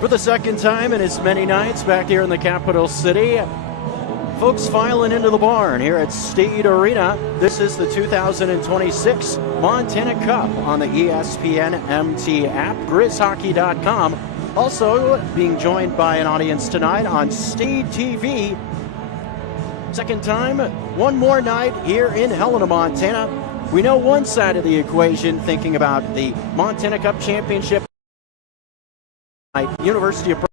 For the second time in as many nights back here in the capital city, folks filing into the barn here at State Arena. This is the 2026 Montana Cup on the ESPN MT app, GrizzHockey.com. Also being joined by an audience tonight on State TV. Second time, one more night here in Helena, Montana. We know one side of the equation thinking about the Montana Cup Championship. University of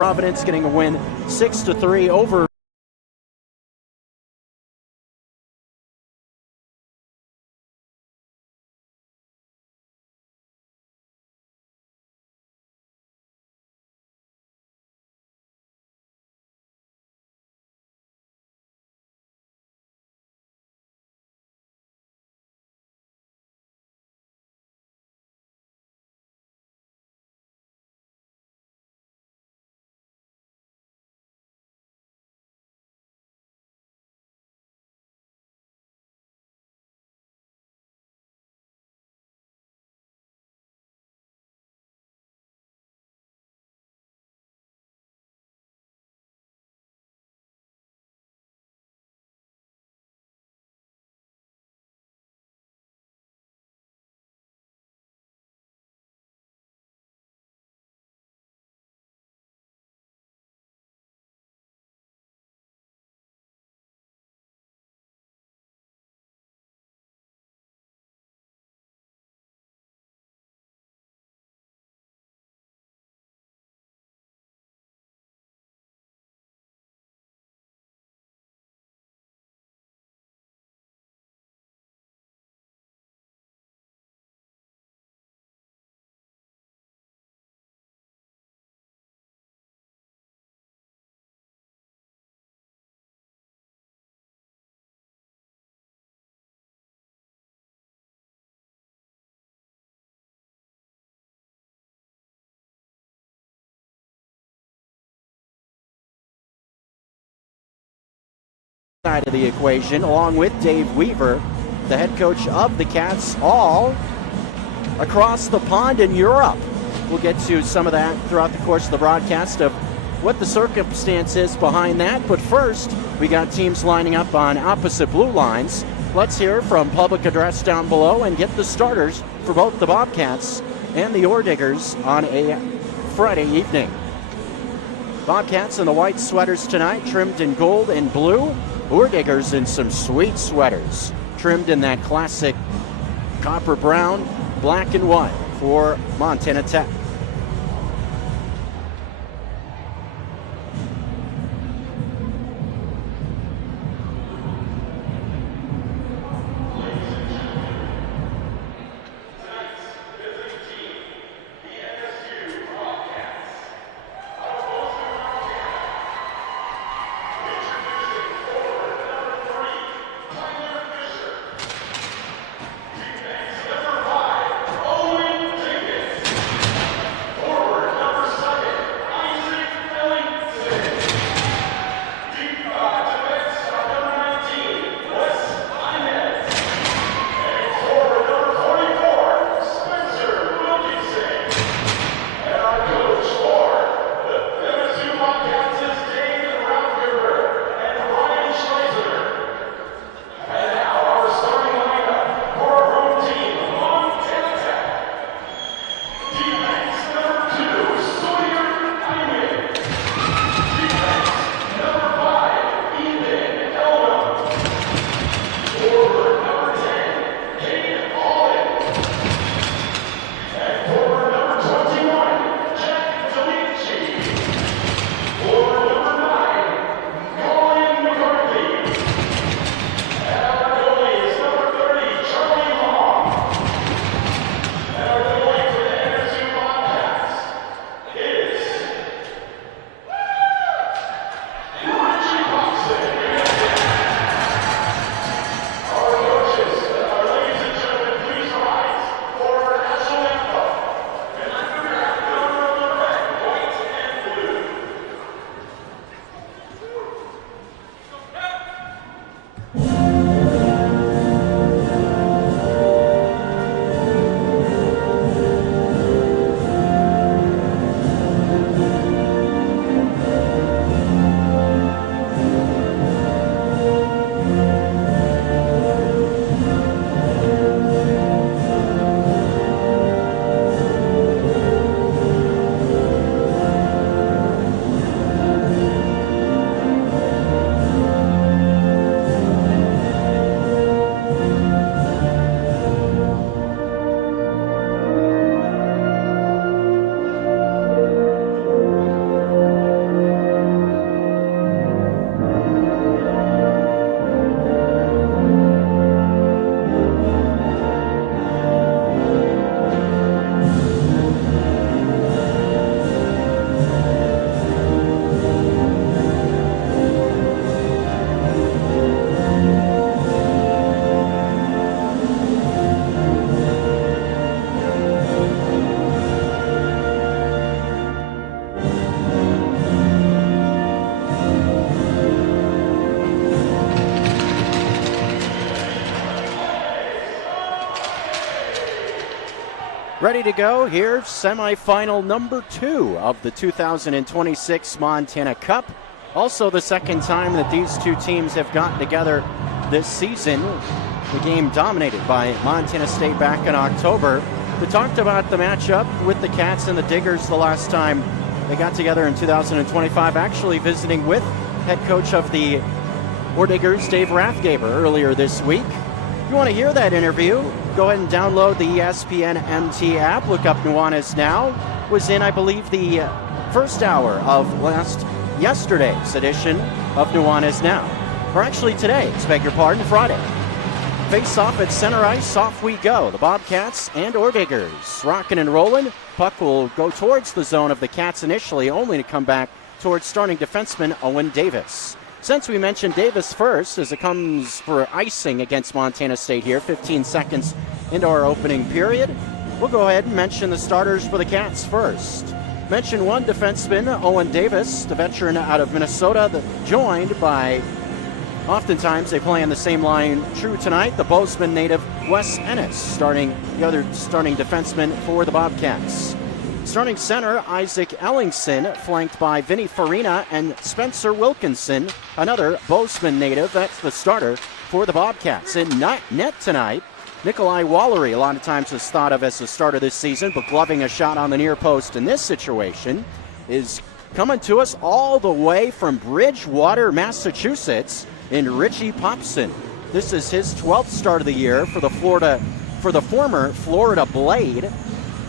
Providence getting a win 6-3 over side of the equation, along with Dave Weaver, the head coach of the Cats, all across the pond in Europe. We'll get to some of that throughout the course of the broadcast of what the circumstance is behind that. But first, we got teams lining up on opposite blue lines. Let's hear from public address down below and get the starters for both the Bobcats and the Orediggers on a Friday evening. Bobcats in the white sweaters tonight, trimmed in gold and blue. Orediggers in some sweet sweaters, trimmed in that classic copper brown, black and white for Montana Tech. Ready to go. Here's semifinal number 2 of the 2026 Montana Cup. Also the second time that these two teams have gotten together this season. The game dominated by Montana State back in October. We talked about the matchup with the Cats and the Diggers the last time they got together in 2025, actually visiting with head coach of the Orediggers, Dave Rathgaber, earlier this week. If you want to hear that interview, go ahead and download the ESPN MT app. Look up Nuanez Now. Was in, I believe, the first hour of yesterday's edition of Nuanez Now. Or actually today's, beg your pardon, Friday. Face off at center ice, off we go. The Bobcats and Orediggers rocking and rolling. Puck will go towards the zone of the Cats initially, only to come back towards starting defenseman Owen Davis. Since we mentioned Davis first, as it comes for icing against Montana State here, 15 seconds into our opening period, we'll go ahead and mention the starters for the Cats first. Mention one defenseman, Owen Davis, the veteran out of Minnesota, joined by, oftentimes they play on the same line, true tonight, the Bozeman native Wes Ennis, the other starting defenseman for the Bobcats. Starting center, Isaac Ellingson, flanked by Vinny Farina and Spencer Wilkinson, another Bozeman native. That's the starter for the Bobcats. In net tonight, Nikolai Wallery, a lot of times is thought of as the starter this season, but gloving a shot on the near post in this situation, is coming to us all the way from Bridgewater, Massachusetts, in Richie Popson. This is his 12th start of the year for the former Florida Blade.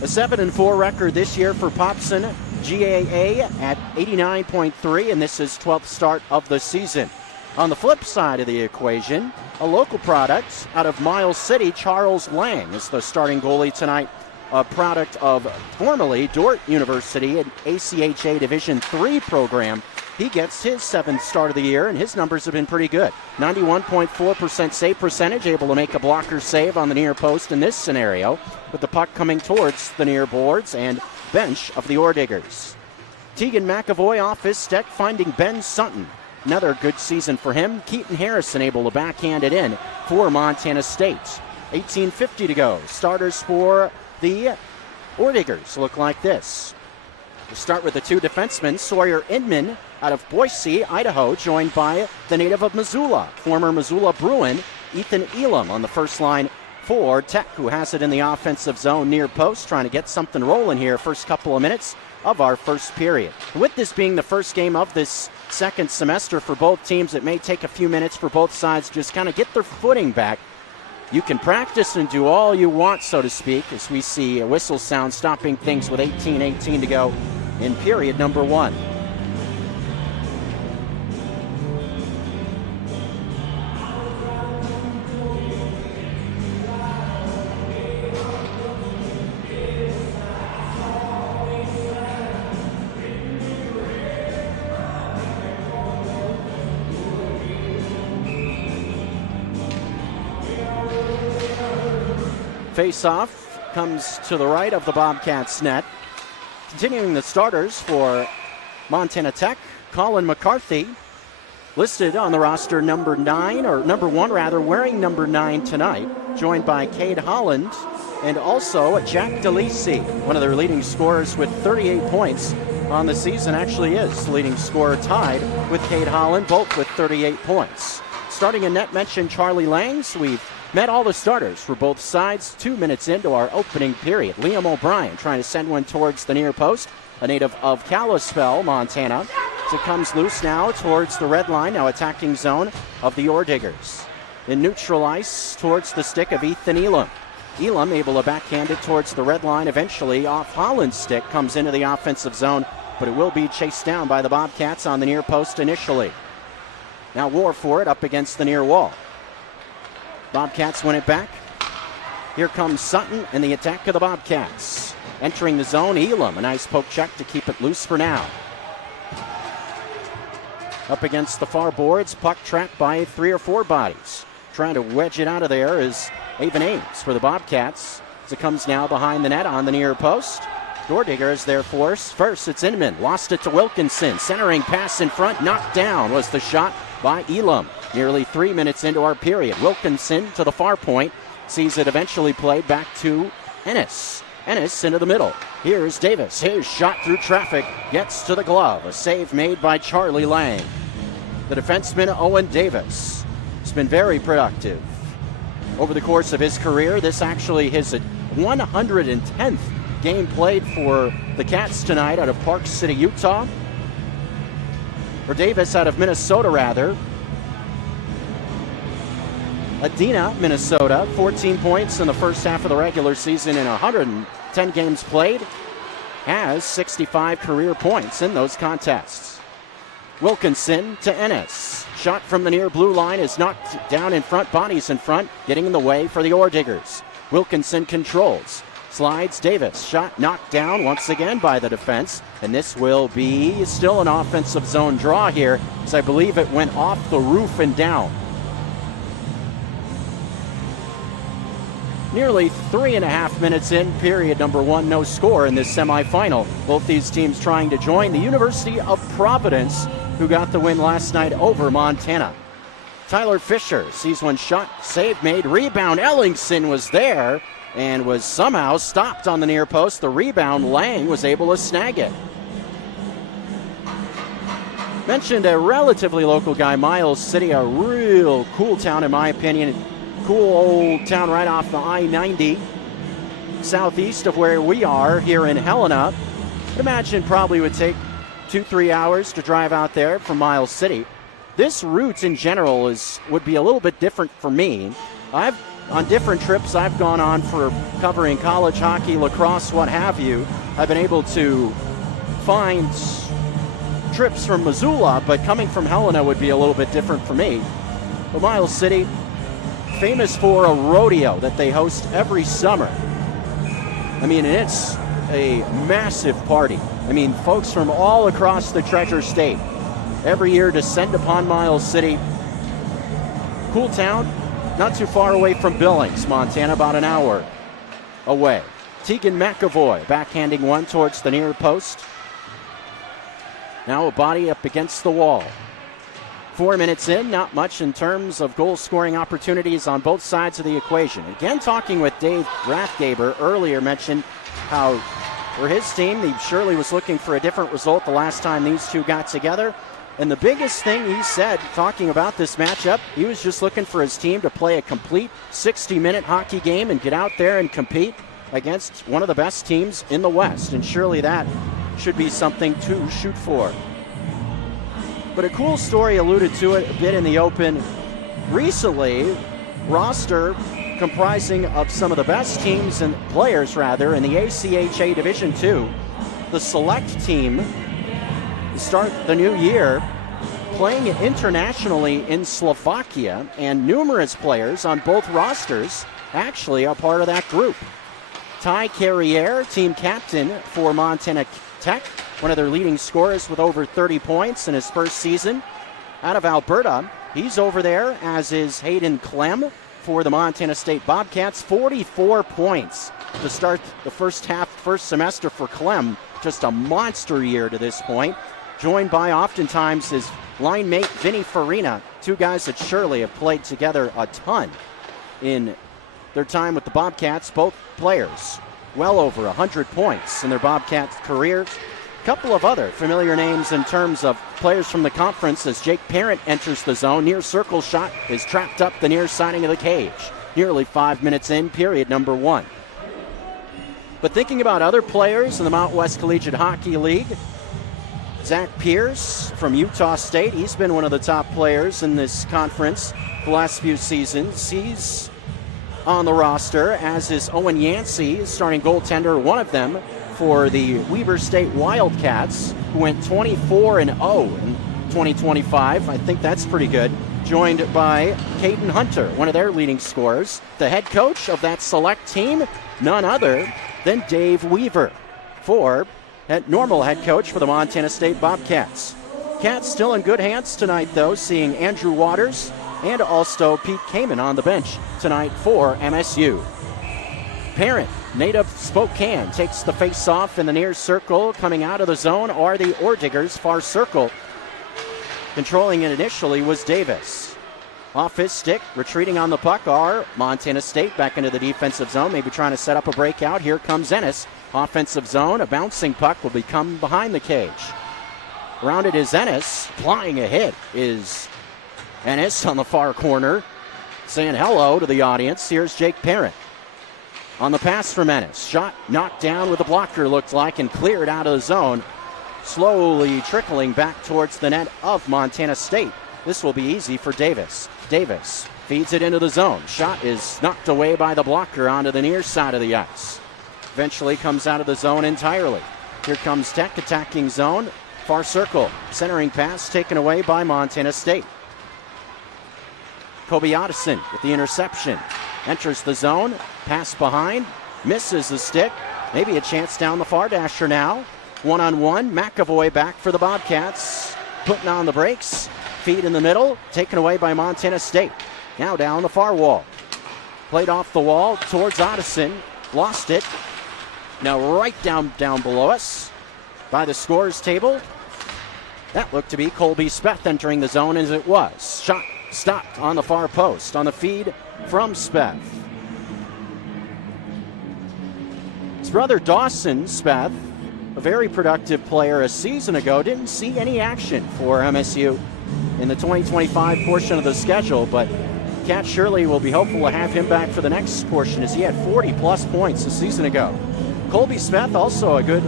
A 7-4 record this year for Popson, GAA at 89.3, and this is 12th start of the season. On the flip side of the equation, a local product out of Miles City, Charles Lang is the starting goalie tonight, a product of formerly Dordt University, an ACHA Division III program. He gets his 7th start of the year, and his numbers have been pretty good. 91.4% save percentage, able to make a blocker save on the near post in this scenario, with the puck coming towards the near boards and bench of the Orediggers. Tegan McAvoy off his stick, finding Ben Sutton. Another good season for him. Keaton Harrison able to backhand it in for Montana State. 18:50 to go. Starters for the Orediggers look like this. We'll start with the two defensemen, Sawyer Inman out of Boise, Idaho, joined by the native of Missoula, former Missoula Bruin, Ethan Elam on the first line for Tech, who has it in the offensive zone near post, trying to get something rolling here first couple of minutes of our first period. With this being the first game of this second semester for both teams, it may take a few minutes for both sides to just kind of get their footing back. You can practice and do all you want, so to speak, as we see a whistle sound stopping things with 18:18 to go in period number 1. Face-off comes to the right of the Bobcats net. Continuing the starters for Montana Tech, Colin McCarthy, listed on the roster number 1 wearing number 9 tonight, joined by Cade Holland and also Jack DeLisi, one of their leading scorers with 38 points on the season, actually is leading scorer tied with Cade Holland, both with 38 points. Starting in net, mentioned Charlie Langs. We've met all the starters for both sides 2 minutes into our opening period. Liam O'Brien trying to send one towards the near post, a native of Kalispell, Montana. As it comes loose now towards the red line, now attacking zone of the Orediggers. In neutral ice towards the stick of Ethan Elam. Elam able to backhand it towards the red line, eventually off Holland's stick, comes into the offensive zone, but it will be chased down by the Bobcats on the near post initially. Now war for it up against the near wall. Bobcats win it back. Here comes Sutton and the attack of the Bobcats. Entering the zone, Elam, a nice poke check to keep it loose for now. Up against the far boards, puck tracked by 3 or 4 bodies. Trying to wedge it out of there is Avon Ames for the Bobcats. As it comes now behind the net on the near post. Orediggers there force. First, it's Inman. Lost it to Wilkinson. Centering pass in front. Knocked down was the shot by Elam. Nearly 3 minutes into our period. Wilkinson to the far point. Sees it eventually played back to Ennis. Ennis into the middle. Here's Davis. His shot through traffic gets to the glove. A save made by Charlie Lang. The defenseman, Owen Davis, has been very productive over the course of his career. This actually his 110th game played for the Cats tonight out of Park City, Utah. Or Davis out of Minnesota, rather. Adina, Minnesota, 14 points in the first half of the regular season in 110 games played. Has 65 career points in those contests. Wilkinson to Ennis. Shot from the near blue line is knocked down in front. Bodies in front, getting in the way for the Orediggers. Wilkinson controls. Slides Davis. Shot knocked down once again by the defense. And this will be still an offensive zone draw here, as I believe it went off the roof and down. Nearly 3.5 minutes in, period number one, no score in this semifinal. Both these teams trying to join the University of Providence, who got the win last night over Montana. Tyler Fisher sees one shot, save made, rebound. Ellingson was there and was somehow stopped on the near post. The rebound, Lang was able to snag it. Mentioned a relatively local guy, Miles City, a real cool town in my opinion. Cool old town right off the I-90, southeast of where we are here in Helena. I'd imagine probably would take 2-3 hours to drive out there from Miles City. This route in general would be a little bit different for me. On different trips I've gone on for covering college hockey, lacrosse, what have you, I've been able to find trips from Missoula, but coming from Helena would be a little bit different for me. But Miles City, famous for a rodeo that they host every summer. I mean, it's a massive party. I mean, folks from all across the Treasure State every year descend upon Miles City. Cool town, not too far away from Billings, Montana, about an hour away. Tegan McAvoy backhanding one towards the near post. Now a body up against the wall. 4 minutes in, not much in terms of goal-scoring opportunities on both sides of the equation. Again, talking with Dave Rathgaber earlier, mentioned how for his team, he surely was looking for a different result the last time these two got together. And the biggest thing he said, talking about this matchup, he was just looking for his team to play a complete 60-minute hockey game and get out there and compete against one of the best teams in the West. And surely that should be something to shoot for. But a cool story, alluded to it a bit in the open. Recently, roster comprising of some of the best teams and players, rather, in the ACHA Division II. The select team start the new year playing internationally in Slovakia, and numerous players on both rosters actually are part of that group. Ty Carriere, team captain for Montana Tech, one of their leading scorers with over 30 points in his first season. Out of Alberta, he's over there, as is Hayden Clem for the Montana State Bobcats. 44 points to start the first semester for Clem. Just a monster year to this point. Joined by oftentimes his line mate, Vinny Farina, two guys that surely have played together a ton in their time with the Bobcats. Both players well over 100 points in their Bobcats careers. Couple of other familiar names in terms of players from the conference as Jake Parent enters the zone. Near circle shot is trapped up the near siding of the cage. Nearly 5 minutes in, period number one. But thinking about other players in the Mountain West Collegiate Hockey League, Zach Pierce from Utah State, he's been one of the top players in this conference the last few seasons. He's on the roster, as is Owen Yancey, starting goaltender, one of them for the Weber State Wildcats, who went 24-0 in 2025. I think that's pretty good. Joined by Caden Hunter, one of their leading scorers. The head coach of that select team, none other than Dave Weaver, normal head coach for the Montana State Bobcats. Cats still in good hands tonight, though, seeing Andrew Waters and also Pete Kamen on the bench tonight for MSU. Parent, native Spokane, takes the face-off in the near circle. Coming out of the zone are the Orediggers, far circle. Controlling it initially was Davis. Off his stick, retreating on the puck are Montana State back into the defensive zone, maybe trying to set up a breakout. Here comes Ennis. Offensive zone, a bouncing puck will become behind the cage. Around it is Ennis. Flying a hit is Ennis on the far corner. Saying hello to the audience. Here's Jake Parent. On the pass from Ennis. Shot knocked down with a blocker, looked like, and cleared out of the zone. Slowly trickling back towards the net of Montana State. This will be easy for Davis. Davis feeds it into the zone. Shot is knocked away by the blocker onto the near side of the ice. Eventually comes out of the zone entirely. Here comes Tech attacking zone. Far circle. Centering pass taken away by Montana State. Kobe Otteson with the interception. Enters the zone. Pass behind. Misses the stick. Maybe a chance down the far dasher now. One-on-one. McAvoy back for the Bobcats. Putting on the brakes. Feed in the middle. Taken away by Montana State. Now down the far wall. Played off the wall towards Otteson. Lost it. Now right down below us by the scores table. That looked to be Colby Speth entering the zone, as it was. Shot stopped on the far post on the feed from Speth. His brother Dawson Speth, a very productive player a season ago, didn't see any action for MSU in the 2025 portion of the schedule, but Cat Shirley will be hopeful to have him back for the next portion, as he had 40-plus points a season ago. Colby Speth, also a good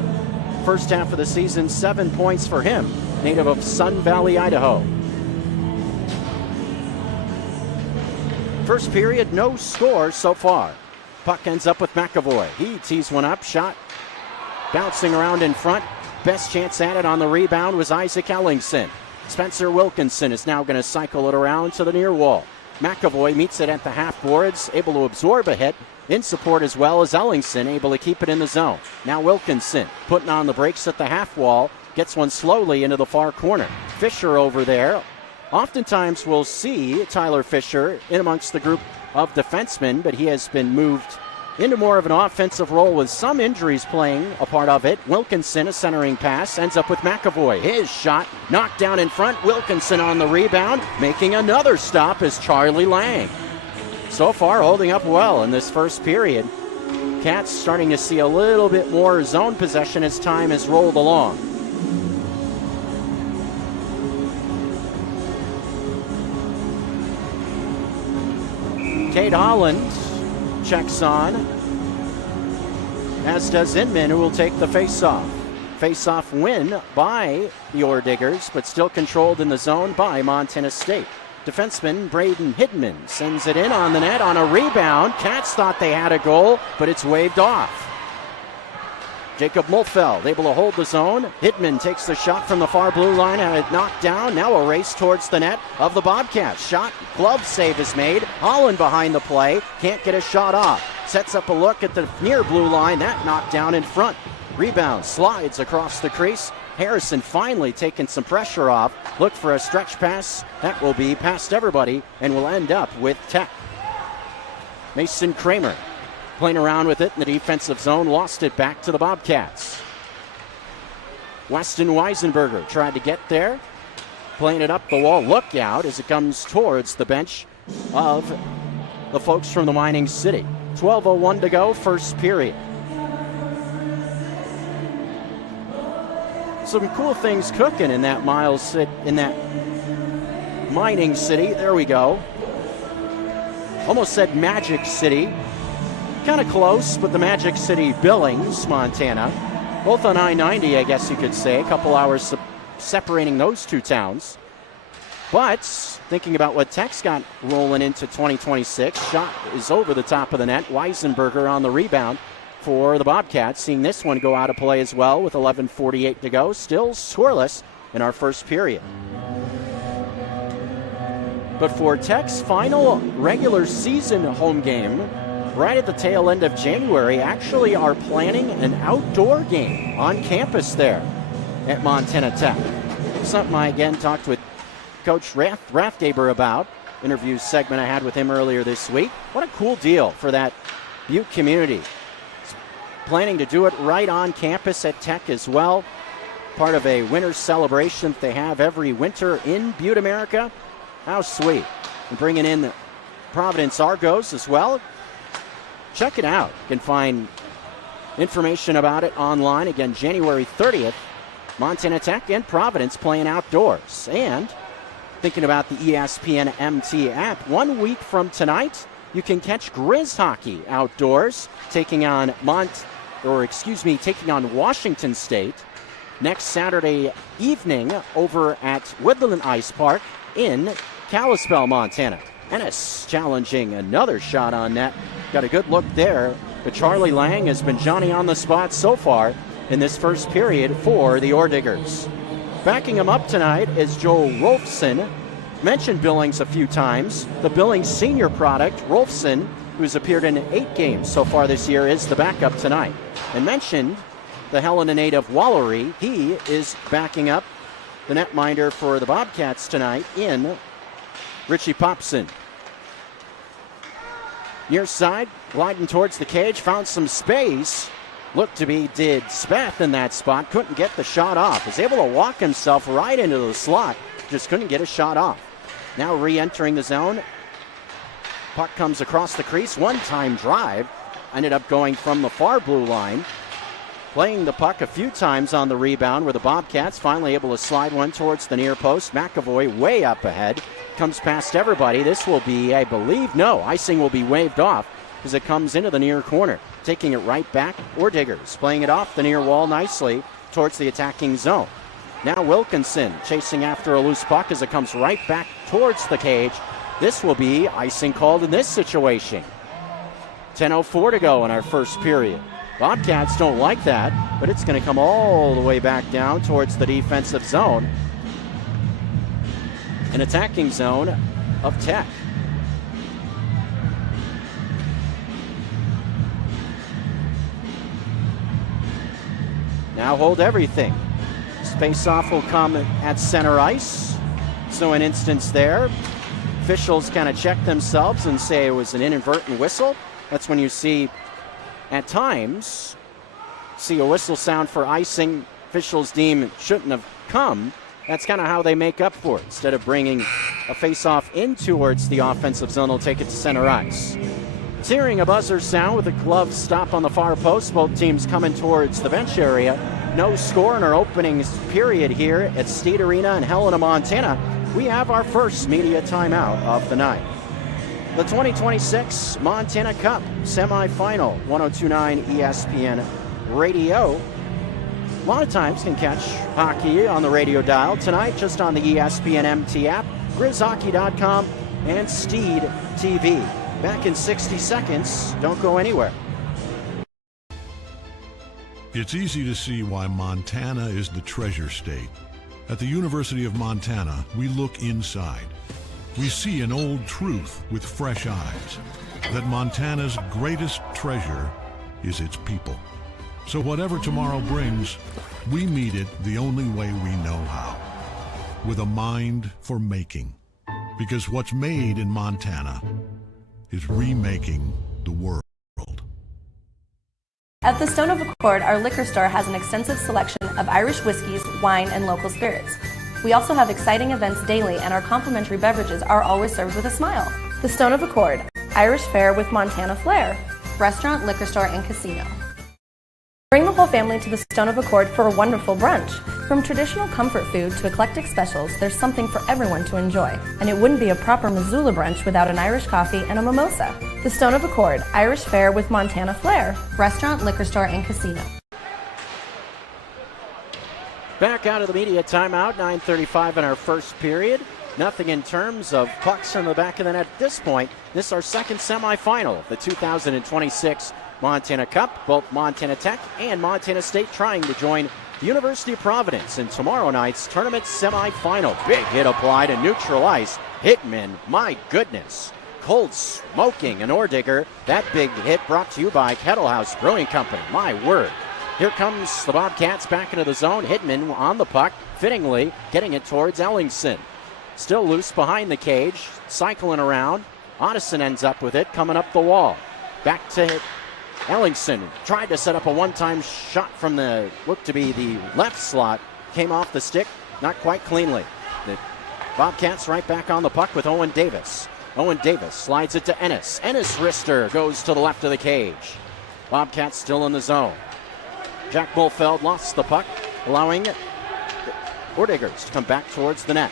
first half of the season, 7 points for him, native of Sun Valley, Idaho. First period, no score so far. Puck ends up with McAvoy. He tees one up, shot bouncing around in front. Best chance at it on the rebound was Isaac Ellingson. Spencer Wilkinson is now going to cycle it around to the near wall. McAvoy meets it at the half boards, able to absorb a hit. In support as well as Ellingson, able to keep it in the zone. Now Wilkinson putting on the brakes at the half wall, gets one slowly into the far corner. Fisher over there. Oftentimes we'll see Tyler Fisher in amongst the group of defensemen, but he has been moved into more of an offensive role with some injuries playing a part of it. Wilkinson, a centering pass, ends up with McAvoy. His shot knocked down in front. Wilkinson on the rebound, making another stop is Charlie Lang. So far holding up well in this first period. Cats starting to see a little bit more zone possession as time has rolled along. Kate Holland checks on, as does Inman, who will take the face-off. Face-off win by the Ore Diggers, but still controlled in the zone by Montana State. Defenseman Braden Hidman sends it in on the net on a rebound. Cats thought they had a goal, but it's waved off. Jacob Mulfeld able to hold the zone. Hidman takes the shot from the far blue line and it knocked down. Now a race towards the net of the Bobcats. Shot, glove save is made. Holland behind the play. Can't get a shot off. Sets up a look at the near blue line. That knocked down in front. Rebound slides across the crease. Harrison finally taking some pressure off. Look for a stretch pass. That will be past everybody and will end up with Tech. Mason Kramer playing around with it in the defensive zone. Lost it back to the Bobcats. Weston Weisenberger tried to get there. Playing it up the wall. Look out as it comes towards the bench of the folks from the Mining City. 12:01 to go, first period. Some cool things cooking in that Mining City. There we go. Almost said Magic City. Kind of close, but the Magic City, Billings, Montana. Both on I-90, I guess you could say. A couple hours separating those two towns. But thinking about what Tech's got rolling into 2026, shot is over the top of the net. Weisenberger on the rebound for the Bobcats. Seeing this one go out of play as well with 11:48 to go. Still scoreless in our first period. But for Tech's final regular season home game, right at the tail end of January, actually are planning an outdoor game on campus there at Montana Tech. Something I again talked with Coach Rathgaber about. Interview segment I had with him earlier this week. What a cool deal for that Butte community. Planning to do it right on campus at Tech as well. Part of a winter celebration that they have every winter in Butte, America. How sweet. and bringing in Providence Argos as well. Check it out. You can find information about it online. Again, January 30th, Montana Tech and Providence playing outdoors. And thinking about the ESPN MT app, 1 week from tonight, you can catch Grizz hockey outdoors, taking on Washington State next Saturday evening over at Woodland Ice Park in Kalispell, Montana. Ennis challenging another shot on net. Got a good look there, but Charlie Lang has been Johnny on the spot so far in this first period for the Orediggers. Backing him up tonight is Joel Rolfson. Mentioned Billings a few times. The Billings senior product, Rolfson, who's appeared in 8 games so far this year, is the backup tonight. And mentioned the Helena native Wallery. He is backing up the netminder for the Bobcats tonight in Richie Popson. Near side, gliding towards the cage, found some space. Looked to be did Spath in that spot. Couldn't get the shot off. Was able to walk himself right into the slot. Just couldn't get a shot off. Now re-entering the zone. Puck comes across the crease. One-time drive. Ended up going from the far blue line. Playing the puck a few times on the rebound where the Bobcats finally able to slide one towards the near post. McAvoy way up ahead. Comes past everybody. This will be, I believe, no, icing will be waved off as it comes into the near corner. Taking it right back, Orediggers playing it off the near wall nicely towards the attacking zone. Now Wilkinson chasing after a loose puck as it comes right back towards the cage. This will be icing called in this situation. 10:04 to go in our first period. Bobcats don't like that, but it's going to come all the way back down towards the defensive zone. An attacking zone of Tech. Now hold everything. Face-off will come at center ice. So an instance there. Officials kind of check themselves and say it was an inadvertent whistle. That's when you see, at times, a whistle sound for icing. Officials deem it shouldn't have come. That's kind of how they make up for it. Instead of bringing a face-off in towards the offensive zone, they'll take it to center ice. Hearing a buzzer sound with a glove stop on the far post. Both teams coming towards the bench area. No score in our opening period here at Steed Arena in Helena, Montana. We have our first media timeout of the night. The 2026 Montana Cup semifinal, 102.9 ESPN Radio. A lot of times can catch hockey on the radio dial. Tonight, just on the ESPN MT app, GrizzHockey.com, and Steed TV. Back in 60 seconds. Don't go anywhere. It's easy to see why Montana is the treasure state. At the University of Montana, we look inside. We see an old truth with fresh eyes, that Montana's greatest treasure is its people. So whatever tomorrow brings, we meet it the only way we know how, with a mind for making. Because what's made in Montana is remaking the world. At the Stone of Accord, our liquor store has an extensive selection of Irish whiskeys, wine, and local spirits. We also have exciting events daily, and our complimentary beverages are always served with a smile. The Stone of Accord, Irish fare with Montana flair, restaurant, liquor store, and casino. Bring the whole family to the Stone of Accord for a wonderful brunch. From traditional comfort food to eclectic specials, there's something for everyone to enjoy. And it wouldn't be a proper Missoula brunch without an Irish coffee and a mimosa. The Stone of Accord, Irish fare with Montana flair, restaurant, liquor store, and casino. Back out of the media timeout, 9:35 in our first period. Nothing in terms of pucks from the back of the net at this point. This is our second semifinal, the 2026 Montana Cup. Both Montana Tech and Montana State trying to join the University of Providence in tomorrow night's tournament semifinal. Big hit applied to neutral ice. Hitman, my goodness. Cold smoking an Ordigger. That big hit brought to you by Kettle House Brewing Company. My word. Here comes the Bobcats back into the zone. Hitman on the puck, fittingly getting it towards Ellingson. Still loose behind the cage, cycling around. Otteson ends up with it, coming up the wall. Back to Ellingson. Tried to set up a one-time shot from the, looked to be the left slot. Came off the stick, not quite cleanly. The Bobcats right back on the puck with Owen Davis. Owen Davis slides it to Ennis. Ennis wrister goes to the left of the cage. Bobcats still in the zone. Jack Bullfeld lost the puck, allowing Ordigers to come back towards the net.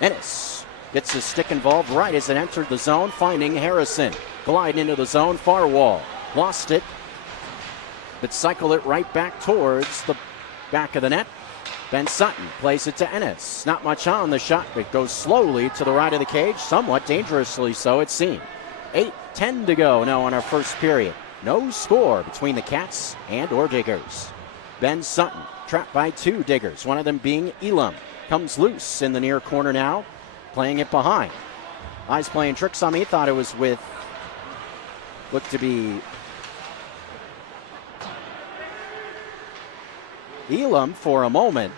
Ennis gets his stick involved right as it entered the zone, finding Harrison. Glide into the zone, far wall. Lost it, but cycled it right back towards the back of the net. Ben Sutton plays it to Ennis. Not much on the shot, but goes slowly to the right of the cage, somewhat dangerously so it seemed. 8:10 to go now in our first period. No score between the Cats and Ordigers. Ben Sutton trapped by two Diggers, one of them being Elam. Comes loose in the near corner now, playing it behind. Eyes playing tricks on me, thought it was with, looked to be Elam for a moment,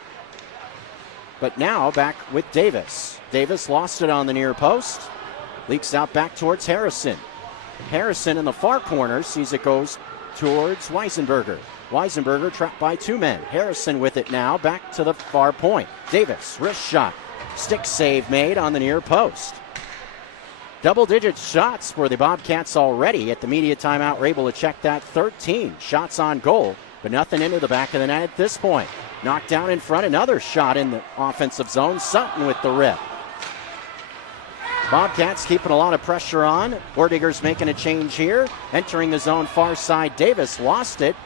but now back with Davis. Davis lost it on the near post, leaks out back towards Harrison. Harrison in the far corner sees it goes towards Weisenberger. Weisenberger trapped by two men. Harrison with it now, back to the far point. Davis, wrist shot, stick save made on the near post. Double-digit shots for the Bobcats already. At the media timeout, we're able to check that. 13 shots on goal, but nothing into the back of the net at this point. Knocked down in front, another shot in the offensive zone. Sutton with the rip. Bobcats keeping a lot of pressure on. Ordigers making a change here. Entering the zone far side, Davis lost it.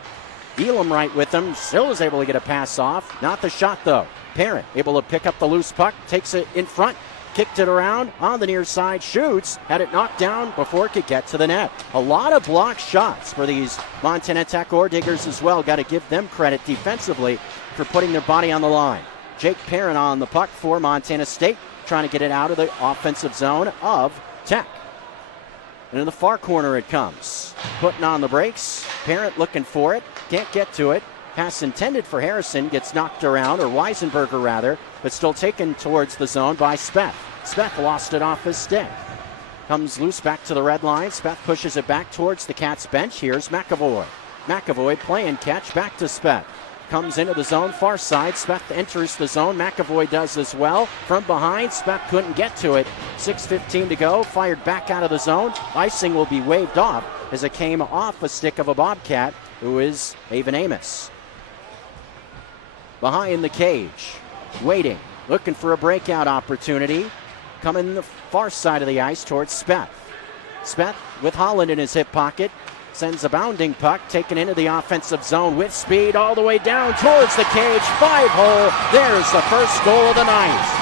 Elam right with him, still is able to get a pass off. Not the shot though. Parent able to pick up the loose puck, takes it in front, kicked it around on the near side, shoots, had it knocked down before it could get to the net. A lot of blocked shots for these Montana Tech Ordigers as well. Got to give them credit defensively for putting their body on the line. Jake Parent on the puck for Montana State, trying to get it out of the offensive zone of Tech. And in the far corner it comes. Putting on the brakes. Parent looking for it. Can't get to it. Pass intended for Harrison gets knocked around, or Weisenberger rather, but still taken towards the zone by Speth. Speth lost it off his stick. Comes loose back to the red line. Speth pushes it back towards the Cats bench. Here's McAvoy. McAvoy playing catch back to Speth. Comes into the zone far side. Speth enters the zone. McAvoy does as well. From behind, Speth couldn't get to it. 6:15 to go. Fired back out of the zone. Icing will be waved off as it came off a stick of a Bobcat, who is Avon Amos. Behind the cage, waiting, looking for a breakout opportunity. Coming the far side of the ice towards Speth. Speth with Holland in his hip pocket. Sends a bounding puck, taken into the offensive zone with speed all the way down towards the cage. 5-hole. There's the first goal of the night.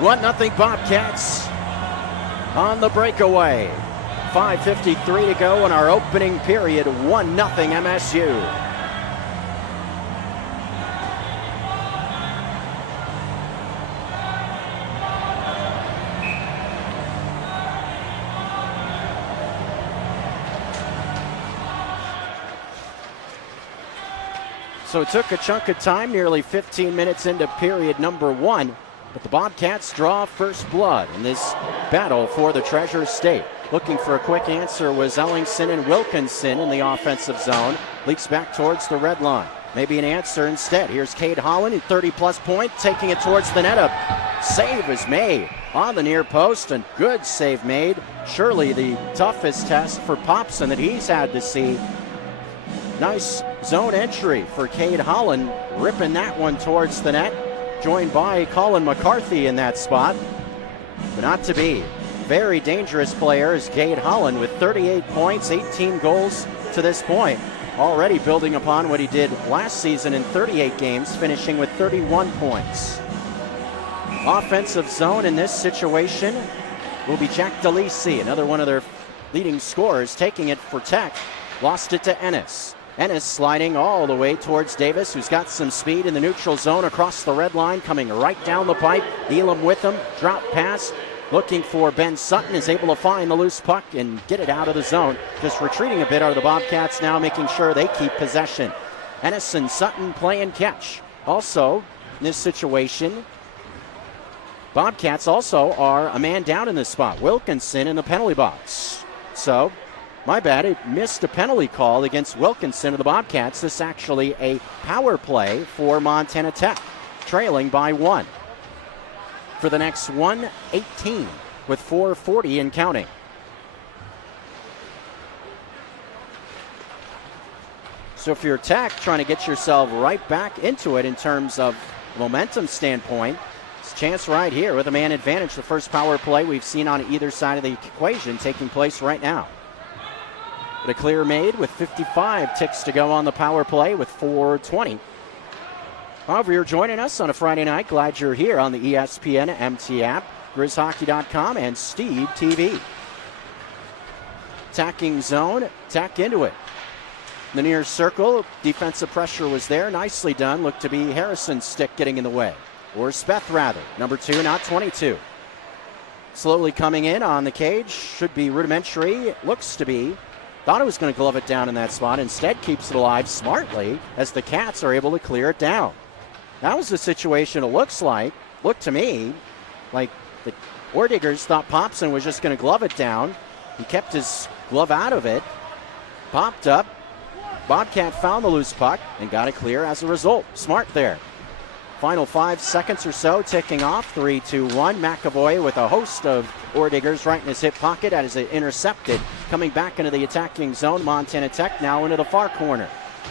One nothing Bobcats on the breakaway. 5:53 to go in our opening period. 1-0 MSU. So it took a chunk of time, nearly 15 minutes into period number one. But the Bobcats draw first blood in this battle for the Treasure State. Looking for a quick answer was Ellingson and Wilkinson in the offensive zone. Leaks back towards the red line. Maybe an answer instead. Here's Cade Holland at 30-plus point, taking it towards the net. A save is made on the near post, and good save made. Surely the toughest test for Popson that he's had to see. Nice zone entry for Cade Holland, ripping that one towards the net. Joined by Colin McCarthy in that spot, but not to be. Very dangerous player is Cade Holland with 38 points, 18 goals to this point. Already building upon what he did last season in 38 games, finishing with 31 points. Offensive zone in this situation will be Jack DeLisi, another one of their leading scorers, taking it for Tech. Lost it to Ennis. Ennis sliding all the way towards Davis, who's got some speed in the neutral zone across the red line, coming right down the pipe. Elam with him, drop pass, looking for Ben Sutton, is able to find the loose puck and get it out of the zone. Just retreating a bit are the Bobcats now, making sure they keep possession. Ennis and Sutton playing catch. Also, in this situation, Bobcats also are a man down in this spot. Wilkinson in the penalty box. So, My bad, it missed a penalty call against Wilkinson of the Bobcats. This is actually a power play for Montana Tech, trailing by 1. For the next 1:18 with 4:40 and counting. So if you're Tech, trying to get yourself right back into it in terms of momentum standpoint, it's a chance right here with a man advantage. The first power play we've seen on either side of the equation taking place right now. But a clear made with 55 ticks to go on the power play with 4:20. However, you're joining us on a Friday night. Glad you're here on the ESPN MT app, GrizHockey.com, and Steed TV. Attacking zone, Tech into it. The near circle, defensive pressure was there. Nicely done. Looked to be Harrison's stick getting in the way. Or Speth, rather. Number 2, not 22. Slowly coming in on the cage. Should be rudimentary. Looks to be. Thought it was going to glove it down in that spot. Instead, keeps it alive smartly as the Cats are able to clear it down. That was the situation it looked to me like the Orediggers thought Popson was just going to glove it down. He kept his glove out of it. Popped up. Bobcat found the loose puck and got it clear as a result. Smart there. Final 5 seconds or so ticking off. 3, 2, 1. McAvoy with a host of Orediggers right in his hip pocket as it intercepted. Coming back into the attacking zone. Montana Tech now into the far corner.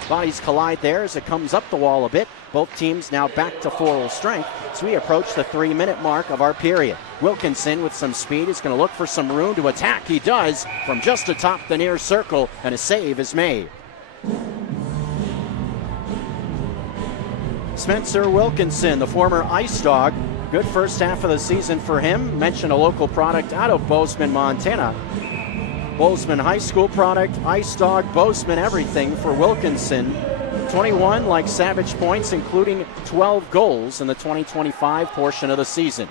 Bodies collide there as it comes up the wall a bit. Both teams now back to full strength as we approach the 3-minute mark of our period. Wilkinson with some speed is going to look for some room to attack. He does from just atop the near circle, and a save is made. Spencer Wilkinson, the former Ice Dog. Good first half of the season for him. Mentioned a local product out of Bozeman, Montana. Bozeman High School product, Ice Dog, Bozeman, everything for Wilkinson. 21 like Savage points, including 12 goals in the 2025 portion of the season.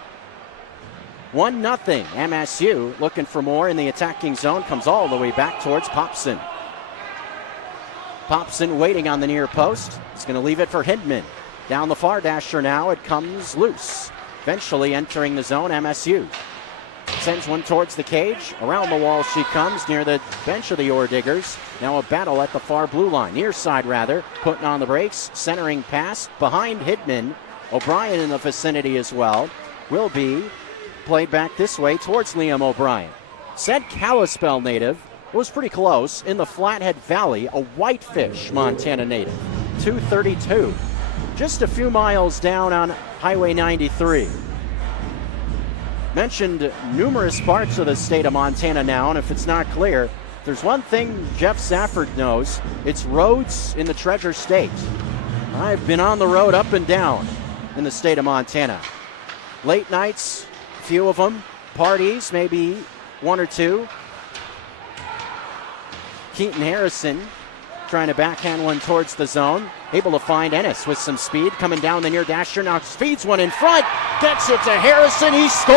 1-0 MSU, looking for more in the attacking zone, comes all the way back towards Popson. Popson waiting on the near post. He's going to leave it for Hindman. Down the far dasher now, it comes loose. Eventually entering the zone, MSU. Sends one towards the cage. Around the wall she comes, near the bench of the Orediggers. Now a battle at the far blue line, near side rather. Putting on the brakes, centering pass behind Hindman. O'Brien in the vicinity as well. Will be played back this way towards Liam O'Brien. Said Kalispell native. It was pretty close. In the Flathead Valley, a Whitefish, Montana native. 232. Just a few miles down on Highway 93. Mentioned numerous parts of the state of Montana now, and if it's not clear, there's one thing Jeff Safford knows. It's roads in the Treasure State. I've been on the road up and down in the state of Montana. Late nights, a few of them. Parties, maybe 1 or 2. Keaton Harrison trying to backhand one towards the zone. Able to find Ennis with some speed. Coming down the near dasher. Now feeds one in front. Gets it to Harrison. He scores.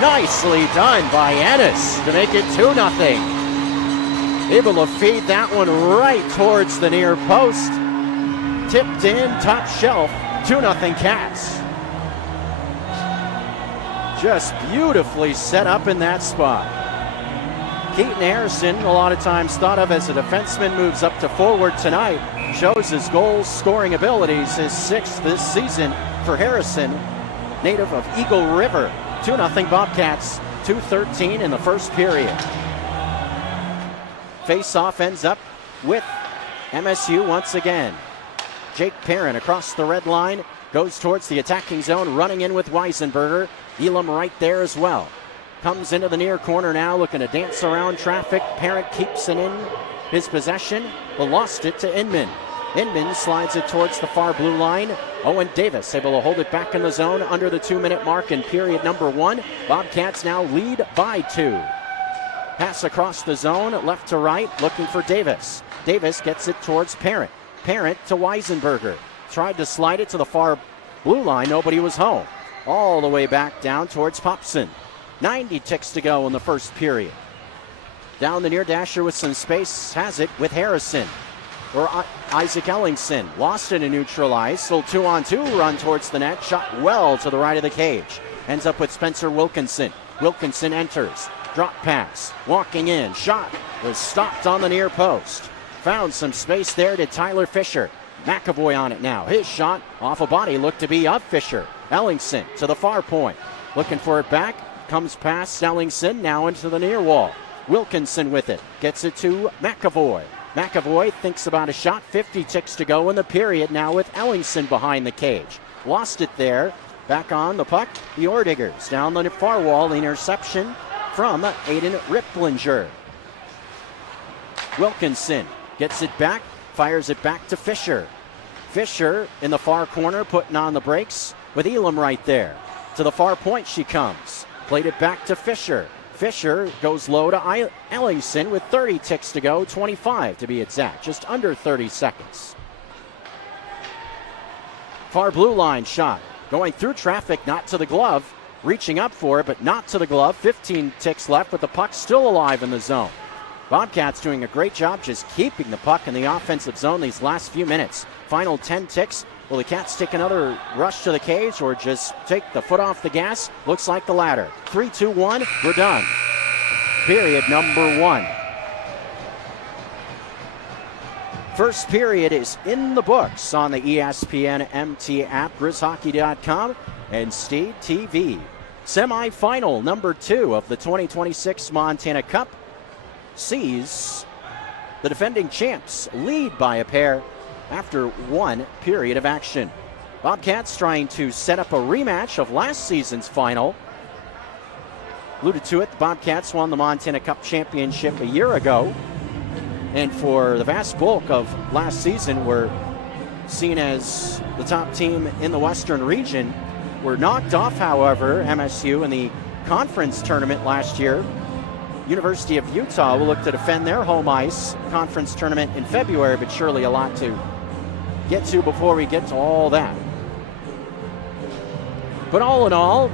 Nicely done by Ennis to make it 2-0. Able to feed that one right towards the near post. Tipped in, top shelf. 2-0 Cats. Just beautifully set up in that spot. Keaton Harrison, a lot of times thought of as a defenseman, moves up to forward tonight. Shows his goals scoring abilities, his 6th this season for Harrison, native of Eagle River. 2-0 Bobcats, 2:13 in the first period. Face-off ends up with MSU once again. Jake Perrin across the red line, goes towards the attacking zone, running in with Weisenberger. Elam right there as well. Comes into the near corner now, looking to dance around traffic. Parent keeps it in his possession, but lost it to Inman. Inman slides it towards the far blue line. Owen Davis able to hold it back in the zone under the 2-minute mark in period number 1. Bobcats now lead by 2. Pass across the zone, left to right, looking for Davis. Davis gets it towards Parent. Parent to Weisenberger. Tried to slide it to the far blue line, nobody was home. All the way back down towards Popson. 90 ticks to go in the first period. Down the near dasher with some space, has it with Harrison. Or Isaac Ellingson. Lost it and neutralized. Still 2-on-2 run towards the net. Shot well to the right of the cage. Ends up with Spencer Wilkinson. Wilkinson enters. Drop pass, walking in, shot was stopped on the near post. Found some space there to Tyler Fisher. McAvoy on it now. His shot off a body looked to be of Fisher. Ellingson to the far point. Looking for it back. Comes past Ellingson, now into the near wall. Wilkinson with it. Gets it to McAvoy. McAvoy thinks about a shot. 50 ticks to go in the period now with Ellingson behind the cage. Lost it there. Back on the puck. The Orediggers down the far wall. Interception from Aiden Ripplinger. Wilkinson gets it back. Fires it back to Fisher. Fisher in the far corner putting on the brakes with Elam right there. To the far point she comes. Played it back to Fisher. Fisher goes low to Ellingson with 30 ticks to go, 25 to be exact, just under 30 seconds. Far blue line shot, going through traffic, not to the glove, reaching up for it, but not to the glove. 15 ticks left, but the puck still alive in the zone. Bobcats doing a great job just keeping the puck in the offensive zone these last few minutes. Final 10 ticks. Will the Cats take another rush to the cage or just take the foot off the gas? Looks like the latter. 3, 2, 1, we're done. Period number 1. First period is in the books on the ESPN MT app, GrizzHockey.com, and State TV. Semifinal number 2 of the 2026 Montana Cup sees the defending champs lead by a pair after 1 period of action. Bobcats trying to set up a rematch of last season's final. Alluded to it, the Bobcats won the Montana Cup Championship a year ago, and for the vast bulk of last season were seen as the top team in the Western region. Were knocked off, however, MSU in the conference tournament last year. University of Utah will look to defend their home ice conference tournament in February, but surely a lot to get to before we get to all that. But all in all,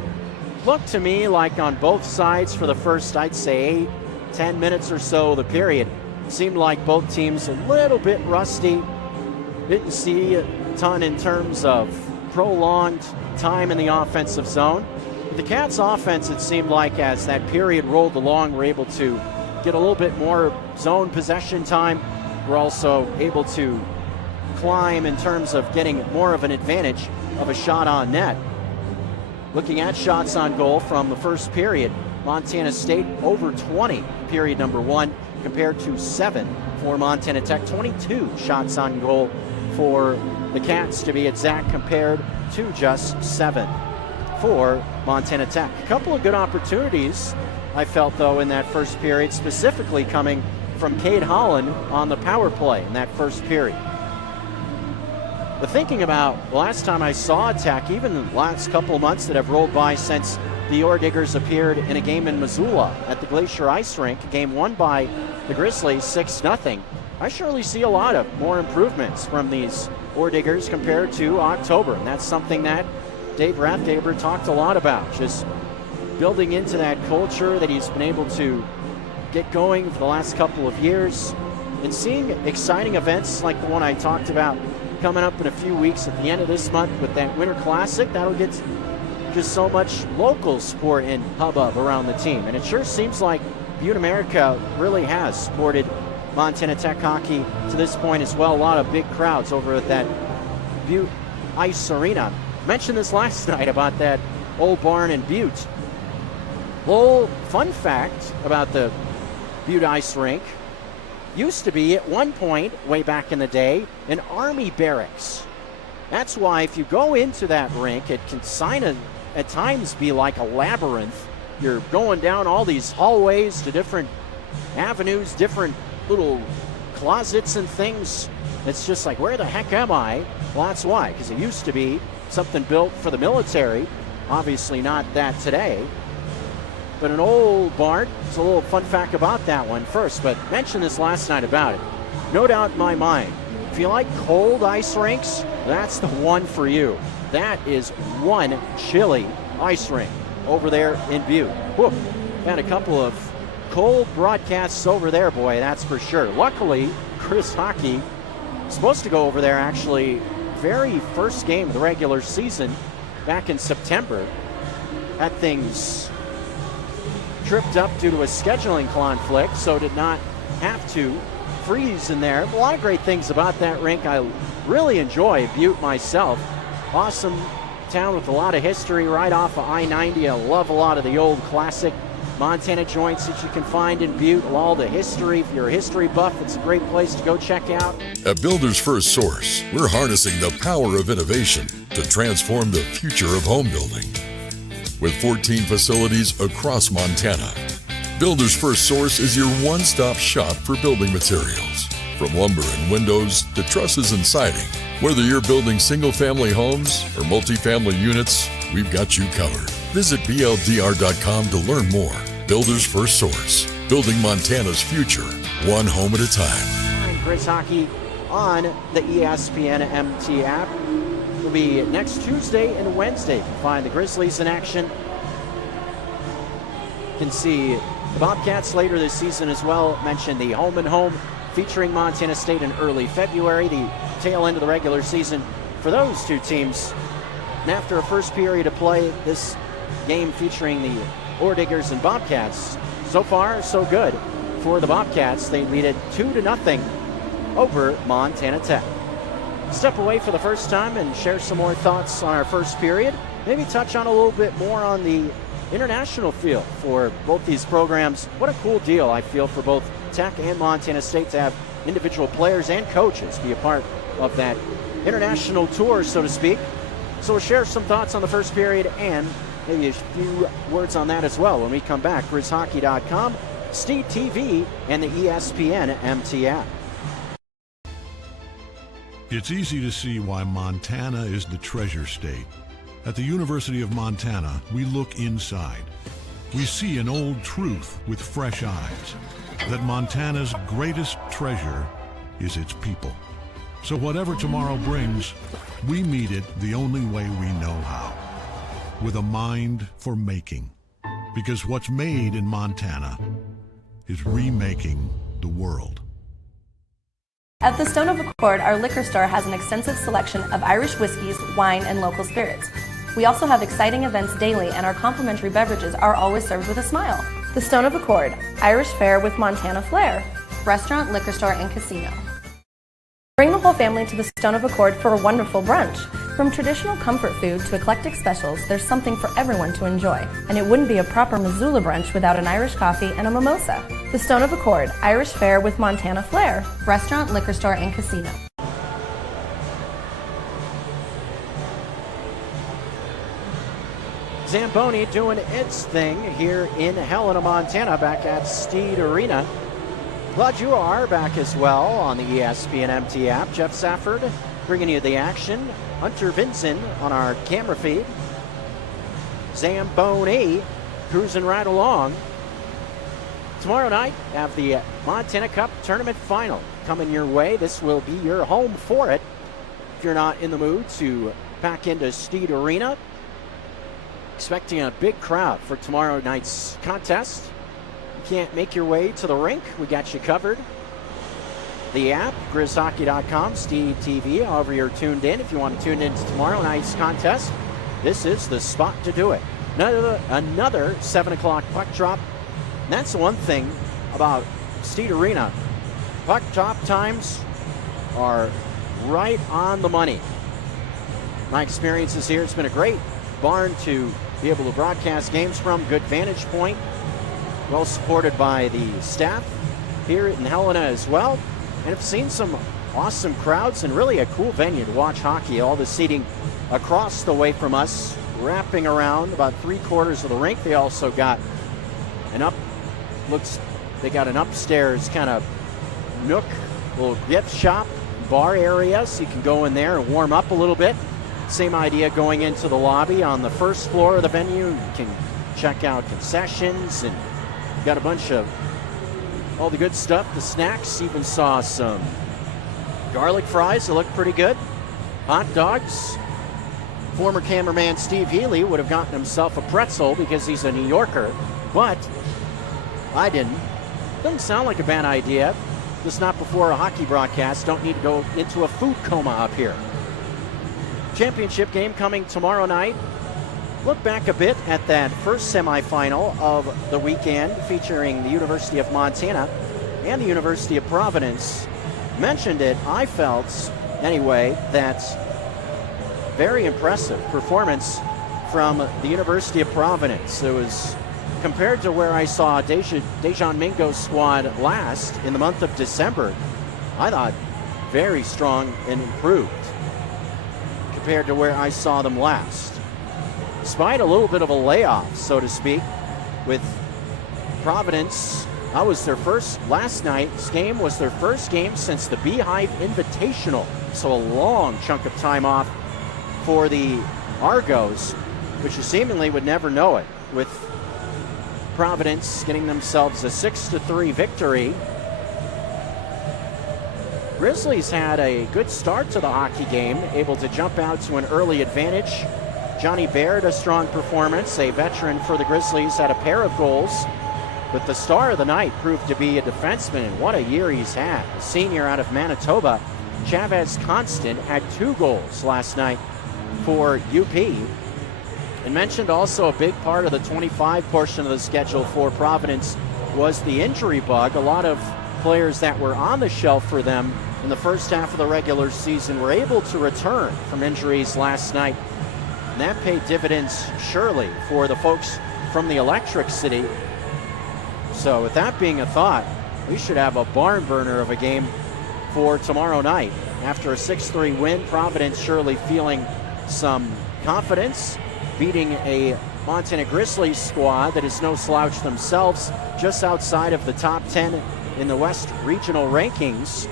looked to me like on both sides for the first, I'd say, 8-10 minutes or so of the period, seemed like both teams a little bit rusty. Didn't see a ton in terms of prolonged time in the offensive zone. The Cats' offense, it seemed like, as that period rolled along, were able to get a little bit more zone possession time. We're also able to climb in terms of getting more of an advantage of a shot on net. Looking at shots on goal from the first period, Montana State over 20, period number 1, compared to 7 for Montana Tech. 22 shots on goal for the Cats, to be exact, compared to just 7 for Montana Tech. A couple of good opportunities, I felt, though, in that first period, specifically coming from Cade Holland on the power play in that first period. But thinking about the last time I saw Tech, even the last couple of months that have rolled by since the Orediggers appeared in a game in Missoula at the Glacier Ice Rink, a game won by the Grizzlies 6-0, I surely see a lot of more improvements from these Orediggers compared to October. And that's something that Dave Rathgaber talked a lot about, just building into that culture that he's been able to get going for the last couple of years, and seeing exciting events like the one I talked about coming up in a few weeks at the end of this month with that Winter Classic. That'll get just so much local support and hubbub around the team. And it sure seems like Butte America really has supported Montana Tech hockey to this point as well. A lot of big crowds over at that Butte Ice Arena. I mentioned this last night about that old barn in Butte. Little fun fact about the Butte Ice Rink: used to be, at one point, way back in the day, an Army barracks. That's why if you go into that rink, it can at times be like a labyrinth. You're going down all these hallways to different avenues, different little closets and things. It's just like, where the heck am I? Well, that's why, because it used to be something built for the military. Obviously not that today. But an old barn. It's a little fun fact about that one first, but mentioned this last night about it. No doubt in my mind, if you like cold ice rinks, that's the one for you. That is one chilly ice rink over there in Butte. Whew. Had a couple of cold broadcasts over there, boy, that's for sure. Luckily, Grizz Hockey is supposed to go over there actually very first game of the regular season back in September. Had things tripped up due to a scheduling conflict, so did not have to freeze in there. A lot of great things about that rink. I really enjoy Butte myself. Awesome town with a lot of history right off of I-90. I love a lot of the old classic Montana joints that you can find in Butte. All the history. If you're a history buff, it's a great place to go check out. At Builders First Source, we're harnessing the power of innovation to transform the future of home building. With 14 facilities across Montana, Builders First Source is your one-stop shop for building materials. From lumber and windows to trusses and siding, whether you're building single-family homes or multifamily units, we've got you covered. Visit BLDR.com to learn more. Builders First Source, building Montana's future, one home at a time. Grizz Hockey on the ESPN MT app. Will be next Tuesday and Wednesday. You can find the Grizzlies in action. You can see the Bobcats later this season as well. Mentioned the home and home featuring Montana State in early February, the tail end of the regular season for those two teams. And after a first period of play, this game featuring the Orediggers and Bobcats. So far, so good for the Bobcats. They lead it 2-0 over Montana Tech. Step away for the first time and share some more thoughts on our first period. Maybe touch on a little bit more on the international field for both these programs. What a cool deal, I feel, for both Tech and Montana State to have individual players and coaches be a part of that international tour, so to speak. So we'll share some thoughts on the first period and maybe a few words on that as well when we come back. GrizzHockey.com, Steed TV, and the ESPN MT app. It's easy to see why Montana is the treasure state. At the University of Montana, we look inside. We see an old truth with fresh eyes, that Montana's greatest treasure is its people. So whatever tomorrow brings, we meet it the only way we know how, with a mind for making. Because what's made in Montana is remaking the world. At the Stone of Accord, our liquor store has an extensive selection of Irish whiskeys, wine, and local spirits. We also have exciting events daily, and our complimentary beverages are always served with a smile. The Stone of Accord, Irish fare with Montana flair, restaurant, liquor store, and casino. Bring the whole family to the Stone of Accord for a wonderful brunch. From traditional comfort food to eclectic specials, there's something for everyone to enjoy. And it wouldn't be a proper Missoula brunch without an Irish coffee and a mimosa. The Stone of Accord, Irish fare with Montana flair, restaurant, liquor store, and casino. Zamboni doing its thing here in Helena, Montana, back at Steed Arena. Glad you are back as well on the ESPN MT app. Jeff Safford bringing you the action. Hunter Vinson on our camera feed. Zamboni cruising right along. Tomorrow night, have the Montana Cup Tournament Final coming your way. This will be your home for it. If you're not in the mood to pack into Steed Arena, expecting a big crowd for tomorrow night's contest. You can't make your way to the rink, we got you covered. The app, GrizzHockey.com, Steed TV, however you're tuned in. If you want to tune in to tomorrow night's contest, this is the spot to do it. Another 7 o'clock puck drop. And that's the one thing about Steed Arena. Puck drop times are right on the money. My experiences here, it's been a great barn to be able to broadcast games from. Good vantage point. Well supported by the staff here in Helena as well. And I've seen some awesome crowds and really a cool venue to watch hockey. All the seating across the way from us, wrapping around about 3/4 of the rink. They also got an upstairs kind of nook, little gift shop, bar area, so you can go in there and warm up a little bit. Same idea going into the lobby on the first floor of the venue. You can check out concessions and got a bunch of all the good stuff, the snacks. Even saw some garlic fries that look pretty good. Hot dogs. Former cameraman Steve Healy would have gotten himself a pretzel because he's a New Yorker, but I didn't. Doesn't sound like a bad idea. Just not before a hockey broadcast. Don't need to go into a food coma up here. Championship game coming tomorrow night. Look back a bit at that first semifinal of the weekend featuring the University of Montana and the University of Providence. Mentioned it, I felt, anyway, that very impressive performance from the University of Providence. It was compared to where I saw Dejan Mingo's squad last in the month of December. I thought very strong and improved compared to where I saw them last. Despite a little bit of a layoff, so to speak, with Providence, last night's game was their first game since the Beehive Invitational. So a long chunk of time off for the Argos, which you seemingly would never know it, with Providence getting themselves a 6-3 victory. Grizzlies had a good start to the hockey game, able to jump out to an early advantage. Johnny Baird, a strong performance. A veteran for the Grizzlies, had a pair of goals. But the star of the night proved to be a defenseman, and what a year he's had. A senior out of Manitoba, Chavez Constant, had 2 goals last night for UP. And mentioned also a big part of the 25 portion of the schedule for Providence was the injury bug. A lot of players that were on the shelf for them in the first half of the regular season were able to return from injuries last night. And that paid dividends surely for the folks from the Electric City. So with that being a thought, we should have a barn burner of a game for tomorrow night. After a 6-3 win, Providence surely feeling some confidence, beating a Montana Grizzlies squad that is no slouch themselves, just outside of the top 10 in the West Regional rankings.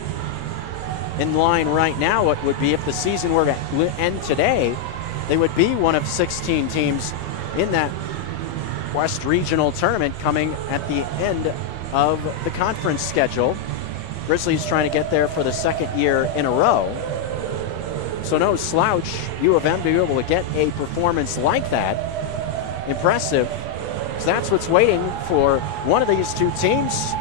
In line right now, what would be if the season were to end today, they would be one of 16 teams in that West Regional tournament coming at the end of the conference schedule. Grizzlies trying to get there for the second year in a row. So no slouch, U of M to be able to get a performance like that. Impressive. So that's what's waiting for one of these two teams.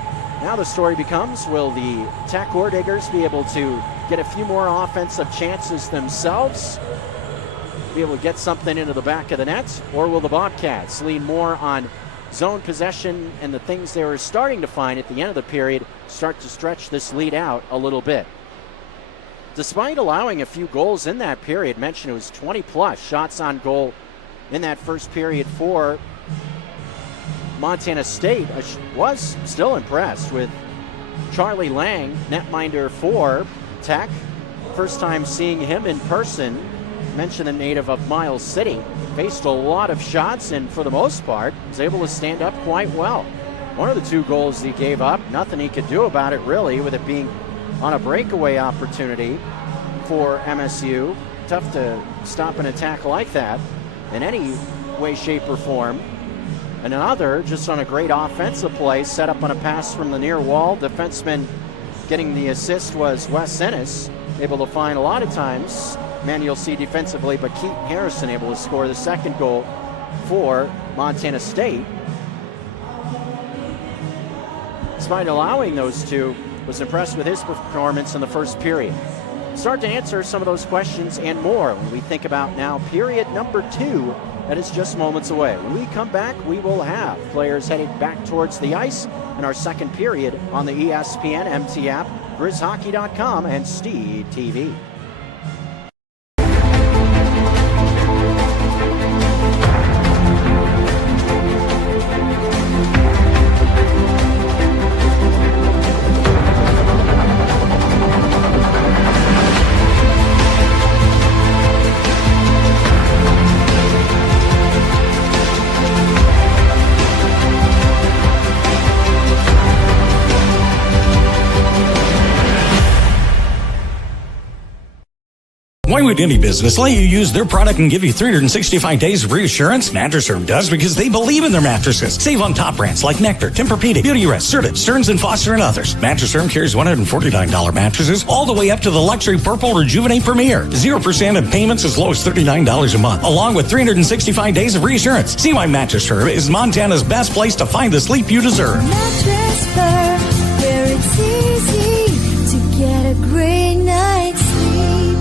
Now the story becomes, will the Tech Ore Diggers be able to get a few more offensive chances themselves, be able to get something into the back of the net, or will the Bobcats lean more on zone possession and the things they were starting to find at the end of the period start to stretch this lead out a little bit? Despite allowing a few goals in that period, mentioned it was 20-plus shots on goal in that first period for Montana State. I was still impressed with Charlie Lang, netminder for Tech. First time seeing him in person. Mentioned the native of Miles City. Faced a lot of shots and for the most part was able to stand up quite well. One of the 2 goals he gave up, nothing he could do about it really, with it being on a breakaway opportunity for MSU. Tough to stop an attack like that in any way, shape, or form. And another just on a great offensive play, set up on a pass from the near wall. Defenseman getting the assist was Wes Ennis, able to find a lot of times man you'll see defensively, but Keaton Harrison able to score the second goal for Montana State. Despite allowing those 2, was impressed with his performance in the first period. Start to answer some of those questions and more when we think about now period number 2 that is just moments away. When we come back, we will have players headed back towards the ice in our second period on the ESPN MT app, GrizzHockey.com, and Steed TV. Why would any business let you use their product and give you 365 days of reassurance? Mattress Firm does because they believe in their mattresses. Save on top brands like Nectar, Tempur-Pedic, Beautyrest, Serta, Stearns & Foster, and others. Mattress Firm carries $149 mattresses all the way up to the luxury Purple Rejuvenate Premier. 0% of payments as low as $39 a month, along with 365 days of reassurance. See why Mattress Firm is Montana's best place to find the sleep you deserve. Mattress Firm, where it's easy to get a great night's sleep.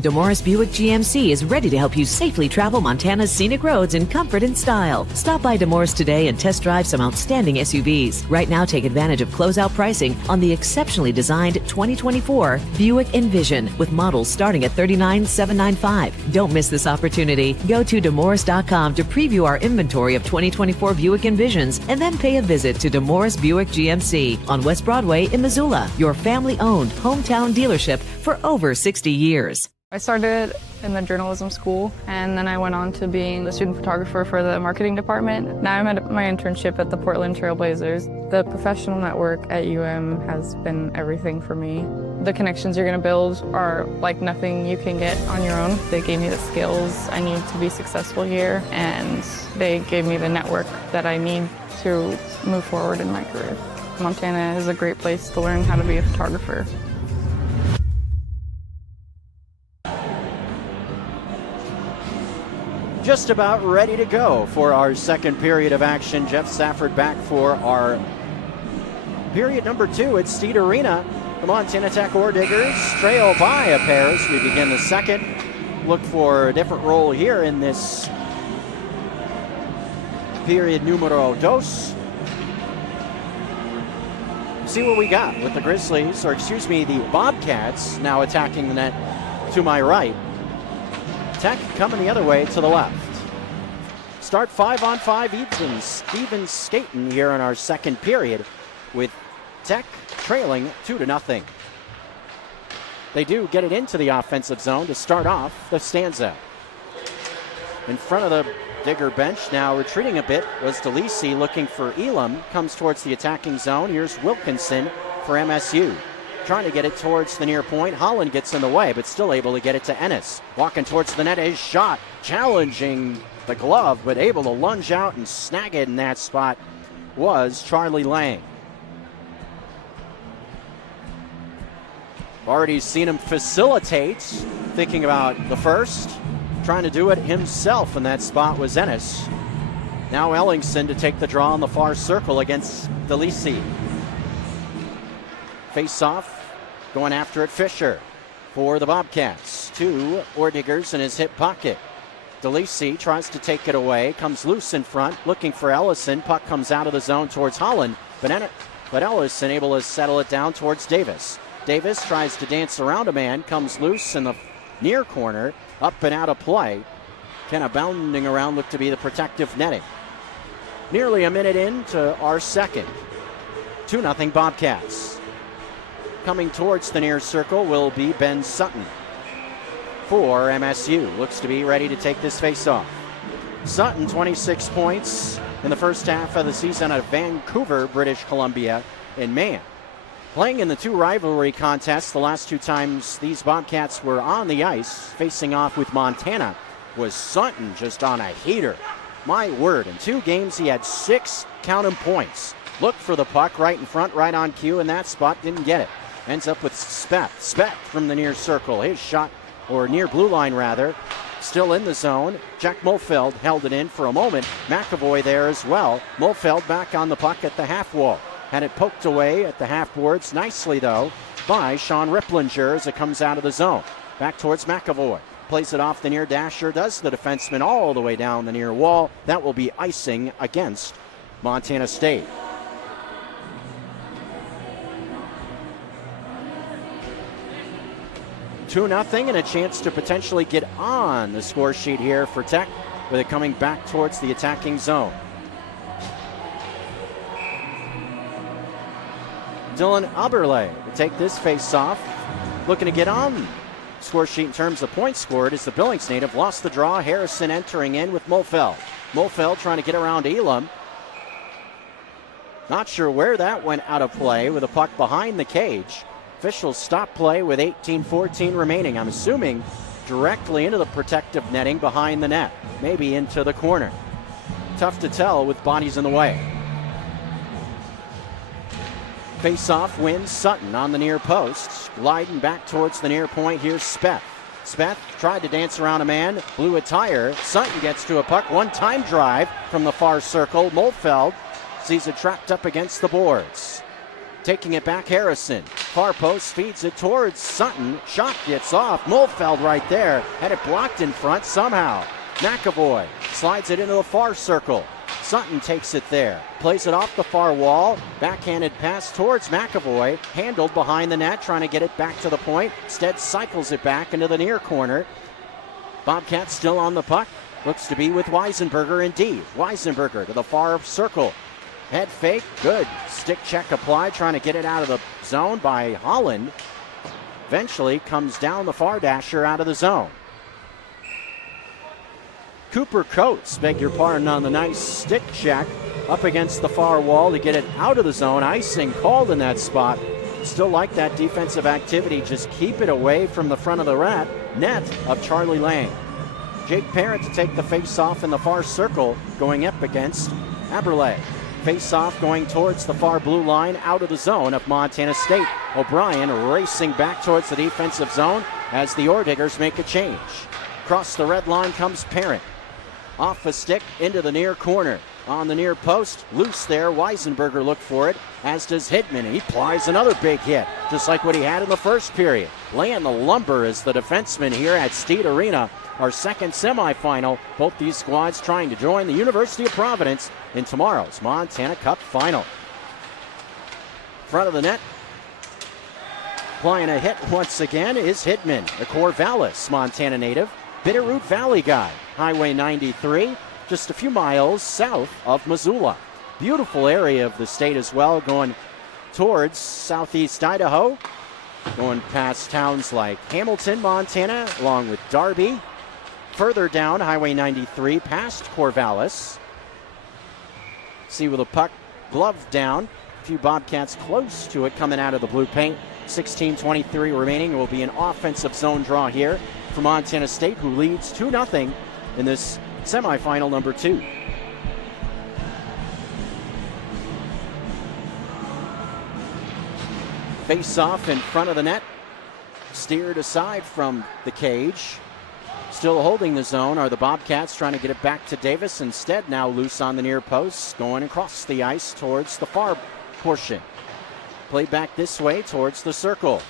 DeMorris Buick GMC is ready to help you safely travel Montana's scenic roads in comfort and style. Stop by DeMorris today and test drive some outstanding SUVs. Right now, take advantage of closeout pricing on the exceptionally designed 2024 Buick Envision with models starting at $39,795. Don't miss this opportunity. Go to DeMorris.com to preview our inventory of 2024 Buick Envisions and then pay a visit to DeMorris Buick GMC on West Broadway in Missoula, your family-owned hometown dealership for over 60 years. I started in the journalism school, and then I went on to being the student photographer for the marketing department. Now I'm at my internship at the Portland Trailblazers. The professional network at UM has been everything for me. The connections you're going to build are like nothing you can get on your own. They gave me the skills I need to be successful here, and they gave me the network that I need to move forward in my career. Montana is a great place to learn how to be a photographer. Just about ready to go for our second period of action. Jeff Safford back for our period number 2 at Steed Arena. The Montana Tech Ore Diggers trail by a pair as we begin the second. Look for a different role here in this period numero dos. See what we got with the Grizzlies, or excuse me, the Bobcats now attacking the net to my right. Tech coming the other way to the left. Start 5-on-5 even skating here in our second period with Tech trailing 2-0. They do get it into the offensive zone to start off the stanza. In front of the Digger bench, now retreating a bit, was DeLisi looking for Elam. Comes towards the attacking zone. Here's Wilkinson for MSU. Trying to get it towards the near point. Holland gets in the way, but still able to get it to Ennis. Walking towards the net, his shot, challenging the glove, but able to lunge out and snag it in that spot was Charlie Lang. Already seen him facilitate, thinking about the first. Trying to do it himself in that spot was Ennis. Now Ellingson to take the draw on the far circle against DeLisi. Face off, going after it, Fisher for the Bobcats. 2 Ore Diggers in his hip pocket. DeLisi tries to take it away, comes loose in front, looking for Ellison. Puck comes out of the zone towards Holland, but Ellison able to settle it down towards Davis. Davis tries to dance around a man, comes loose in the near corner, up and out of play. Kind of bounding around, looked to be the protective netting. Nearly a minute into our second. 2-0 Bobcats. Coming towards the near circle will be Ben Sutton for MSU. Looks to be ready to take this face-off. Sutton, 26 points in the first half of the season out of Vancouver, British Columbia. And man, playing in the 2 rivalry contests the last 2 times these Bobcats were on the ice facing off with Montana, was Sutton just on a heater. My word, in 2 games he had 6 count 'em points. Looked for the puck right in front, right on cue in that spot, didn't get it. Ends up with Speth. Speth from the near circle. His shot, or near blue line rather, still in the zone. Jack Mulfeld held it in for a moment. McAvoy there as well. Mulfeld back on the puck at the half wall. Had it poked away at the half boards nicely though by Sean Ripplinger as it comes out of the zone. Back towards McAvoy. Plays it off the near dasher. Does the defenseman all the way down the near wall. That will be icing against Montana State. Two 2-0 and a chance to potentially get on the score sheet here for Tech with it coming back towards the attacking zone. Dylan Aberle to take this face off. Looking to get on score sheet in terms of points scored as the Billings native lost the draw. Harrison entering in with Mulfeld. Mulfeld trying to get around Elam. Not sure where that went out of play with a puck behind the cage. Officials stop play with 18:14 remaining. I'm assuming directly into the protective netting behind the net. Maybe into the corner. Tough to tell with bodies in the way. Face-off wins Sutton on the near post. Gliding back towards the near point. Here's Speth. Speth tried to dance around a man. Blew a tire. Sutton gets to a puck. One-time drive from the far circle. Mulfeld sees it trapped up against the boards. Taking it back, Harrison. Far post feeds it towards Sutton. Shot gets off. Mulfeld right there. Had it blocked in front somehow. McAvoy slides it into the far circle. Sutton takes it there. Plays it off the far wall. Backhanded pass towards McAvoy. Handled behind the net, trying to get it back to the point. Instead cycles it back into the near corner. Bobcats still on the puck. Looks to be with Weisenberger indeed. Weisenberger to the far circle. Head fake, good. Stick check applied, trying to get it out of the zone by Holland. Eventually comes down the far dasher out of the zone. Cooper Coates, beg your pardon, on the nice stick check up against the far wall to get it out of the zone. Icing called in that spot. Still like that defensive activity. Just keep it away from the front of the net of Charlie Lang. Jake Parent to take the face-off in the far circle, going up against Aberle. Face-off going towards the far blue line out of the zone of Montana State. O'Brien racing back towards the defensive zone as the Orediggers make a change. Across the red line comes Parent. Off a stick into the near corner. On the near post, loose there. Weisenberger looked for it, as does Hitman. He plies another big hit, just like what he had in the first period. Laying the lumber is the defenseman here at Steed Arena. Our second semifinal. Both these squads trying to join the University of Providence in tomorrow's Montana Cup final. Front of the net. Applying a hit once again is Hitman, a Corvallis Montana native. Bitterroot Valley guy. Highway 93, just a few miles south of Missoula. Beautiful area of the state as well, going towards southeast Idaho. Going past towns like Hamilton, Montana, along with Darby. Further down Highway 93 past Corvallis. See with a puck gloved down. A few Bobcats close to it coming out of the blue paint. 16:23 remaining. It will be an offensive zone draw here for Montana State, who leads 2-0 in this semifinal number 2. Face off in front of the net. Steered aside from the cage. Still holding the zone are the Bobcats, trying to get it back to Davis. Instead, now loose on the near post, going across the ice towards the far portion. Played back this way towards the circle.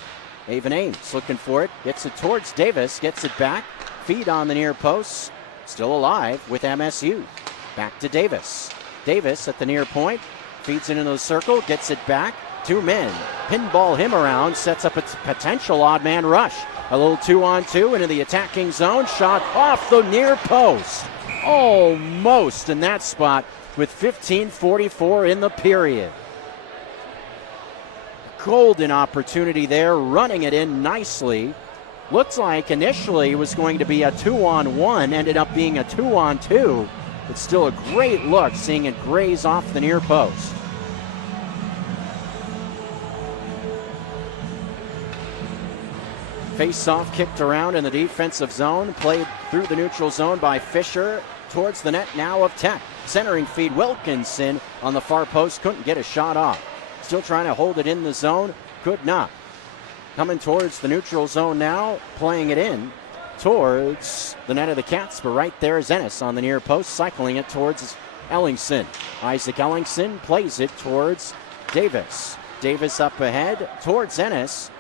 Avon Ames looking for it, gets it towards Davis, gets it back. Feed on the near post, still alive with MSU. Back to Davis. Davis at the near point, feeds it into the circle, gets it back. 2 men pinball him around, sets up a potential odd man rush. A little 2-on-2 into the attacking zone. Shot off the near post. Almost in that spot with 15:44 in the period. Golden opportunity there, running it in nicely. Looks like initially it was going to be a 2-on-1, ended up being a 2-on-2. But still a great look, seeing it graze off the near post. Face-off kicked around in the defensive zone, played through the neutral zone by Fisher towards the net now of Tech. Centering feed, Wilkinson on the far post, couldn't get a shot off. Still trying to hold it in the zone, could not. Coming towards the neutral zone now, playing it in towards the net of the Cats, but right there is Ennis on the near post, cycling it towards Ellingson. Isaac Ellingson plays it towards Davis. Davis up ahead towards Ennis.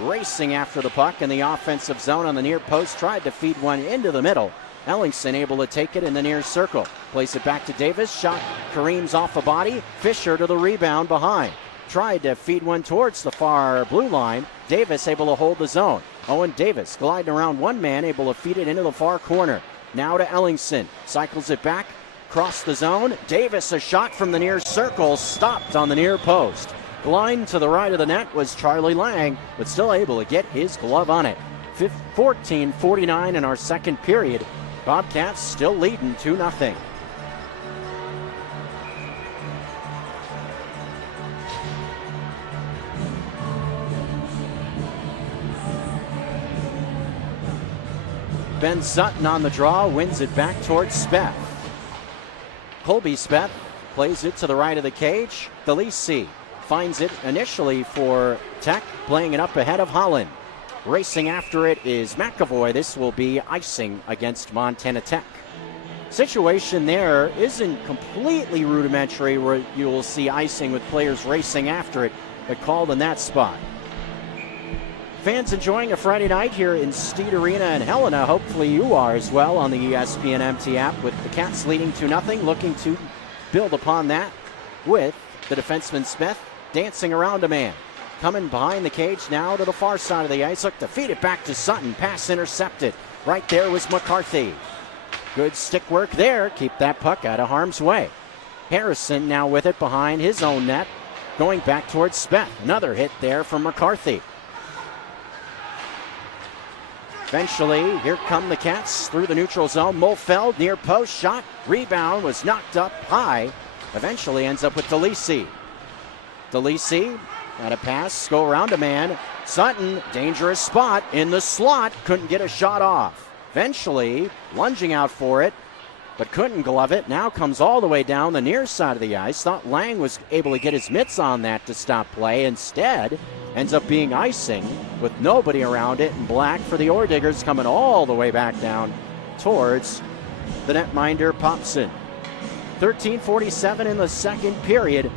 Racing after the puck in the offensive zone on the near post, tried to feed one into the middle. Ellingson able to take it in the near circle. Place it back to Davis, shot careens off the body. Fisher to the rebound behind. Tried to feed one towards the far blue line. Davis able to hold the zone. Owen Davis gliding around one man, able to feed it into the far corner. Now to Ellingson, cycles it back, across the zone. Davis, a shot from the near circle, stopped on the near post. Line to the right of the net was Charlie Lang, but still able to get his glove on it. 14:49 in our second period. Bobcats still leading 2-0. Ben Sutton on the draw, wins it back towards Speth. Colby Speth plays it to the right of the cage. Delisi finds it initially for Tech, playing it up ahead of Holland. Racing after it is McAvoy. This will be icing against Montana Tech. Situation there isn't completely rudimentary where you will see icing with players racing after it. but called in that spot. Fans enjoying a Friday night here in Steed Arena in Helena. Hopefully you are as well on the ESPN MT app, with the Cats leading 2-0, looking to build upon that with the defenseman Smith dancing around a man. Coming behind the cage now to the far side of the ice. Look to feed it back to Sutton. Pass intercepted. Right there was McCarthy. Good stick work there. Keep that puck out of harm's way. Harrison now with it behind his own net. Going back towards Speth. Another hit there from McCarthy. Eventually, here come the Cats through the neutral zone. Mulfeld near post shot. Rebound was knocked up high. Eventually ends up with DeLisi. DeLisi had a pass, go around a man. Sutton, dangerous spot in the slot. Couldn't get a shot off. Eventually, lunging out for it, but couldn't glove it. Now comes all the way down the near side of the ice. Thought Lang was able to get his mitts on that to stop play. Instead, ends up being icing with nobody around it, and black for the Orediggers coming all the way back down towards the netminder Popson. 13:47 in the second period.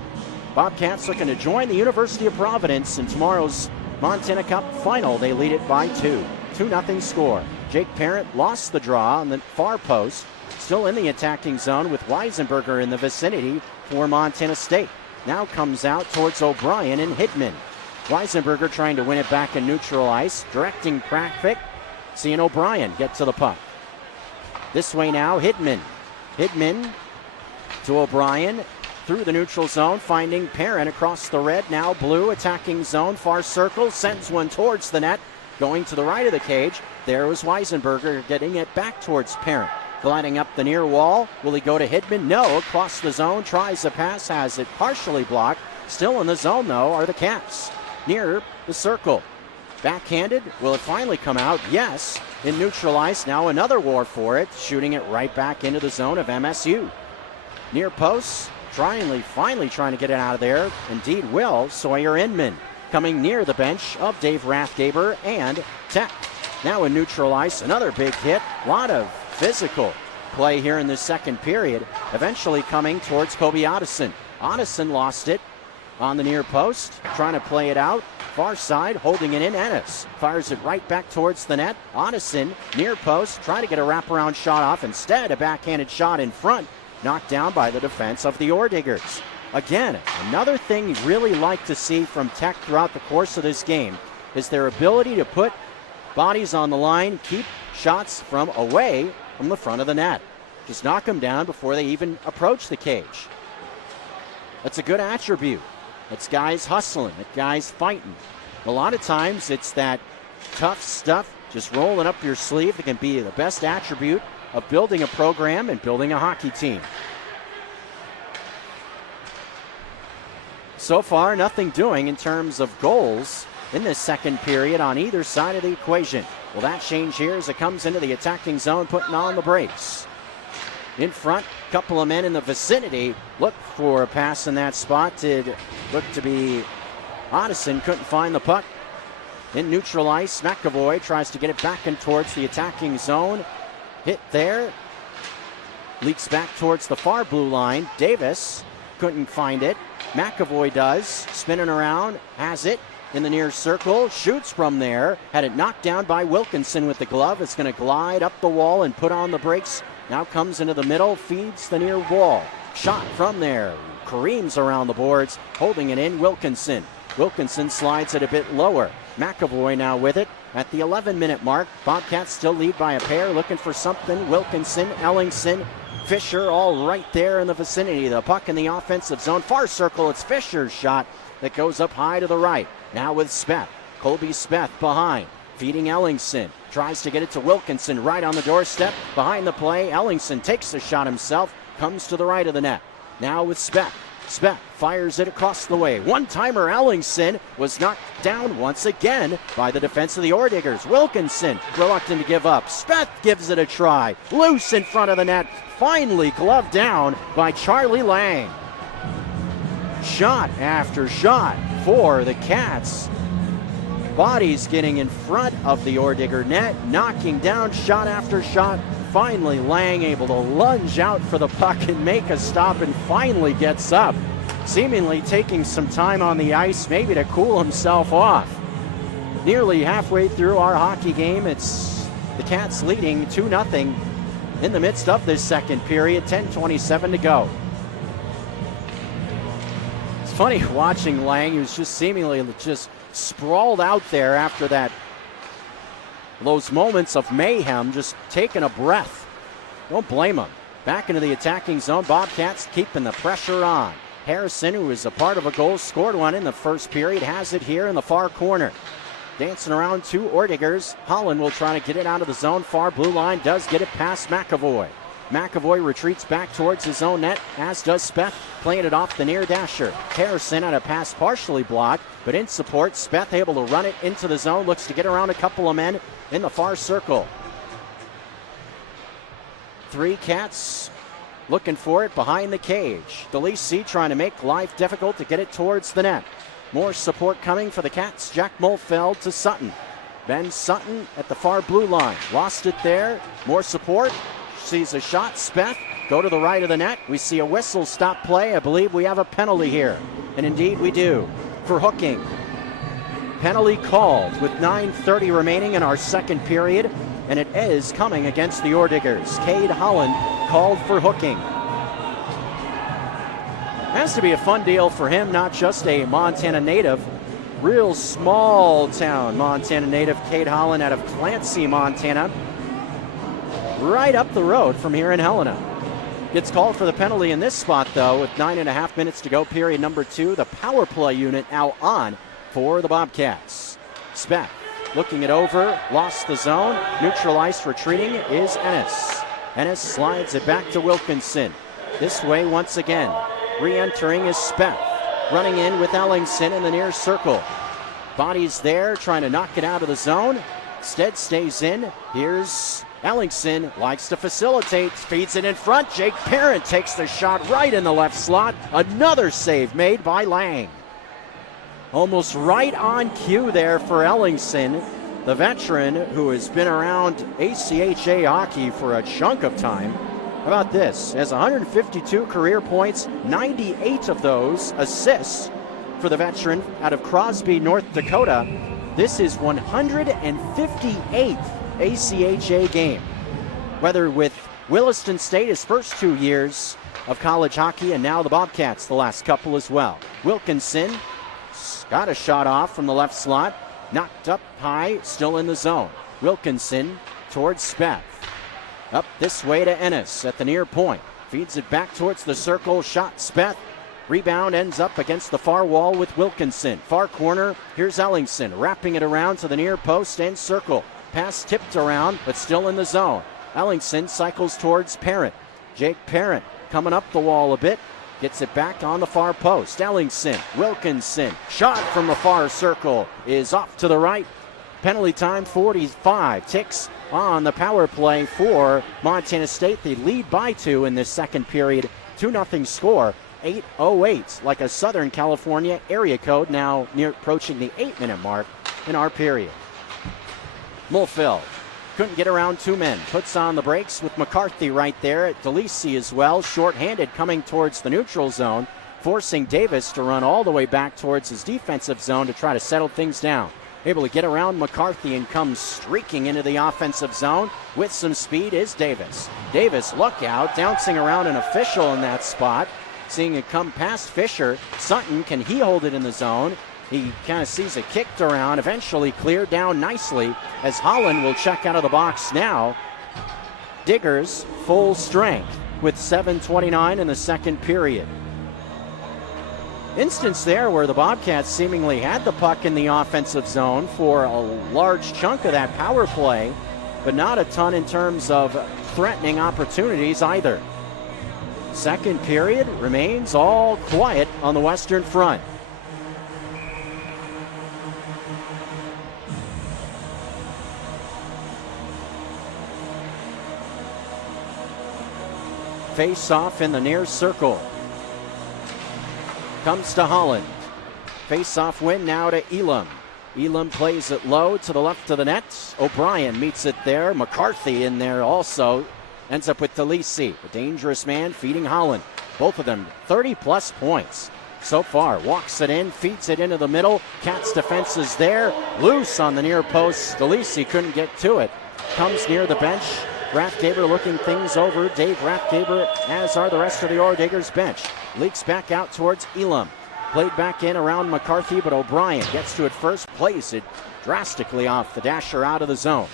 Bobcats looking to join the University of Providence in tomorrow's Montana Cup final. They lead it by 2. 2-0 score. Jake Parent lost the draw on the far post. Still in the attacking zone with Weisenberger in the vicinity for Montana State. Now comes out towards O'Brien and Hittman. Weisenberger trying to win it back in neutral ice. Directing traffic. Seeing O'Brien get to the puck. This way now, Hittman. Hittman to O'Brien. Through the neutral zone, finding Perrin across the red, now blue, attacking zone, far circle, sends one towards the net, going to the right of the cage. There was Weisenberger getting it back towards Perrin. Gliding up the near wall, will he go to Hittman? No, across the zone, tries a pass, has it partially blocked. Still in the zone, though, are the Cats. Near the circle. Backhanded, will it finally come out? Yes, in neutral ice, now another war for it, shooting it right back into the zone of MSU. Near posts, finally trying to get it out of there. Indeed will. Sawyer Inman coming near the bench of Dave Rathgaber and Tech. Now in neutral ice, another big hit. A lot of physical play here in the second period. Eventually coming towards Kobe Otteson. Otteson lost it on the near post, trying to play it out. Far side, holding it in. Ennis fires it right back towards the net. Otteson near post, trying to get a wraparound shot off. Instead, a backhanded shot in front. Knocked down by the defense of the Orediggers. Again, another thing you really like to see from Tech throughout the course of this game is their ability to put bodies on the line, keep shots from away from the front of the net. Just knock them down before they even approach the cage. That's a good attribute. It's guys hustling, it's guys fighting. A lot of times it's that tough stuff, just rolling up your sleeve, that can be the best attribute of building a program and building a hockey team. So far, nothing doing in terms of goals in this second period on either side of the equation. Will that change here as it comes into the attacking zone, putting on the brakes? In front, a couple of men in the vicinity look for a pass in that spot. Did look to be Otteson, couldn't find the puck. In neutral ice, McAvoy tries to get it back in towards the attacking zone. Hit there. Leaks back towards the far blue line. Davis couldn't find it. McAvoy does. Spinning around. Has it in the near circle. Shoots from there. Had it knocked down by Wilkinson with the glove. It's going to glide up the wall and put on the brakes. Now comes into the middle. Feeds the near wall. Shot from there. Careens around the boards. Holding it in. Wilkinson. Wilkinson slides it a bit lower. McAvoy now with it. At the 11-minute mark, Bobcats still lead by a pair, looking for something. Wilkinson, Ellingson, Fisher all right there in the vicinity. The puck in the offensive zone. Far circle, it's Fisher's shot that goes up high to the right. Now with Speth. Colby Speth behind. Feeding Ellingson. Tries to get it to Wilkinson right on the doorstep. Behind the play, Ellingson takes the shot himself. Comes to the right of the net. Now with Speth. Speth fires it across the way. One-timer Ellingson was knocked down once again by the defense of the Orediggers. Wilkinson reluctant to give up. Speth gives it a try. Loose in front of the net. Finally gloved down by Charlie Lang. Shot after shot for the Cats. Bodies getting in front of the Oredigger net, knocking down shot after shot. Finally, Lang able to lunge out for the puck and make a stop, and finally gets up seemingly taking some time on the ice, maybe to cool himself off. Nearly halfway through our hockey game, it's the Cats leading 2-0 in the midst of this second period, 10:27 to go. It's funny watching Lang, who's just seemingly just sprawled out there after those moments of mayhem, just taking a breath. Don't blame him. Back into the attacking zone, Bobcats keeping the pressure on. Harrison, who is a part of a goal, scored one in the first period, has it here in the far corner. Dancing around two Ordigers. Holland will try to get it out of the zone. Far blue line, does get it past McAvoy. McAvoy retreats back towards his own net, as does Speth, playing it off the near dasher. Harrison had a pass partially blocked, but in support, Speth able to run it into the zone, looks to get around a couple of men in the far circle. Three Cats looking for it behind the cage. DeLisi trying to make life difficult to get it towards the net. More support coming for the Cats. Jack Mulfeld to Sutton. Ben Sutton at the far blue line. Lost it there. More support. Sees a shot. Speth go to the right of the net. We see a whistle stop play. I believe we have a penalty here. And indeed we do. For hooking. Penalty called with 9:30 remaining in our second period. And it is coming against the Ordigers. Cade Holland called for hooking. Has to be a fun deal for him, not just a Montana native. Real small town Montana native, Cade Holland out of Clancy, Montana. Right up the road from here in Helena. Gets called for the penalty in this spot, though, with 9.5 minutes to go, period number 2. The power play unit now on for the Bobcats. Speth looking it over, lost the zone. Neutralized, retreating is Ennis. Ennis slides it back to Wilkinson. This way once again. Re-entering is Speth. Running in with Ellingson in the near circle. Bodies there, trying to knock it out of the zone. Stead stays in. Here's Ellingson, likes to facilitate, feeds it in front. Jake Parent takes the shot right in the left slot. Another save made by Lang. Almost right on cue there for Ellingson, the veteran who has been around ACHA hockey for a chunk of time. How about this? Has 152 career points, 98 of those assists for the veteran out of Crosby, North Dakota. This is 158th ACHA game. Whether with Williston State his first 2 years of college hockey, and now the Bobcats the last couple as well. Wilkinson got a shot off from the left slot, knocked up high, still in the zone. Wilkinson towards Speth. Up this way to Ennis at the near point. Feeds it back towards the circle. Shot Speth. Rebound ends up against the far wall with Wilkinson. Far corner. Here's Ellingson wrapping it around to the near post and circle. Pass tipped around, but still in the zone. Ellingson cycles towards Parent. Jake Parent coming up the wall a bit. Gets it back on the far post. Ellingson. Wilkinson. Shot from the far circle is off to the right. Penalty time 45 ticks on the power play for Montana State. They lead by 2 in this second period. 2-0 score. 8:08, like a Southern California area code, now near approaching the 8-minute mark in our period. Mulfeld couldn't get around 2 men. Puts on the brakes with McCarthy right there. DeLisi as well, short-handed coming towards the neutral zone, forcing Davis to run all the way back towards his defensive zone to try to settle things down. Able to get around McCarthy and comes streaking into the offensive zone with some speed is Davis. Davis, look out, bouncing around an official in that spot. Seeing it come past Fisher. Sutton, can he hold it in the zone? He kind of sees it kicked around, eventually cleared down nicely as Holland will check out of the box now. Diggers full strength with 7:29 in the second period. Instance there where the Bobcats seemingly had the puck in the offensive zone for a large chunk of that power play, but not a ton in terms of threatening opportunities either. Second period remains all quiet on the Western Front. Face off in the near circle. Comes to Holland. Face-off win now to Elam. Elam plays it low to the left of the net. O'Brien meets it there. McCarthy in there also. Ends up with DeLisi, a dangerous man feeding Holland. Both of them 30-plus points. so far. Walks it in, feeds it into the middle. Cats defense is there. Loose on the near post. DeLisi couldn't get to it. Comes near the bench. Rathgaber looking things over. Dave Rathgaber, as are the rest of the Orediggers bench. Leaks back out towards Elam. Played back in around McCarthy, but O'Brien gets to it first. Plays it drastically off the dasher out of the zone.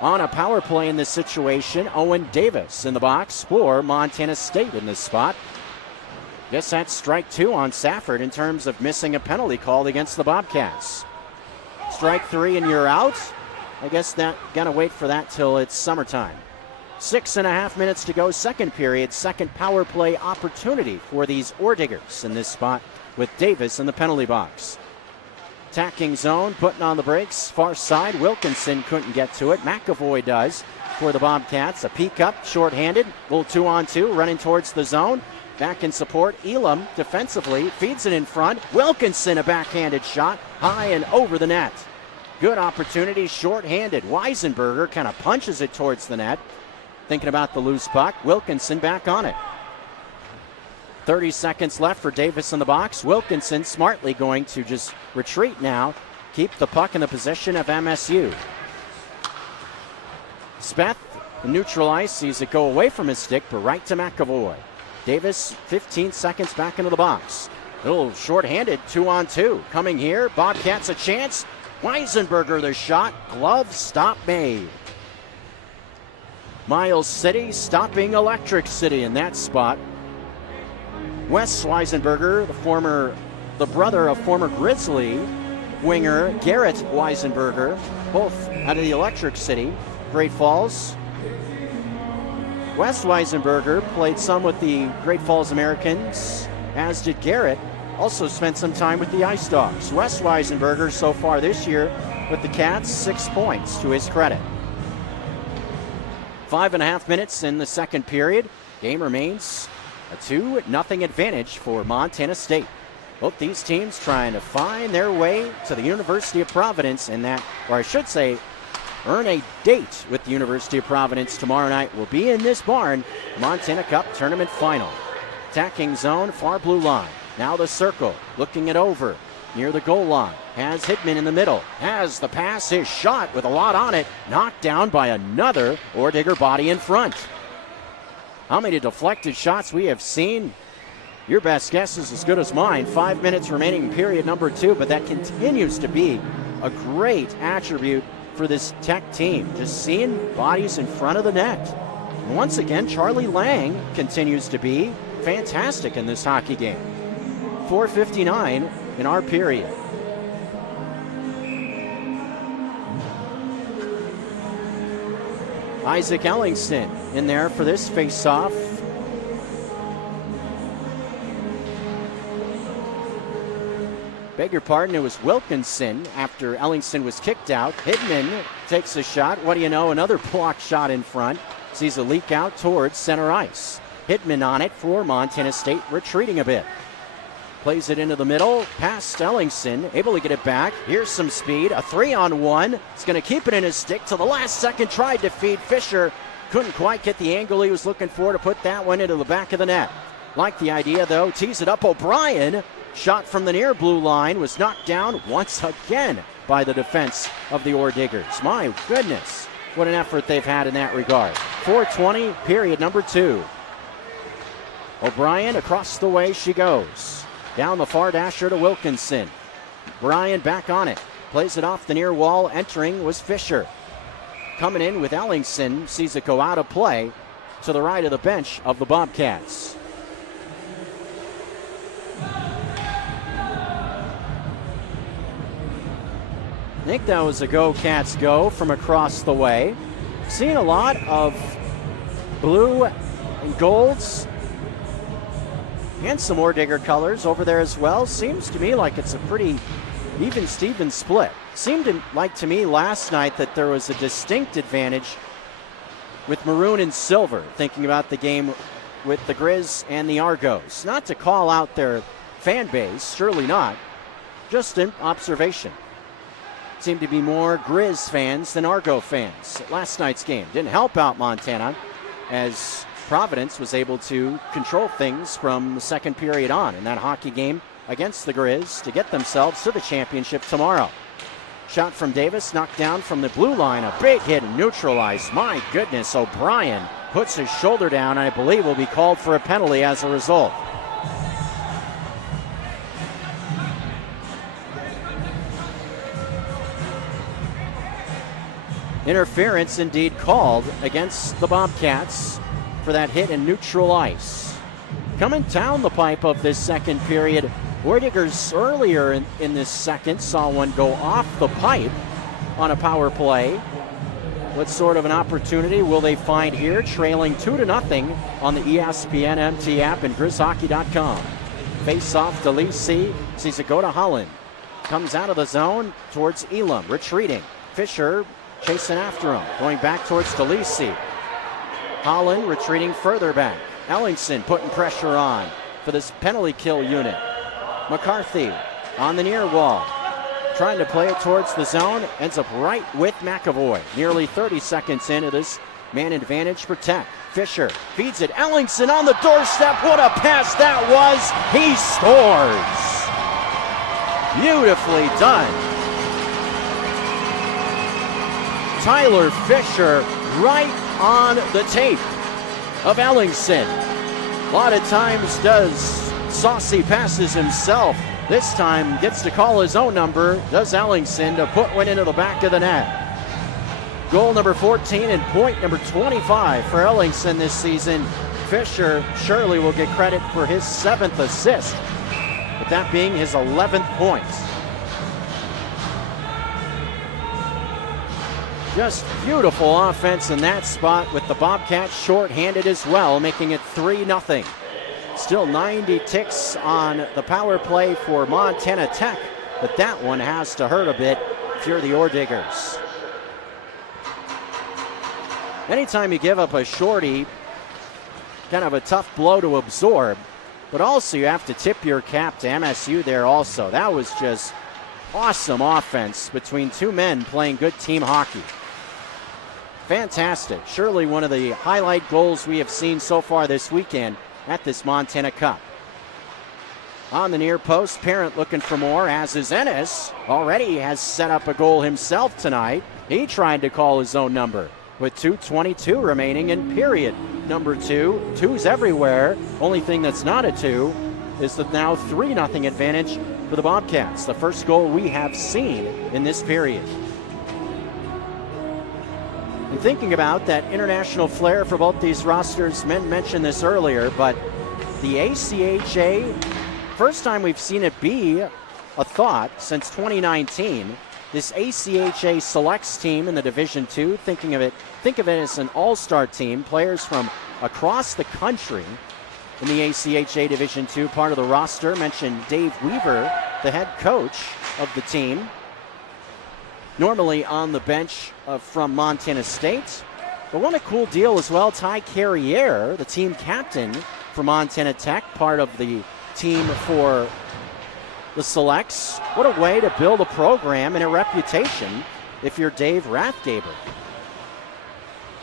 On a power play in this situation, Owen Davis in the box for Montana State in this spot. Guess that's strike 2 on Safford in terms of missing a penalty called against the Bobcats. Strike 3 and you're out. I guess that gotta wait for that till it's summertime. 6.5 minutes to go, second period, second power play opportunity for these Orediggers in this spot with Davis in the penalty box. Attacking zone, putting on the brakes, far side. Wilkinson couldn't get to it. McAvoy does for the Bobcats. A peek up, shorthanded. Little 2-on-2, running towards the zone. Back in support. Elam defensively feeds it in front. Wilkinson, a backhanded shot, high and over the net. Good opportunity, shorthanded. Weisenberger kind of punches it towards the net. Thinking about the loose puck. Wilkinson back on it. 30 seconds left for Davis in the box. Wilkinson smartly going to just retreat now. Keep the puck in the possession of MSU. Speth, the neutral ice, sees it go away from his stick, but right to McAvoy. Davis, 15 seconds back into the box. A little short-handed, 2-on-2. Coming here, Bobcats a chance. Weisenberger the shot. Glove stop made. Miles City stopping Electric City in that spot. Wes Weisenberger, the brother of former Grizzly winger Garrett Weisenberger, both out of the Electric City, Great Falls. Wes Weisenberger played some with the Great Falls Americans, as did Garrett. Also spent some time with the Ice Dogs. Wes Weisenberger so far this year with the Cats, 6 points to his credit. 5.5 minutes in the second period. Game remains a 2-0 advantage for Montana State. Both these teams trying to find their way to the University of Providence in that, or I should say, earn a date with the University of Providence tomorrow night. Will be in this barn, Montana Cup Tournament Final. Attacking zone, far blue line. Now the circle, looking it over near the goal line. Has Hickman in the middle. Has the pass, his shot with a lot on it. Knocked down by another Ordigger body in front. How many deflected shots we have seen? Your best guess is as good as mine. 5 minutes remaining in period number 2, but that continues to be a great attribute for this Tech team. Just seeing bodies in front of the net. And once again, Charlie Lang continues to be fantastic in this hockey game. 4:59 in our period. Isaac Ellingston in there for this face-off. Beg your pardon, it was Wilkinson after Ellingston was kicked out. Hickman takes a shot. What do you know? Another block shot in front. Sees a leak out towards center ice. Hickman on it for Montana State, retreating a bit. Plays it into the middle, past Ellingston, able to get it back. Here's some speed, a 3-on-1. He's going to keep it in his stick till the last second. Tried to feed Fisher. Couldn't quite get the angle he was looking for to put that one into the back of the net. Like the idea, though. Tees it up. O'Brien, shot from the near blue line, was knocked down once again by the defense of the Orediggers. My goodness, what an effort they've had in that regard. 4:20, period number 2. O'Brien, across the way she goes. Down the far dasher to Wilkinson. Bryan back on it. Plays it off the near wall. Entering was Fisher. Coming in with Ellingston. Sees it go out of play to the right of the bench of the Bobcats. I think that was a go Cats go from across the way. Seen a lot of blue and golds and some Orediggers colors over there as well. Seems to me like it's a pretty even Steven split. Seemed like to me last night that there was a distinct advantage with maroon and silver, thinking about the game with the Grizz and the Argos. Not to call out their fan base, surely not, just an observation. Seemed to be more Grizz fans than Argo fans at last night's game. Didn't help out Montana, as Providence was able to control things from the second period on in that hockey game against the Grizz to get themselves to the championship tomorrow. Shot from Davis, knocked down from the blue line. A big hit and neutralized. My goodness, O'Brien puts his shoulder down, and I believe will be called for a penalty as a result. Interference indeed called against the Bobcats for that hit in neutral ice. Coming down the pipe of this second period, Ordigers earlier in this second saw one go off the pipe on a power play. What sort of an opportunity will they find here? Trailing 2-0 on the ESPN MT app and GrizzHockey.com. Face off to Lee C. Sees it go to Holland. Comes out of the zone towards Elam, retreating. Fisher chasing after him, going back towards DeLisi. Holland retreating further back. Ellingson putting pressure on for this penalty kill unit. McCarthy on the near wall, trying to play it towards the zone, ends up right with McAvoy. Nearly 30 seconds into this man advantage for Tech. Fisher feeds it. Ellingson on the doorstep. What a pass that was. He scores. Beautifully done. Tyler Fisher right on the tape of Ellingson. A lot of times does saucy passes himself. This time gets to call his own number, does Ellingson, to put one into the back of the net. Goal number 14 and point number 25 for Ellingson this season. Fisher surely will get credit for his 7th assist, with that being his 11th point. Just beautiful offense in that spot, with the Bobcats short-handed as well, making it 3-0. Still 90 ticks on the power play for Montana Tech, but that one has to hurt a bit if you're the Ordigers. Anytime you give up a shorty, kind of a tough blow to absorb, but also you have to tip your cap to MSU there also. That was just awesome offense between two men playing good team hockey. Fantastic. Surely one of the highlight goals we have seen so far this weekend at this Montana Cup. On the near post, Parent looking for more, as is Ennis. Already has set up a goal himself tonight. He tried to call his own number with 2:22 remaining in period number 2. Twos everywhere. Only thing that's not a 2 is the now 3-0 advantage for the Bobcats. The first goal we have seen in this period. And thinking about that international flair for both these rosters, men mentioned this earlier, but the ACHA, first time we've seen it be a thought since 2019. This ACHA selects team in the Division II, think of it as an all-star team, players from across the country in the ACHA Division II. Part of the roster, mentioned Dave Weaver, the head coach of the team. Normally on the bench from Montana State. But what a cool deal as well. Ty Carriere, the team captain for Montana Tech, part of the team for the selects. What a way to build a program and a reputation if you're Dave Rathgaber.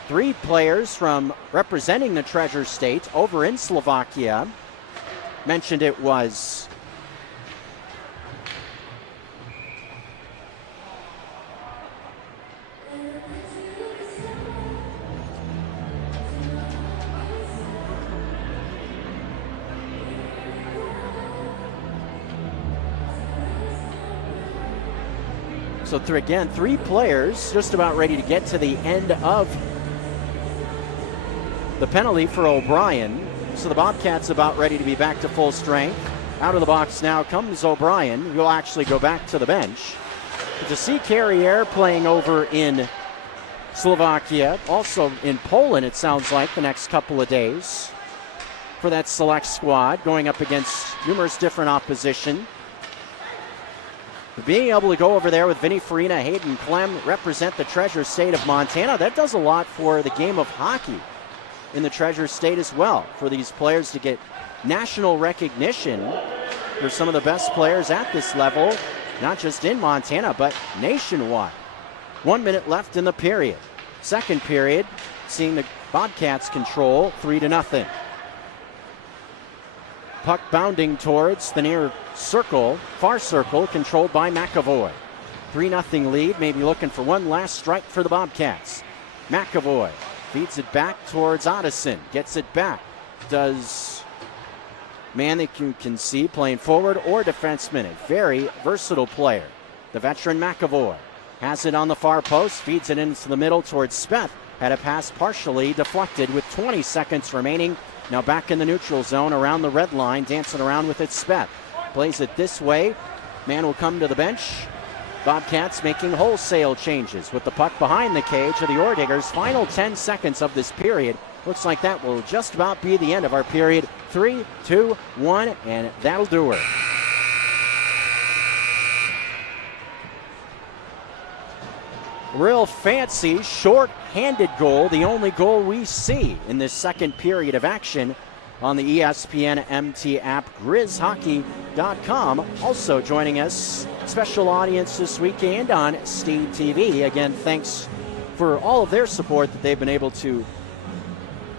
3 players from representing the Treasure State over in Slovakia. Mentioned it was So again, 3 players just about ready to get to the end of the penalty for O'Brien. So the Bobcats about ready to be back to full strength. Out of the box now comes O'Brien, who will actually go back to the bench. But to see Carriere playing over in Slovakia, also in Poland it sounds like the next couple of days for that select squad, going up against numerous different opposition. Being able to go over there with Vinny Farina, Hayden Clem, represent the Treasure State of Montana, that does a lot for the game of hockey in the Treasure State as well, for these players to get national recognition for some of the best players at this level, not just in Montana, but nationwide. 1 minute left in the period. second period, seeing the Bobcats control 3-0. Puck bounding towards the near circle, far circle, controlled by McAvoy. 3-0 lead, maybe looking for one last strike for the Bobcats. McAvoy feeds it back towards Otteson, gets it back. Does man that you can see playing forward or defenseman, a very versatile player. The veteran McAvoy has it on the far post, feeds it into the middle towards Speth. Had a pass partially deflected with 20 seconds remaining. Now back in the neutral zone around the red line, dancing around with it, Speth. Plays it this way. Man will come to the bench. Bobcats making wholesale changes with the puck behind the cage of the Orediggers. Final 10 seconds of this period. Looks like that will just about be the end of our period. 3, 2, 1, and that'll do her. Real fancy, short-handed goal, the only goal we see in this second period of action on the ESPN MT app, GrizzHockey.com. Also joining us, special audience this weekend on Steed TV. Again, thanks for all of their support that they've been able to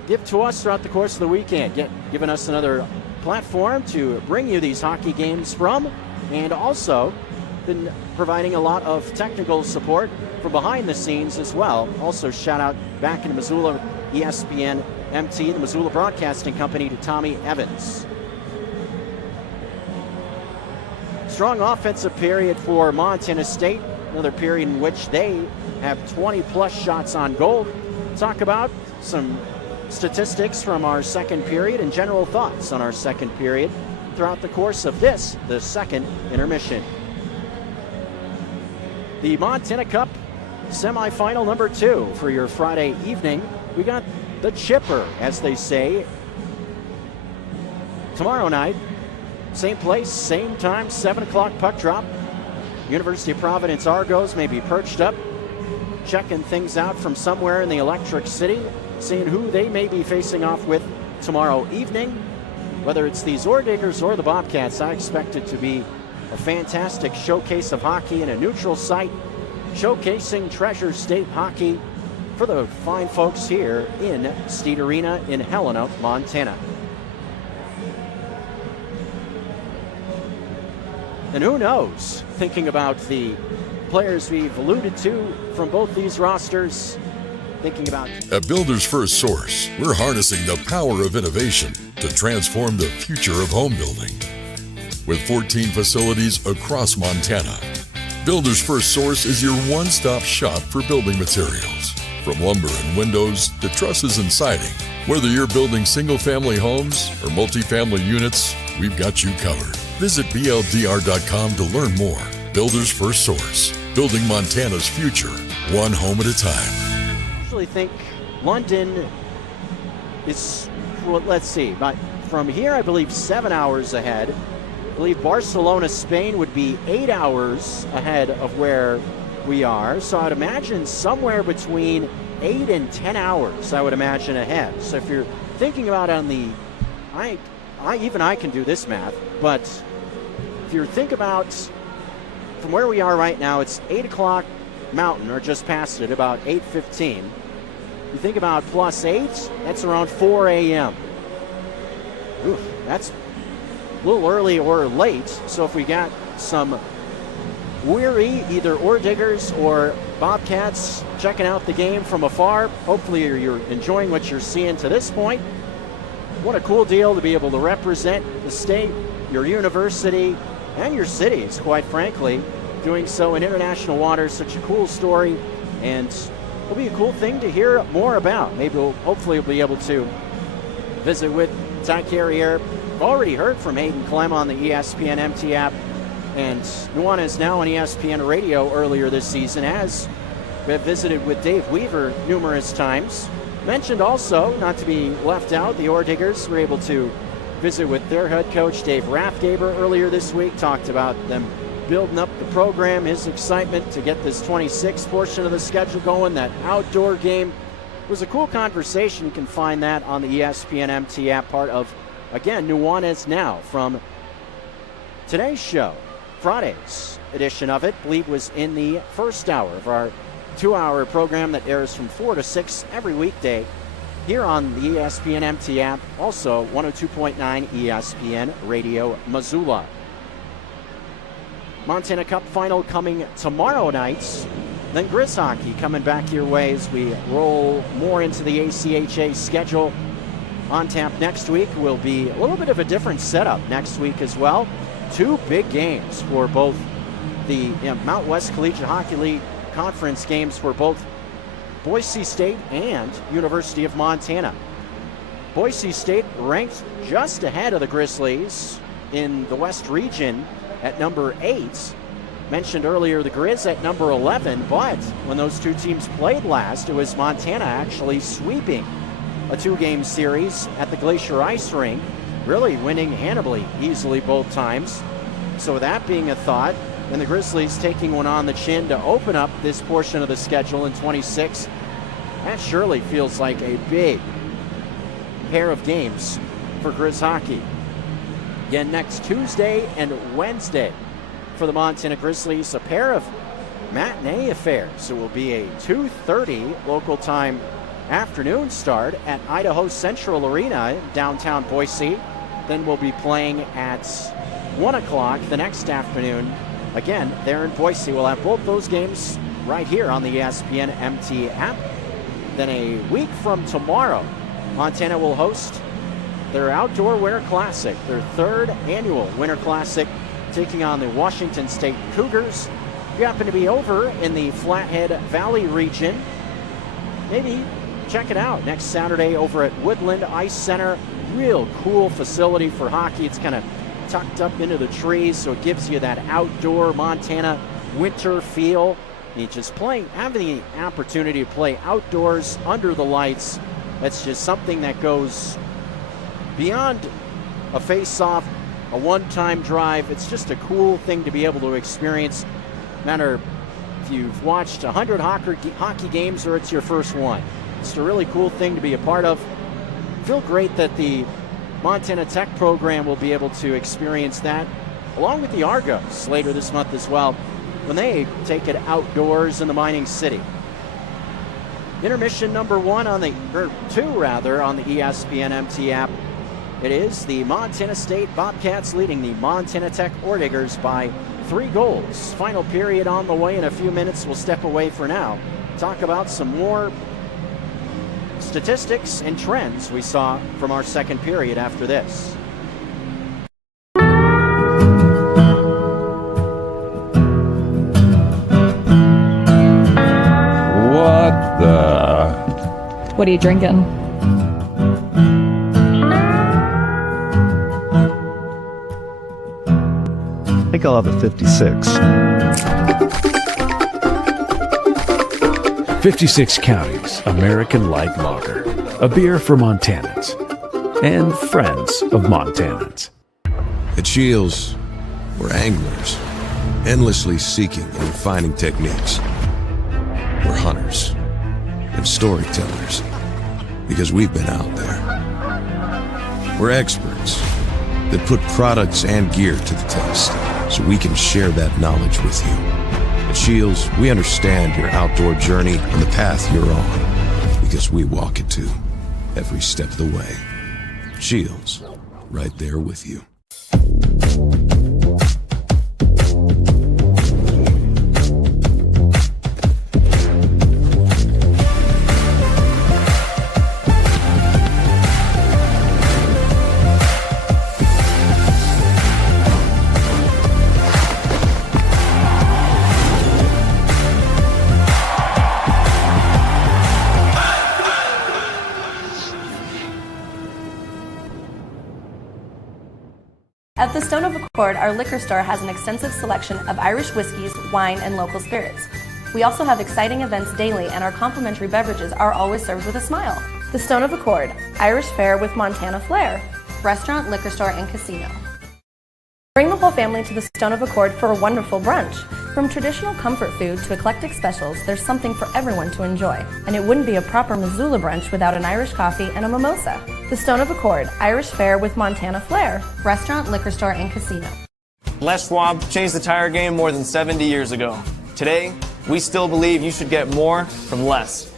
give to us throughout the course of the weekend, giving us another platform to bring you these hockey games from, and also been providing a lot of technical support from behind the scenes as well. Also, shout out back in Missoula, ESPN MT, the Missoula Broadcasting Company, to Tommy Evans. Strong offensive period for Montana State. Another period in which they have 20-plus shots on goal. Talk about some statistics from our second period and general thoughts on our second period throughout the course of this, the second intermission. The Montana Cup semifinal number 2 for your Friday evening. We got the chipper, as they say, tomorrow night. Same place, same time, 7 o'clock puck drop. University of Providence Argos may be perched up, checking things out from somewhere in the Electric City, seeing who they may be facing off with tomorrow evening. Whether it's these Orediggers or the Bobcats, I expect it to be a fantastic showcase of hockey in a neutral site, showcasing Treasure State hockey for the fine folks here in Steed Arena in Helena, Montana. And who knows, thinking about the players we've alluded to from both these rosters, thinking about... At Builders First Source, we're harnessing the power of innovation to transform the future of home building. With 14 facilities across Montana, Builders First Source is your one-stop shop for building materials. From lumber and windows to trusses and siding, whether you're building single-family homes or multifamily units, we've got you covered. Visit BLDR.com to learn more. Builders First Source, building Montana's future, one home at a time. I usually think London is, well, let's see, but from here I believe 7 hours ahead. I believe Barcelona, Spain would be 8 hours ahead of where we are. So I'd imagine somewhere between 8 and 10 hours, I would imagine, ahead. So if you're thinking about on the, I can do this math, but if you think about from where we are right now, it's 8 o'clock Mountain, or just past it, about 8:15. You think about plus 8, that's around 4 a.m. Oof, that's a little early or late. So if we got some weary either Orediggers or Bobcats checking out the game from afar, hopefully you're enjoying what you're seeing to this point. What a cool deal to be able to represent the state, your university, and your cities, quite frankly, doing so in international waters. Such a cool story, and it'll be a cool thing to hear more about. Maybe hopefully we'll be able to visit with Ty Carrier. We've already heard from Hayden Clem on the ESPN MT app, and Nuanez Now on ESPN Radio earlier this season, as we've visited with Dave Weaver numerous times. Mentioned also, not to be left out, the Orediggers were able to visit with their head coach, Dave Rathgaber, earlier this week. Talked about them building up the program, his excitement to get this 26th portion of the schedule going, that outdoor game. It was a cool conversation. You can find that on the ESPN MT app, part of, again, Nuanez Now from today's show. Friday's edition of it, I believe, was in the first hour of our 2-hour program that airs from 4 to 6 every weekday here on the ESPN MT app. Also, 102.9 ESPN Radio Missoula. Montana Cup final coming tomorrow night. Then Grizz hockey coming back your way as we roll more into the ACHA schedule. On tap next week will be a little bit of a different setup next week as well. 2 big games for both the Mount West Collegiate Hockey League conference games for both Boise State and University of Montana. Boise State ranked just ahead of the Grizzlies in the West region at number 8. Mentioned earlier the Grizz at number 11, but when those two teams played last, it was Montana actually sweeping a 2-game series at the Glacier Ice Rink, really winning handily, easily both times. So with that being a thought, and the Grizzlies taking one on the chin to open up this portion of the schedule in 26, that surely feels like a big pair of games for Grizz hockey. Again, next Tuesday and Wednesday for the Montana Grizzlies, a pair of matinee affairs. It will be a 2:30 local time afternoon start at Idaho Central Arena in downtown Boise. Then we'll be playing at 1 o'clock the next afternoon. Again, there in Boise. We'll have both those games right here on the ESPN MT app. Then a week from tomorrow, Montana will host their Outdoor Winter Classic, their 3rd annual Winter Classic, taking on the Washington State Cougars. If you happen to be over in the Flathead Valley region, maybe check it out next Saturday over at Woodland Ice Center. Real cool facility for hockey. It's kind of tucked up into the trees, so it gives you that outdoor Montana winter feel. You just have the opportunity to play outdoors under the lights. That's just something that goes beyond a face-off, a one-time drive. It's just a cool thing to be able to experience. No matter if you've watched 100 hockey games or it's your first one. It's a really cool thing to be a part of. Feel great that the Montana Tech program will be able to experience that, along with the Argos later this month as well, when they take it outdoors in the mining city. Intermission number 2 on the ESPN MT app. It is the Montana State Bobcats leading the Montana Tech Orediggers by 3 goals. Final period on the way in a few minutes. We'll step away for now. Talk about some more statistics and trends we saw from our second period after this. What are you drinking? I think I'll have a 56. 56 Counties American Light Lager, a beer for Montanans and friends of Montanans. At Shields, we're anglers, endlessly seeking and refining techniques. We're hunters and storytellers because we've been out there. We're experts that put products and gear to the test so we can share that knowledge with you. At Shields, we understand your outdoor journey and the path you're on because we walk it too, every step of the way. Shields, right there with you. At the Stone of Accord, our liquor store has an extensive selection of Irish whiskeys, wine, and local spirits. We also have exciting events daily, and our complimentary beverages are always served with a smile. The Stone of Accord, Irish fare with Montana flair, restaurant, liquor store, and casino. Bring the whole family to the Stone of Accord for a wonderful brunch. From traditional comfort food to eclectic specials, there's something for everyone to enjoy. And it wouldn't be a proper Missoula brunch without an Irish coffee and a mimosa. The Stone of Accord, Irish fare with Montana flair, restaurant, liquor store, and casino. Les Schwab changed the tire game more than 70 years ago. Today, we still believe you should get more from less.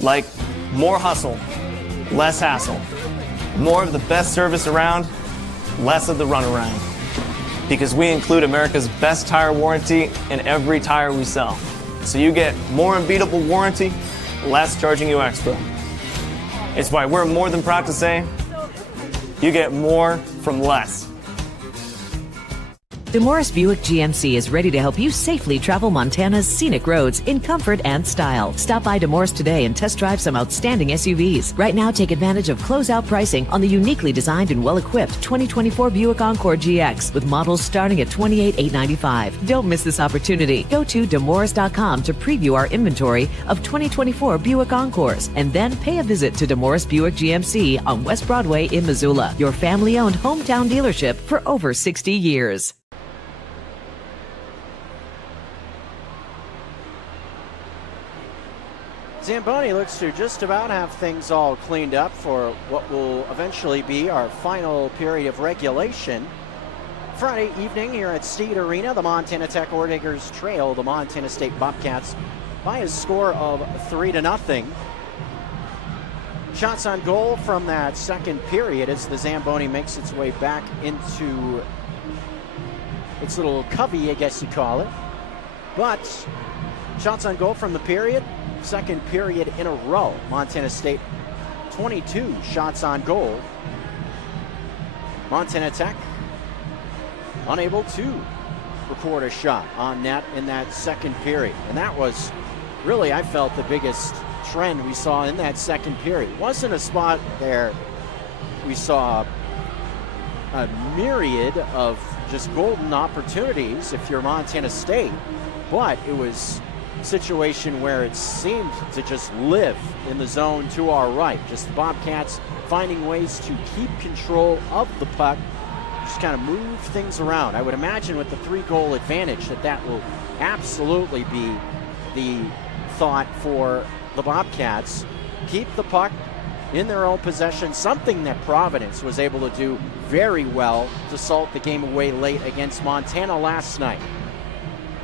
Like more hustle, less hassle. More of the best service around, less of the runaround. Because we include America's best tire warranty in every tire we sell. So you get more unbeatable warranty, less charging you extra. It's why we're more than proud to say, you get more from less. DeMorris Buick GMC is ready to help you safely travel Montana's scenic roads in comfort and style. Stop by DeMorris today and test drive some outstanding SUVs. Right now, take advantage of closeout pricing on the uniquely designed and well-equipped 2024 Buick Encore GX with models starting at $28,895. Don't miss this opportunity. Go to demorris.com to preview our inventory of 2024 Buick Encores and then pay a visit to DeMorris Buick GMC on West Broadway in Missoula, your family-owned hometown dealership for over 60 years. Zamboni looks to just about have things all cleaned up for what will eventually be our final period of regulation. Friday evening here at Steed Arena, the Montana Tech Oredigers trail the Montana State Bobcats by a score of 3-0. Shots on goal from that second period as the Zamboni makes its way back into its little covey, I guess you call it. But shots on goal from the period, second period in a row. Montana State 22 shots on goal. Montana Tech unable to record a shot on net in that second period. And that was really, I felt, the biggest trend we saw in that second period. It wasn't a spot there we saw a myriad of just golden opportunities if you're Montana State, but it was situation where it seemed to just live in the zone to our right. Just the Bobcats finding ways to keep control of the puck, just kind of move things around. I would imagine with the 3-goal advantage that will absolutely be the thought for the Bobcats. Keep the puck in their own possession, something that Providence was able to do very well to salt the game away late against Montana last night.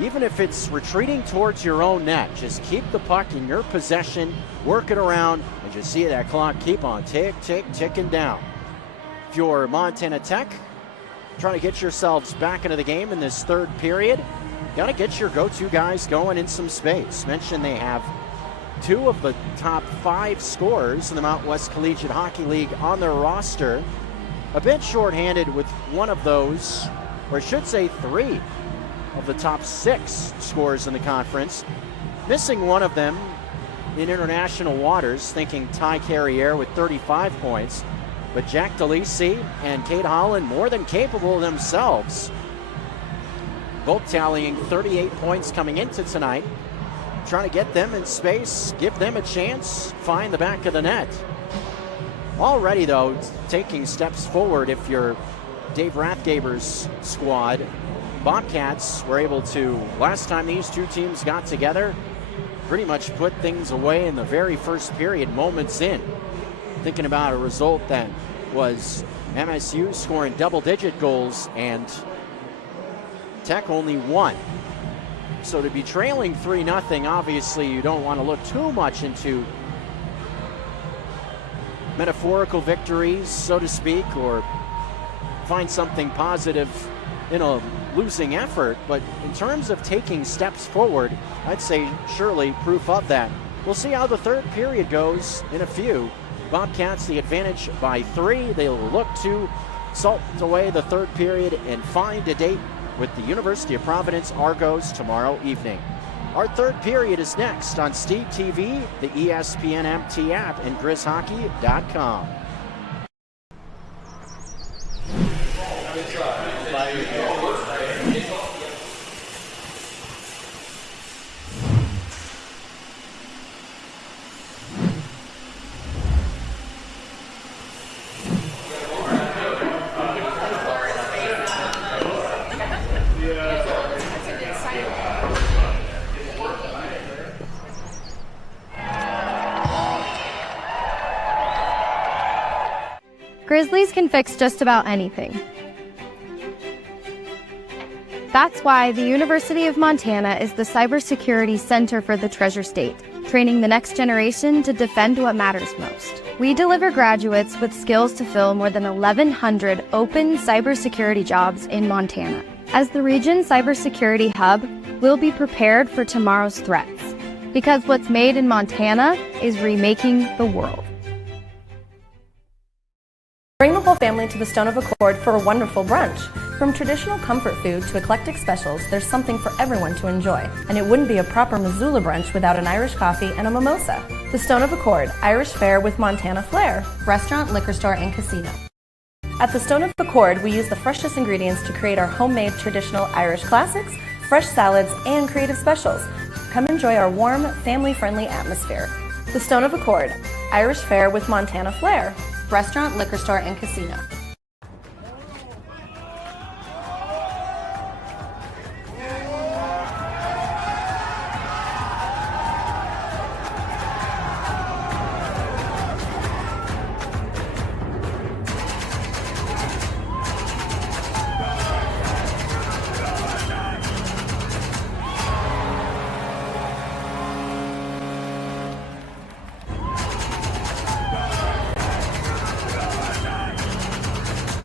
Even if it's retreating towards your own net, just keep the puck in your possession, work it around, and just see that clock keep on ticking down. If you're Montana Tech, trying to get yourselves back into the game in this third period, you got to get your go-to guys going in some space. Mentioned they have 2 of the top 5 scorers in the Mountain West Collegiate Hockey League on their roster. A bit shorthanded with one of those, or I should say 3 of the top 6 scorers in the conference. Missing one of them in international waters, thinking Ty Carriere with 35 points. But Jack DeLisi and Kate Holland more than capable themselves, both tallying 38 points coming into tonight. Trying to get them in space, give them a chance, find the back of the net. Already, though, taking steps forward if you're Dave Rathgaber's squad. Bobcats were able to, last time these two teams got together, pretty much put things away in the very first period, moments in. Thinking about a result that was MSU scoring double-digit goals and Tech only 1. So to be trailing 3-0, obviously you don't want to look too much into metaphorical victories, so to speak, or find something positive in a losing effort. But in terms of taking steps forward, I'd say surely proof of that. We'll see how the third period goes in a few. Bobcats the advantage by 3. They'll look to salt away the third period and find a date with the University of Providence Argos tomorrow evening. Our third period is next on Steed TV, the ESPN MT app, and GrizzHockey.com. Grizzlies can fix just about anything. That's why the University of Montana is the cybersecurity center for the Treasure State, training the next generation to defend what matters most. We deliver graduates with skills to fill more than 1,100 open cybersecurity jobs in Montana. As the region's cybersecurity hub, we'll be prepared for tomorrow's threats, because what's made in Montana is remaking the world. Bring the whole family to the Stone of Accord for a wonderful brunch. From traditional comfort food to eclectic specials, there's something for everyone to enjoy. And it wouldn't be a proper Missoula brunch without an Irish coffee and a mimosa. The Stone of Accord, Irish fare with Montana flair. Restaurant, liquor store, and casino. At the Stone of Accord, we use the freshest ingredients to create our homemade traditional Irish classics, fresh salads, and creative specials. Come enjoy our warm, family-friendly atmosphere. The Stone of Accord, Irish fare with Montana flair. Restaurant, liquor store, and casino.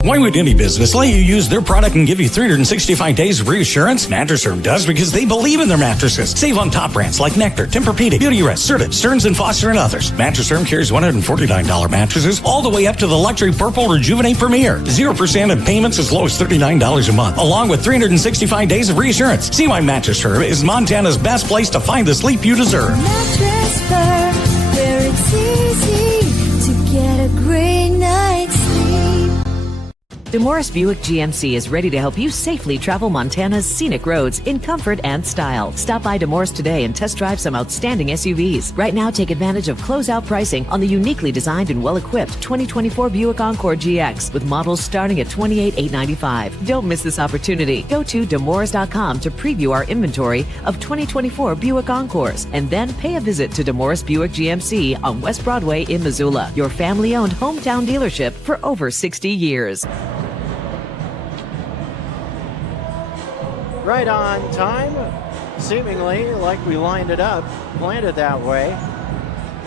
Why would any business let you use their product and give you 365 days of reassurance? Mattress Firm does because they believe in their mattresses. Save on top brands like Nectar, Tempur-Pedic, Beautyrest, Serta, Stearns & Foster, and others. Mattress Firm carries $149 mattresses all the way up to the luxury Purple Rejuvenate Premier. 0% in payments as low as $39 a month, along with 365 days of reassurance. See why Mattress Firm is Montana's best place to find the sleep you deserve. Mattress Firm, where it's easy to get a great night's sleep. DeMorris Buick GMC is ready to help you safely travel Montana's scenic roads in comfort and style. Stop by DeMorris today and test drive some outstanding SUVs. Right now, take advantage of closeout pricing on the uniquely designed and well-equipped 2024 Buick Encore GX with models starting at $28,895. Don't miss this opportunity. Go to demorris.com to preview our inventory of 2024 Buick Encores and then pay a visit to DeMorris Buick GMC on West Broadway in Missoula, your family-owned hometown dealership for over 60 years. Right on time, seemingly like we lined it up, planned it that way.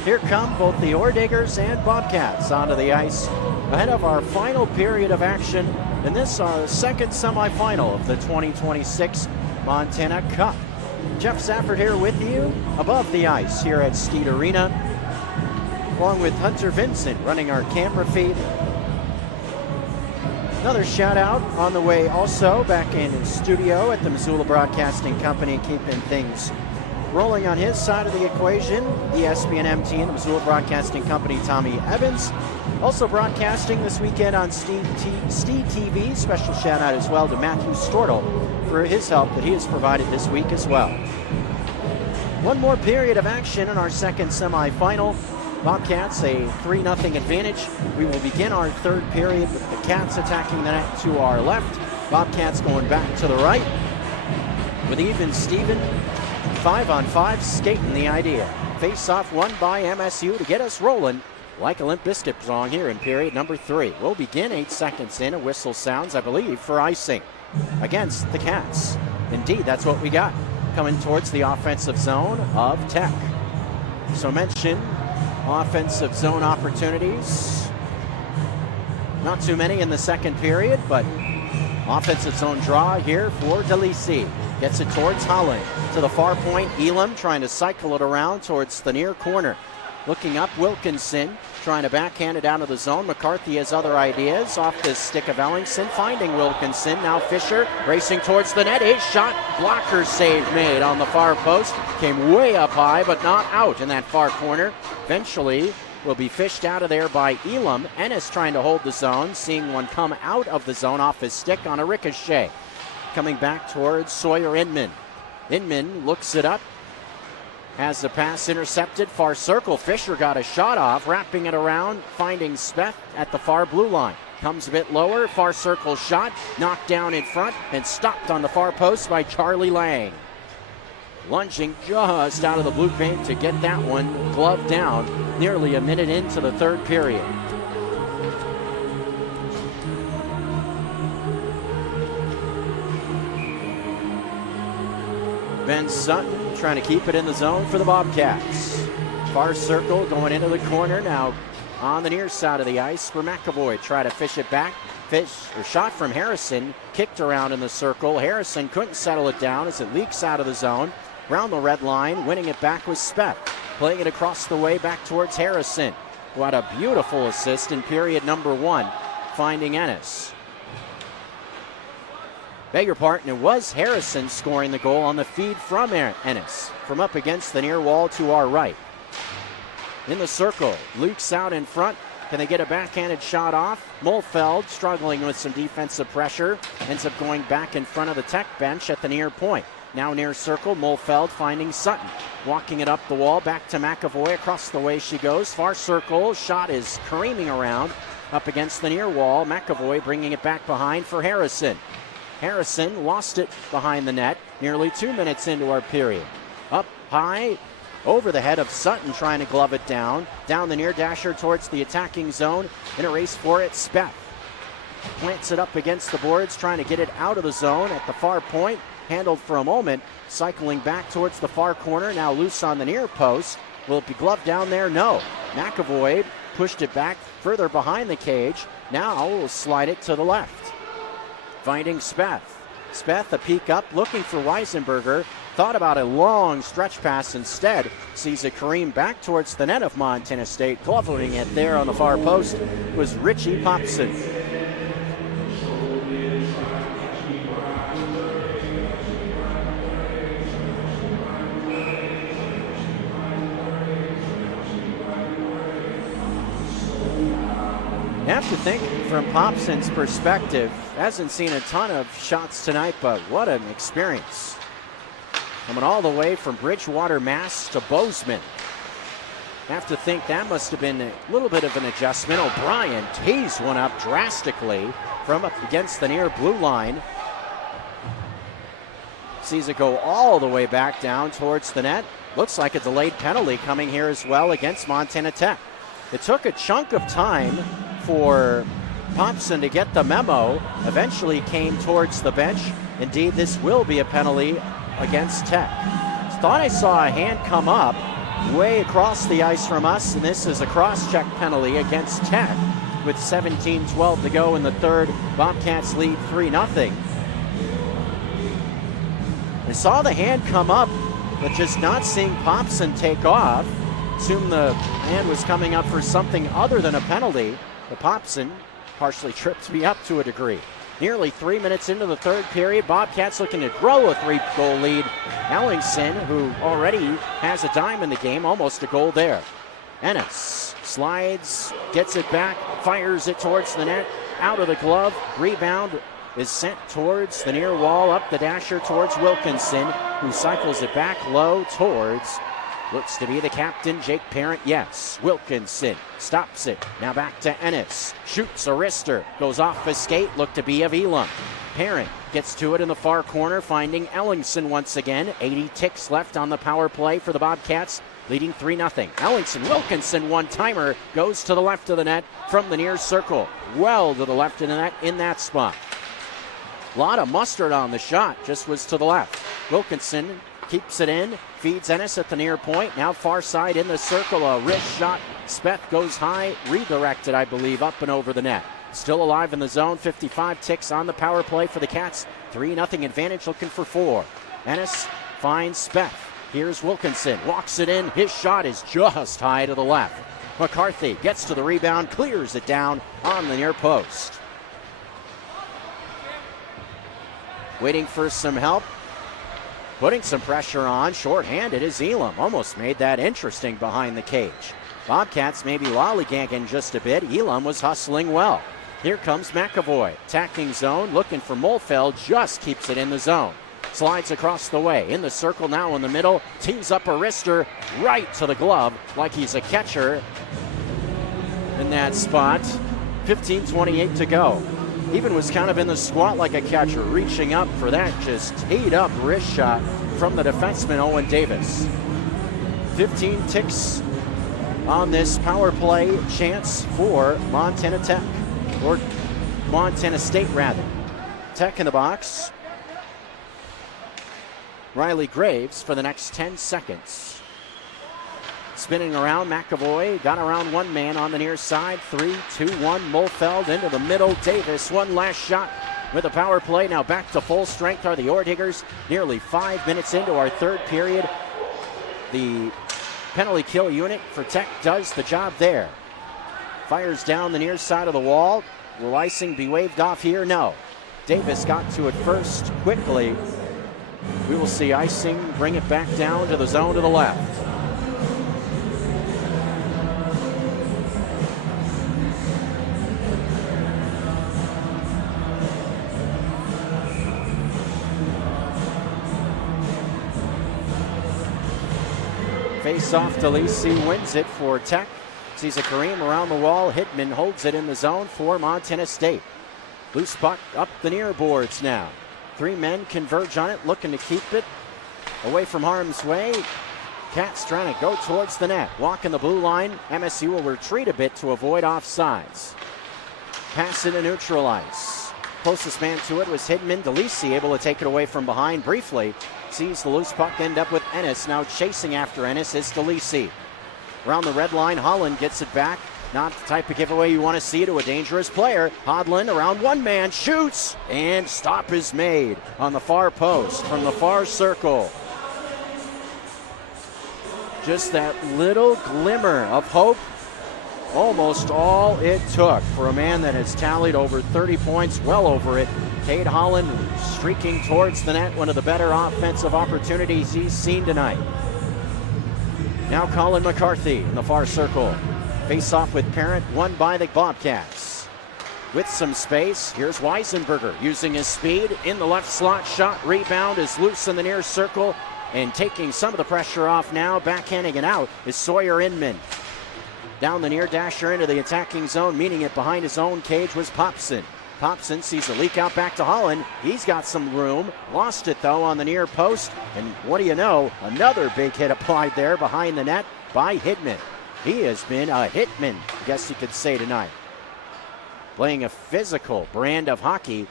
Here come both the Ore Diggers and Bobcats onto the ice ahead of our final period of action in this, our second semifinal of the 2026 Montana Cup. Jeff Safford here with you above the ice here at Steed Arena, along with Hunter Vincent running our camera feed. Another shout out on the way also back in studio at the Missoula Broadcasting Company, keeping things rolling on his side of the equation. ESPN MT and the Missoula Broadcasting Company, Tommy Evans. Also broadcasting this weekend on Steed TV. Special shout out as well to Matthew Stortle for his help that he has provided this week as well. One more period of action in our second semifinal. Bobcats a 3-0 advantage. We will begin our third period with the Cats attacking the net to our left. Bobcats going back to the right with even Steven 5-on-5 skating the idea. Face-off won by MSU to get us rolling like a Limp Bizkit song here in period number 3. We'll begin 8 seconds in. A whistle sounds, I believe, for icing against the Cats. Indeed, that's what we got coming towards the offensive zone of Tech. So mention offensive zone opportunities. Not too many in the second period, but offensive zone draw here for DeLisi. Gets it towards Holland. To the far point, Elam trying to cycle it around towards the near corner. Looking up, Wilkinson trying to backhand it out of the zone. McCarthy has other ideas. Off the stick of Ellingson, finding Wilkinson. Now Fisher racing towards the net. His shot, blocker save made on the far post. Came way up high, but not out in that far corner. Eventually will be fished out of there by Elam. Ennis trying to hold the zone, seeing one come out of the zone off his stick on a ricochet. Coming back towards Sawyer Inman. Inman looks it up. Has the pass intercepted, far circle. Fisher got a shot off, wrapping it around, finding Speth at the far blue line. Comes a bit lower, far circle shot, knocked down in front, and stopped on the far post by Charlie Lang. Lunging just out of the blue paint to get that one gloved down, nearly a minute into the third period. Ben Sutton trying to keep it in the zone for the Bobcats. Far circle going into the corner now on the near side of the ice for McAvoy. Try to fish it back. Shot from Harrison, kicked around in the circle. Harrison couldn't settle it down as it leaks out of the zone. Around the red line, winning it back with Speth. Playing it across the way back towards Harrison. What a beautiful assist in period number 1, finding Ennis. Beg your pardon, it was Harrison scoring the goal on the feed from Ennis, from up against the near wall to our right. In the circle, Luke's out in front. Can they get a backhanded shot off? Molfeld struggling with some defensive pressure. Ends up going back in front of the Tech bench at the near point. Now near circle, Molfeld finding Sutton. Walking it up the wall, back to McAvoy. Across the way she goes. Far circle, shot is careening around up against the near wall. McAvoy bringing it back behind for Harrison. Harrison lost it behind the net nearly 2 minutes into our period. Up high, over the head of Sutton, trying to glove it down. Down the near dasher towards the attacking zone. In a race for it, Speth plants it up against the boards, trying to get it out of the zone at the far point. Handled for a moment, cycling back towards the far corner, now loose on the near post. Will it be gloved down there? No. McAvoy pushed it back further behind the cage. Now will slide it to the left. Finding Speth. Speth a peek up, looking for Weisenberger. Thought about a long stretch pass instead. Sees it careen back towards the net of Montana State. Glovering it there on the far post was Richie Popson. You have to think from Popson's perspective, hasn't seen a ton of shots tonight, but what an experience. Coming all the way from Bridgewater, Mass to Bozeman. Have to think that must have been a little bit of an adjustment. O'Brien tees one up drastically from up against the near blue line. Sees it go all the way back down towards the net. Looks like a delayed penalty coming here as well against Montana Tech. It took a chunk of time for Popson to get the memo. Eventually came towards the bench. Indeed, this will be a penalty against Tech. Thought I saw a hand come up way across the ice from us, and this is a cross-check penalty against Tech with 17-12 to go in the third. Bobcats lead 3-0. I saw the hand come up, but just not seeing Popson take off. Assumed the hand was coming up for something other than a penalty. The Popson partially tripped me up to a degree. Nearly 3 minutes into the third period, Bobcats looking to grow a 3-goal lead. Ellingson, who already has a dime in the game, almost a goal there. Ennis slides, gets it back, fires it towards the net, out of the glove. Rebound is sent towards the near wall, up the dasher towards Wilkinson, who cycles it back low towards, looks to be the captain, Jake Parent. Yes, Wilkinson stops it. Now back to Ennis. Shoots a wrister. Goes off his skate. Looked to be of Elam. Parent gets to it in the far corner, finding Ellingson once again. 80 ticks left on the power play for the Bobcats, leading 3-0. Ellingson, Wilkinson, one-timer, goes to the left of the net from the near circle. Well to the left of the net in that spot. A lot of mustard on the shot, just was to the left. Wilkinson keeps it in, feeds Ennis at the near point. Now far side in the circle, a wrist shot. Speth goes high, redirected, I believe, up and over the net. Still alive in the zone, 55 ticks on the power play for the Cats. 3-0 advantage, looking for 4. Ennis finds Speth. Here's Wilkinson, walks it in. His shot is just high to the left. McCarthy gets to the rebound, clears it down on the near post. Waiting for some help. Putting some pressure on, short-handed is Elam. Almost made that interesting behind the cage. Bobcats maybe lollygagging just a bit. Elam was hustling well. Here comes McAvoy. Attacking zone, looking for Molfeld, just keeps it in the zone. Slides across the way, in the circle now in the middle. Tees up a wrister right to the glove like he's a catcher in that spot. 15:28 to go. Even was kind of in the squat like a catcher, reaching up for that just teed up wrist shot from the defenseman Owen Davis. 15 ticks on this power play chance for Montana Tech, or Montana State rather. Tech in the box. Riley Graves for the next 10 seconds. Spinning around, McAvoy got around one man on the near side. 3-2-1, Mulfeld into the middle. Davis, one last shot with a power play. Now back to full strength are the Orediggers. Nearly 5 minutes into our third period. The penalty kill unit for Tech does the job there. Fires down the near side of the wall. Will icing be waved off here? No. Davis got to it first quickly. We will see icing bring it back down to the zone to the left. Face off, DeLisi wins it for Tech. Sees a Kareem around the wall. Hittman holds it in the zone for Montana State. Loose puck up the near boards now. 3 men converge on it, looking to keep it away from harm's way. Cats trying to go towards the net. Walking the blue line. MSU will retreat a bit to avoid offsides. Pass into neutral ice. Closest man to it was Hittman. DeLisi able to take it away from behind briefly. Sees the loose puck end up with Ennis. Now chasing after Ennis is DeLisi. Around the red line, Holland gets it back. Not the type of giveaway you want to see to a dangerous player. Hodlin around one man, shoots, and stop is made on the far post from the far circle. Just that little glimmer of hope. Almost all it took for a man that has tallied over 30 points, well over it. Cade Holland streaking towards the net, one of the better offensive opportunities he's seen tonight. Now Colin McCarthy in the far circle. Face off with Parent, won by the Bobcats. With some space, here's Weisenberger using his speed in the left slot. Shot, rebound is loose in the near circle, and taking some of the pressure off now, backhanding it out, is Sawyer Inman. Down the near dasher into the attacking zone, meeting it behind his own cage was Popson. Popson sees a leak out back to Holland. He's got some room. Lost it, though, on the near post. And what do you know? Another big hit applied there behind the net by Hittman. He has been a hitman, I guess you could say, tonight. Playing a physical brand of hockey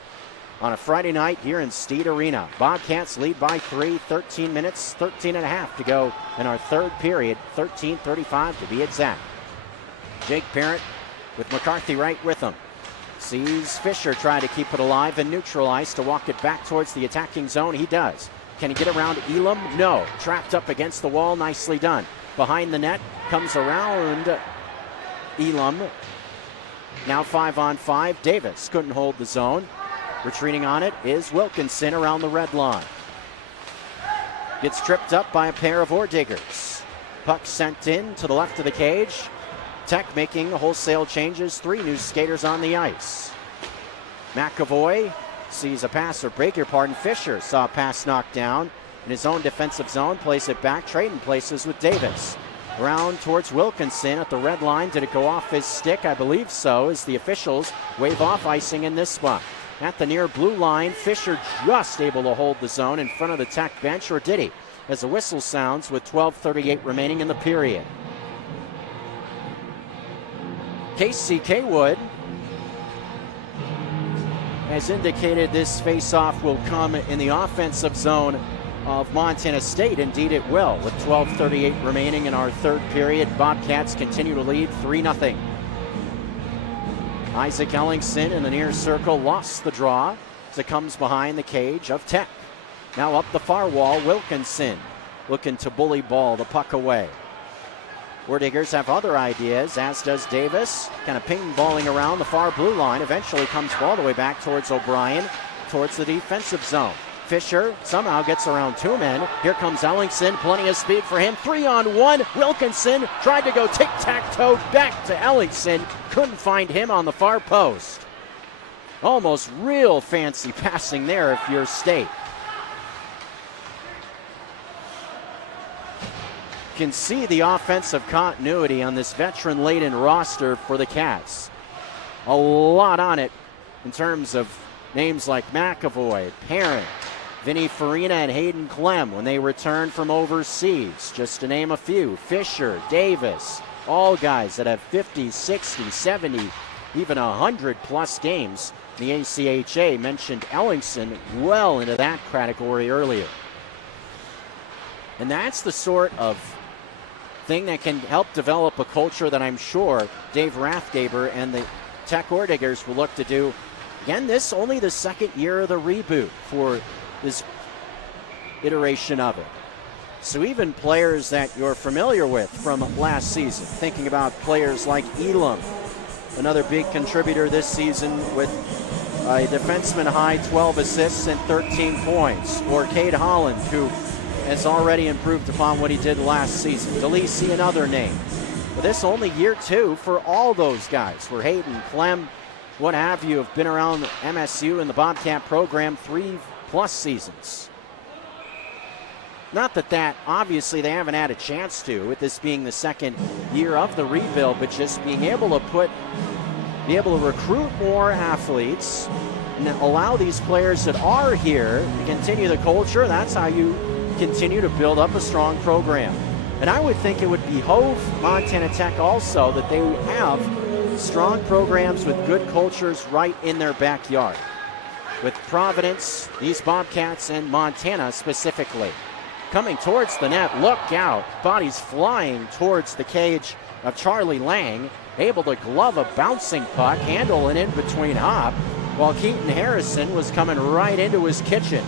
on a Friday night here in Steed Arena. Bobcats lead by 3, 13 minutes, 13 and a half to go in our third period, 13:35 to be exact. Jake Parent with McCarthy right with him. Sees Fisher try to keep it alive and neutral ice to walk it back towards the attacking zone. He does. Can he get around Elam? No. Trapped up against the wall. Nicely done. Behind the net. Comes around Elam. Now 5-on-5. Davis couldn't hold the zone. Retreating on it is Wilkinson around the red line. Gets tripped up by a pair of Orediggers. Puck sent in to the left of the cage. Tech making wholesale changes. 3 new skaters on the ice. McAvoy sees a pass, or beg your pardon, Fisher saw a pass knocked down in his own defensive zone, plays it back, trading places with Davis. Around towards Wilkinson at the red line. Did it go off his stick? I believe so, as the officials wave off icing in this spot. At the near blue line, Fisher just able to hold the zone in front of the Tech bench, or did he? As the whistle sounds with 12:38 remaining in the period. Casey Kaywood has indicated this face-off will come in the offensive zone of Montana State. Indeed it will, with 12:38 remaining in our third period. Bobcats continue to lead 3-0. Isaac Ellingson in the near circle lost the draw as it comes behind the cage of Tech. Now up the far wall, Wilkinson looking to bully ball the puck away. Orediggers have other ideas, as does Davis. Kind of ping-balling around the far blue line. Eventually comes all the way back towards O'Brien, towards the defensive zone. Fisher somehow gets around 2 men. Here comes Ellingson, plenty of speed for him. 3-on-1. Wilkinson tried to go tic-tac-toe back to Ellingson. Couldn't find him on the far post. Almost real fancy passing there if you're State. Can see the offensive continuity on this veteran-laden roster for the Cats. A lot on it in terms of names like McAvoy, Parent, Vinny Farina, and Hayden Clem when they return from overseas, just to name a few. Fisher, Davis, all guys that have 50, 60, 70, even 100-plus games. The ACHA mentioned Ellingson well into that category earlier. And that's the sort of thing that can help develop a culture that I'm sure Dave Rathgaber and the Tech Orediggers will look to do. Again, this only the second year of the reboot for this iteration of it. So even players that you're familiar with from last season, thinking about players like Elam, another big contributor this season with a defenseman high 12 assists and 13 points, or Cade Holland, who has already improved upon what he did last season. DeLisi, another name. But this only year 2 for all those guys, where Hayden, Clem, what have you, have been around MSU and the Bobcat program 3+ seasons. Not that obviously they haven't had a chance to, with this being the second year of the rebuild, but just being able to be able to recruit more athletes and allow these players that are here to continue the culture. That's how you continue to build up a strong program. And I would think it would behove Montana Tech also that they have strong programs with good cultures right in their backyard. With Providence, these Bobcats, and Montana specifically. Coming towards the net, look out. Bodies flying towards the cage of Charlie Lang. Able to glove a bouncing puck, handle it in between hop, while Keaton Harrison was coming right into his kitchen.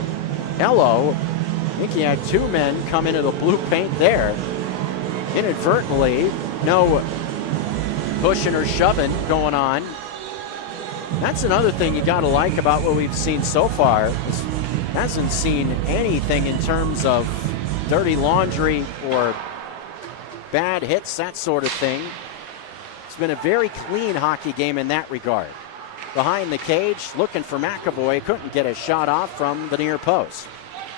Hello. I think he had 2 men come into the blue paint there. Inadvertently, no pushing or shoving going on. That's another thing you got to like about what we've seen so far. Hasn't seen anything in terms of dirty laundry or bad hits, that sort of thing. It's been a very clean hockey game in that regard. Behind the cage, looking for McAvoy, couldn't get a shot off from the near post.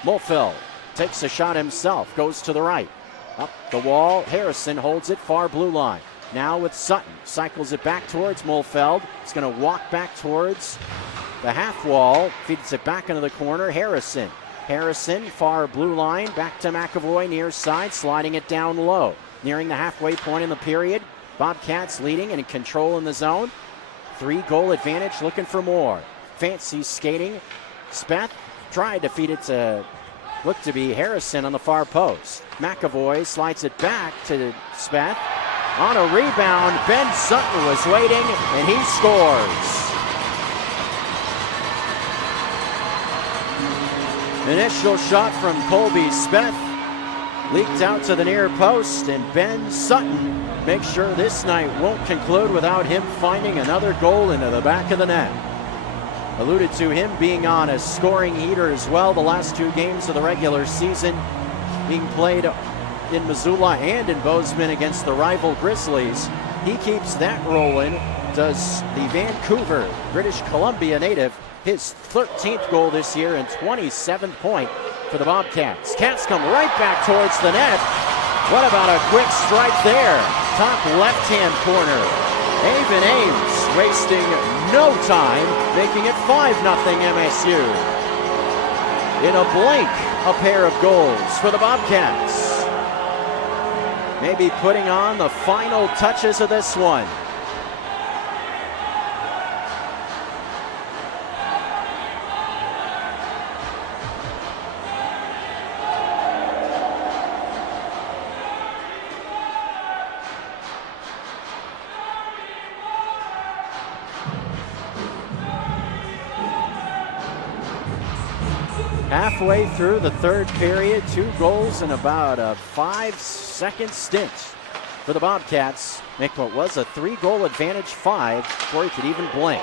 Mulfeld takes a shot himself, goes to the right. Up the wall, Harrison holds it far blue line. Now with Sutton, cycles it back towards Mulfeld. He's going to walk back towards the half wall, feeds it back into the corner. Harrison, far blue line, back to McAvoy, near side, sliding it down low. Nearing the halfway point in the period. Bobcats leading and in control in the zone. 3-goal advantage, looking for more. Fancy skating. Speth tried to feed it to, looked to be Harrison on the far post. McAvoy slides it back to Speth. On a rebound, Ben Sutton was waiting, and he scores. Initial shot from Colby Speth leaked out to the near post, and Ben Sutton makes sure this night won't conclude without him finding another goal into the back of the net. Alluded to him being on a scoring heater as well the last 2 games of the regular season, being played in Missoula and in Bozeman against the rival Grizzlies. He keeps that rolling, does the Vancouver, British Columbia native, his 13th goal this year and 27th point for the Bobcats. Cats come right back towards the net. What about a quick strike there? Top left-hand corner. Avon Ames wasting no time, making it 5-0 MSU. In a blink, a pair of goals for the Bobcats. Maybe putting on the final touches of this one. Halfway through the third period, 2 goals in about a 5-second stint for the Bobcats. Make what was a 3-goal advantage 5 before he could even blink.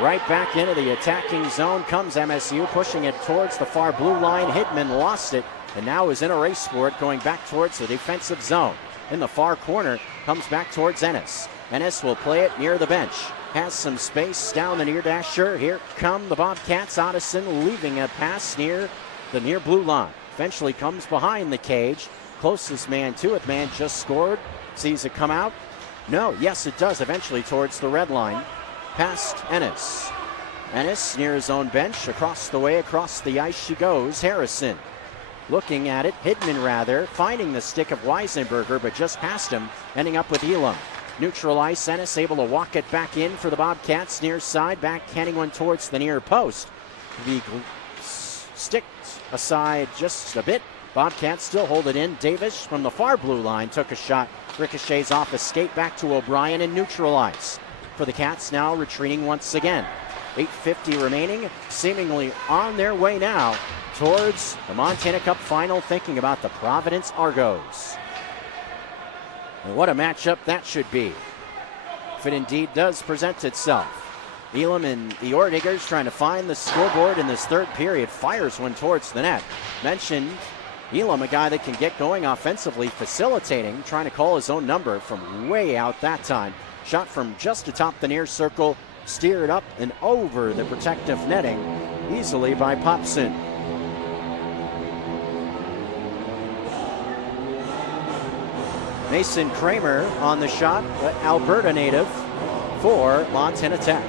Right back into the attacking zone comes MSU, pushing it towards the far blue line. Hittman lost it and now is in a race for it, going back towards the defensive zone. In the far corner, comes back towards Ennis. Ennis will play it near the bench. Has some space down the near dasher. Here come the Bobcats. Otteson leaving a pass near the near blue line. Eventually comes behind the cage. Closest man to it. Man just scored. Sees it come out. No, yes it does. Eventually towards the red line. Past Ennis. Ennis near his own bench. Across the way, across the ice she goes. Harrison looking at it. Hittman rather. Finding the stick of Weisenberger, but just past him. Ending up with Elam. Neutral ice, Ennis able to walk it back in for the Bobcats. Near side, backhanding one towards the near post. The sticked aside just a bit Bobcats still hold it in. Davis from the far blue line took a shot. Ricochets off a skate back to O'Brien and neutralized. For the Cats now retreating once again. 8:50 remaining, seemingly on their way now towards the Montana Cup final, thinking about the Providence Argos. And what a matchup that should be, if it indeed does present itself. Elam and the Orediggers trying to find the scoreboard in this third period. Fires one towards the net. Mentioned Elam, a guy that can get going offensively, facilitating, trying to call his own number from way out that time. Shot from just atop the near circle, steered up and over the protective netting easily by Popson. Mason Kramer on the shot, but Alberta native for Montana Tech.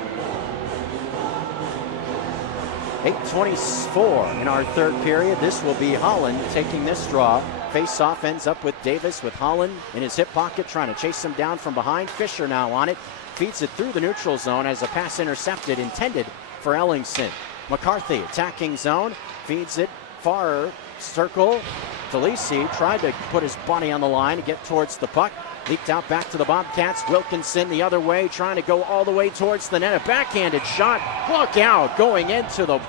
8:24 in our third period. This will be Holland taking this draw. Face-off ends up with Davis, with Holland in his hip pocket trying to chase him down from behind. Fisher now on it. Feeds it through the neutral zone as a pass intercepted, intended for Ellingson. McCarthy attacking zone. Feeds it far circle. Delisi tried to put his body on the line to get towards the puck. Leaked out back to the Bobcats. Wilkinson the other way, trying to go all the way towards the net. A backhanded shot. Look out, going into the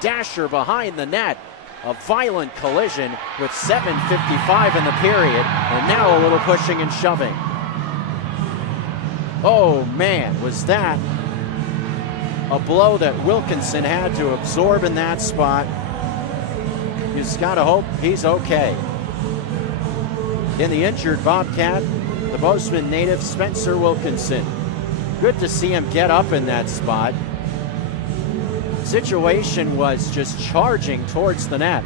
dasher behind the net. A violent collision with 7:55 in the period. And now a little pushing and shoving. Oh man, was that a blow that Wilkinson had to absorb in that spot. You just gotta hope he's okay. In the injured Bobcat, the Bozeman native Spencer Wilkinson. Good to see him get up in that spot. Situation was just charging towards the net,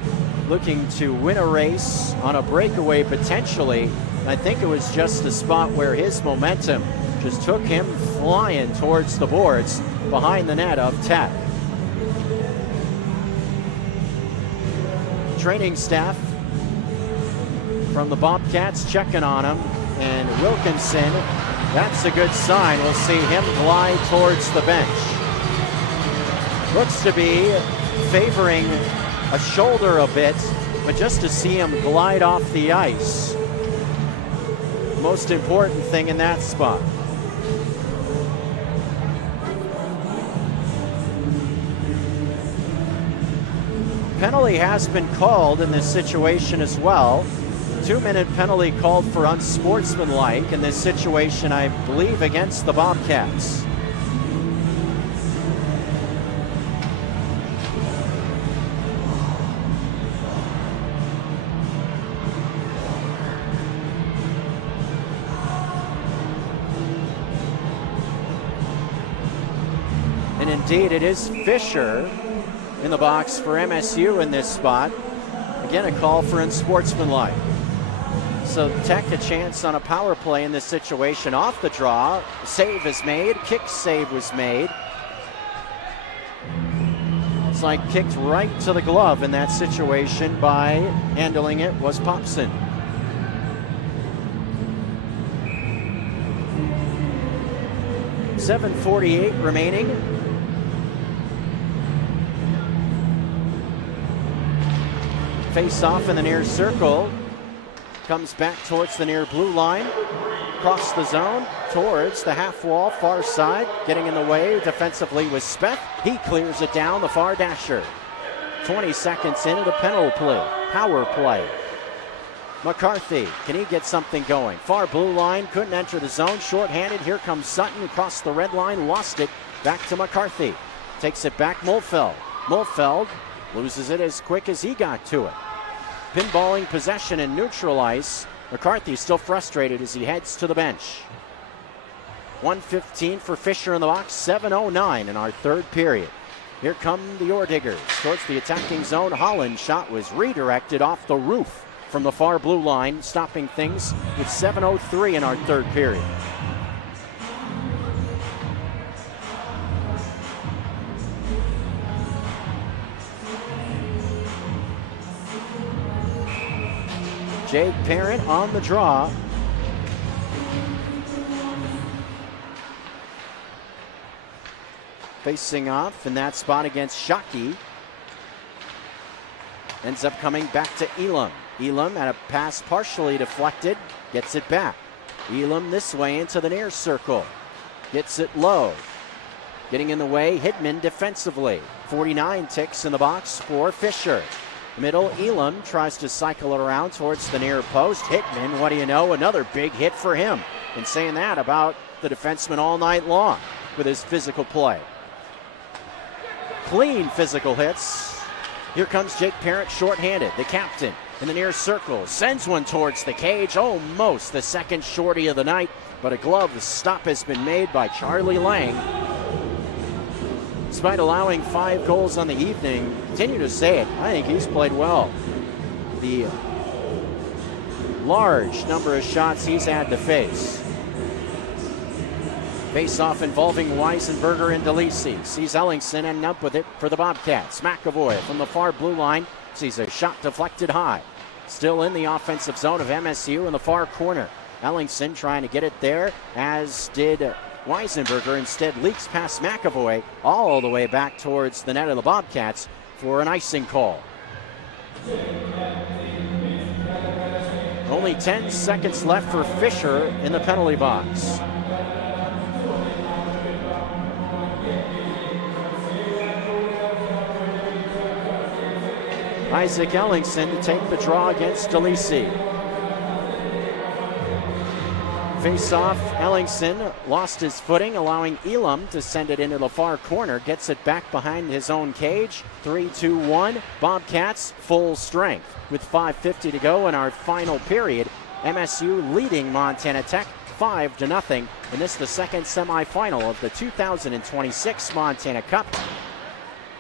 looking to win a race on a breakaway potentially. I think it was just a spot where his momentum just took him flying towards the boards behind the net of Tech. Training staff from the Bobcats checking on him, and Wilkinson, that's a good sign. We'll see him glide towards the bench. Looks to be favoring a shoulder a bit, but just to see him glide off the ice, most important thing in that spot. Penalty has been called in this situation as well. 2-minute penalty called for unsportsmanlike in this situation, I believe, against the Bobcats. And indeed, it is Fisher in the box for MSU in this spot. Again, a call for unsportsmanlike. So Tech a chance on a power play in this situation. Off the draw, save is made, kick save was made. It's like kicked right to the glove in that situation by handling it was Popson. .748 remaining. Face off in the near circle. Comes back towards the near blue line. Across the zone towards the half wall, far side. Getting in the way defensively was Speth. He clears it down, the far dasher. 20 seconds into the penalty play. Power play. McCarthy, can he get something going? Far blue line, couldn't enter the zone. Short-handed, here comes Sutton across the red line, lost it. Back to McCarthy. Takes it back, Mulfeld. Mulfeld loses it as quick as he got to it. Pinballing possession and neutral ice. McCarthy still frustrated as he heads to the bench. 1:15 for Fisher in the box, 7:09 in our third period. Here come the Orediggers towards the attacking zone. Holland's shot was redirected off the roof from the far blue line, stopping things with 7:03 in our third period. Jake Parent on the draw. Facing off in that spot against Shockey. Ends up coming back to Elam. Elam at a pass partially deflected, gets it back. Elam this way into the near circle. Gets it low. Getting in the way, Hittman defensively. 49 ticks in the box for Fisher. Middle, Elam tries to cycle it around towards the near post. Hittman, what do you know, another big hit for him. And saying that about the defenseman all night long with his physical play. Clean physical hits. Here comes Jake Parent shorthanded, the captain in the near circle. Sends one towards the cage, almost the second shorty of the night, but a glove stop has been made by Charlie Lang. Despite allowing 5 goals on the evening, continue to say it, I think he's played well. The large number of shots he's had to face. Face-off involving Weisenberger and DeLisi. Sees Ellingson ending up with it for the Bobcats. McAvoy from the far blue line sees a shot deflected high. Still in the offensive zone of MSU in the far corner. Ellingson trying to get it there, as did Weisenberger. Instead leaks past McAvoy all the way back towards the net of the Bobcats for an icing call. Only 10 seconds left for Fisher in the penalty box. Isaac Ellingson to take the draw against DeLisi. Face-off, Ellingson lost his footing, allowing Elam to send it into the far corner. Gets it back behind his own cage. 3-2-1. Bobcats full strength with 5:50 to go in our final period. MSU leading Montana Tech 5-0. And this is the second semifinal of the 2026 Montana Cup.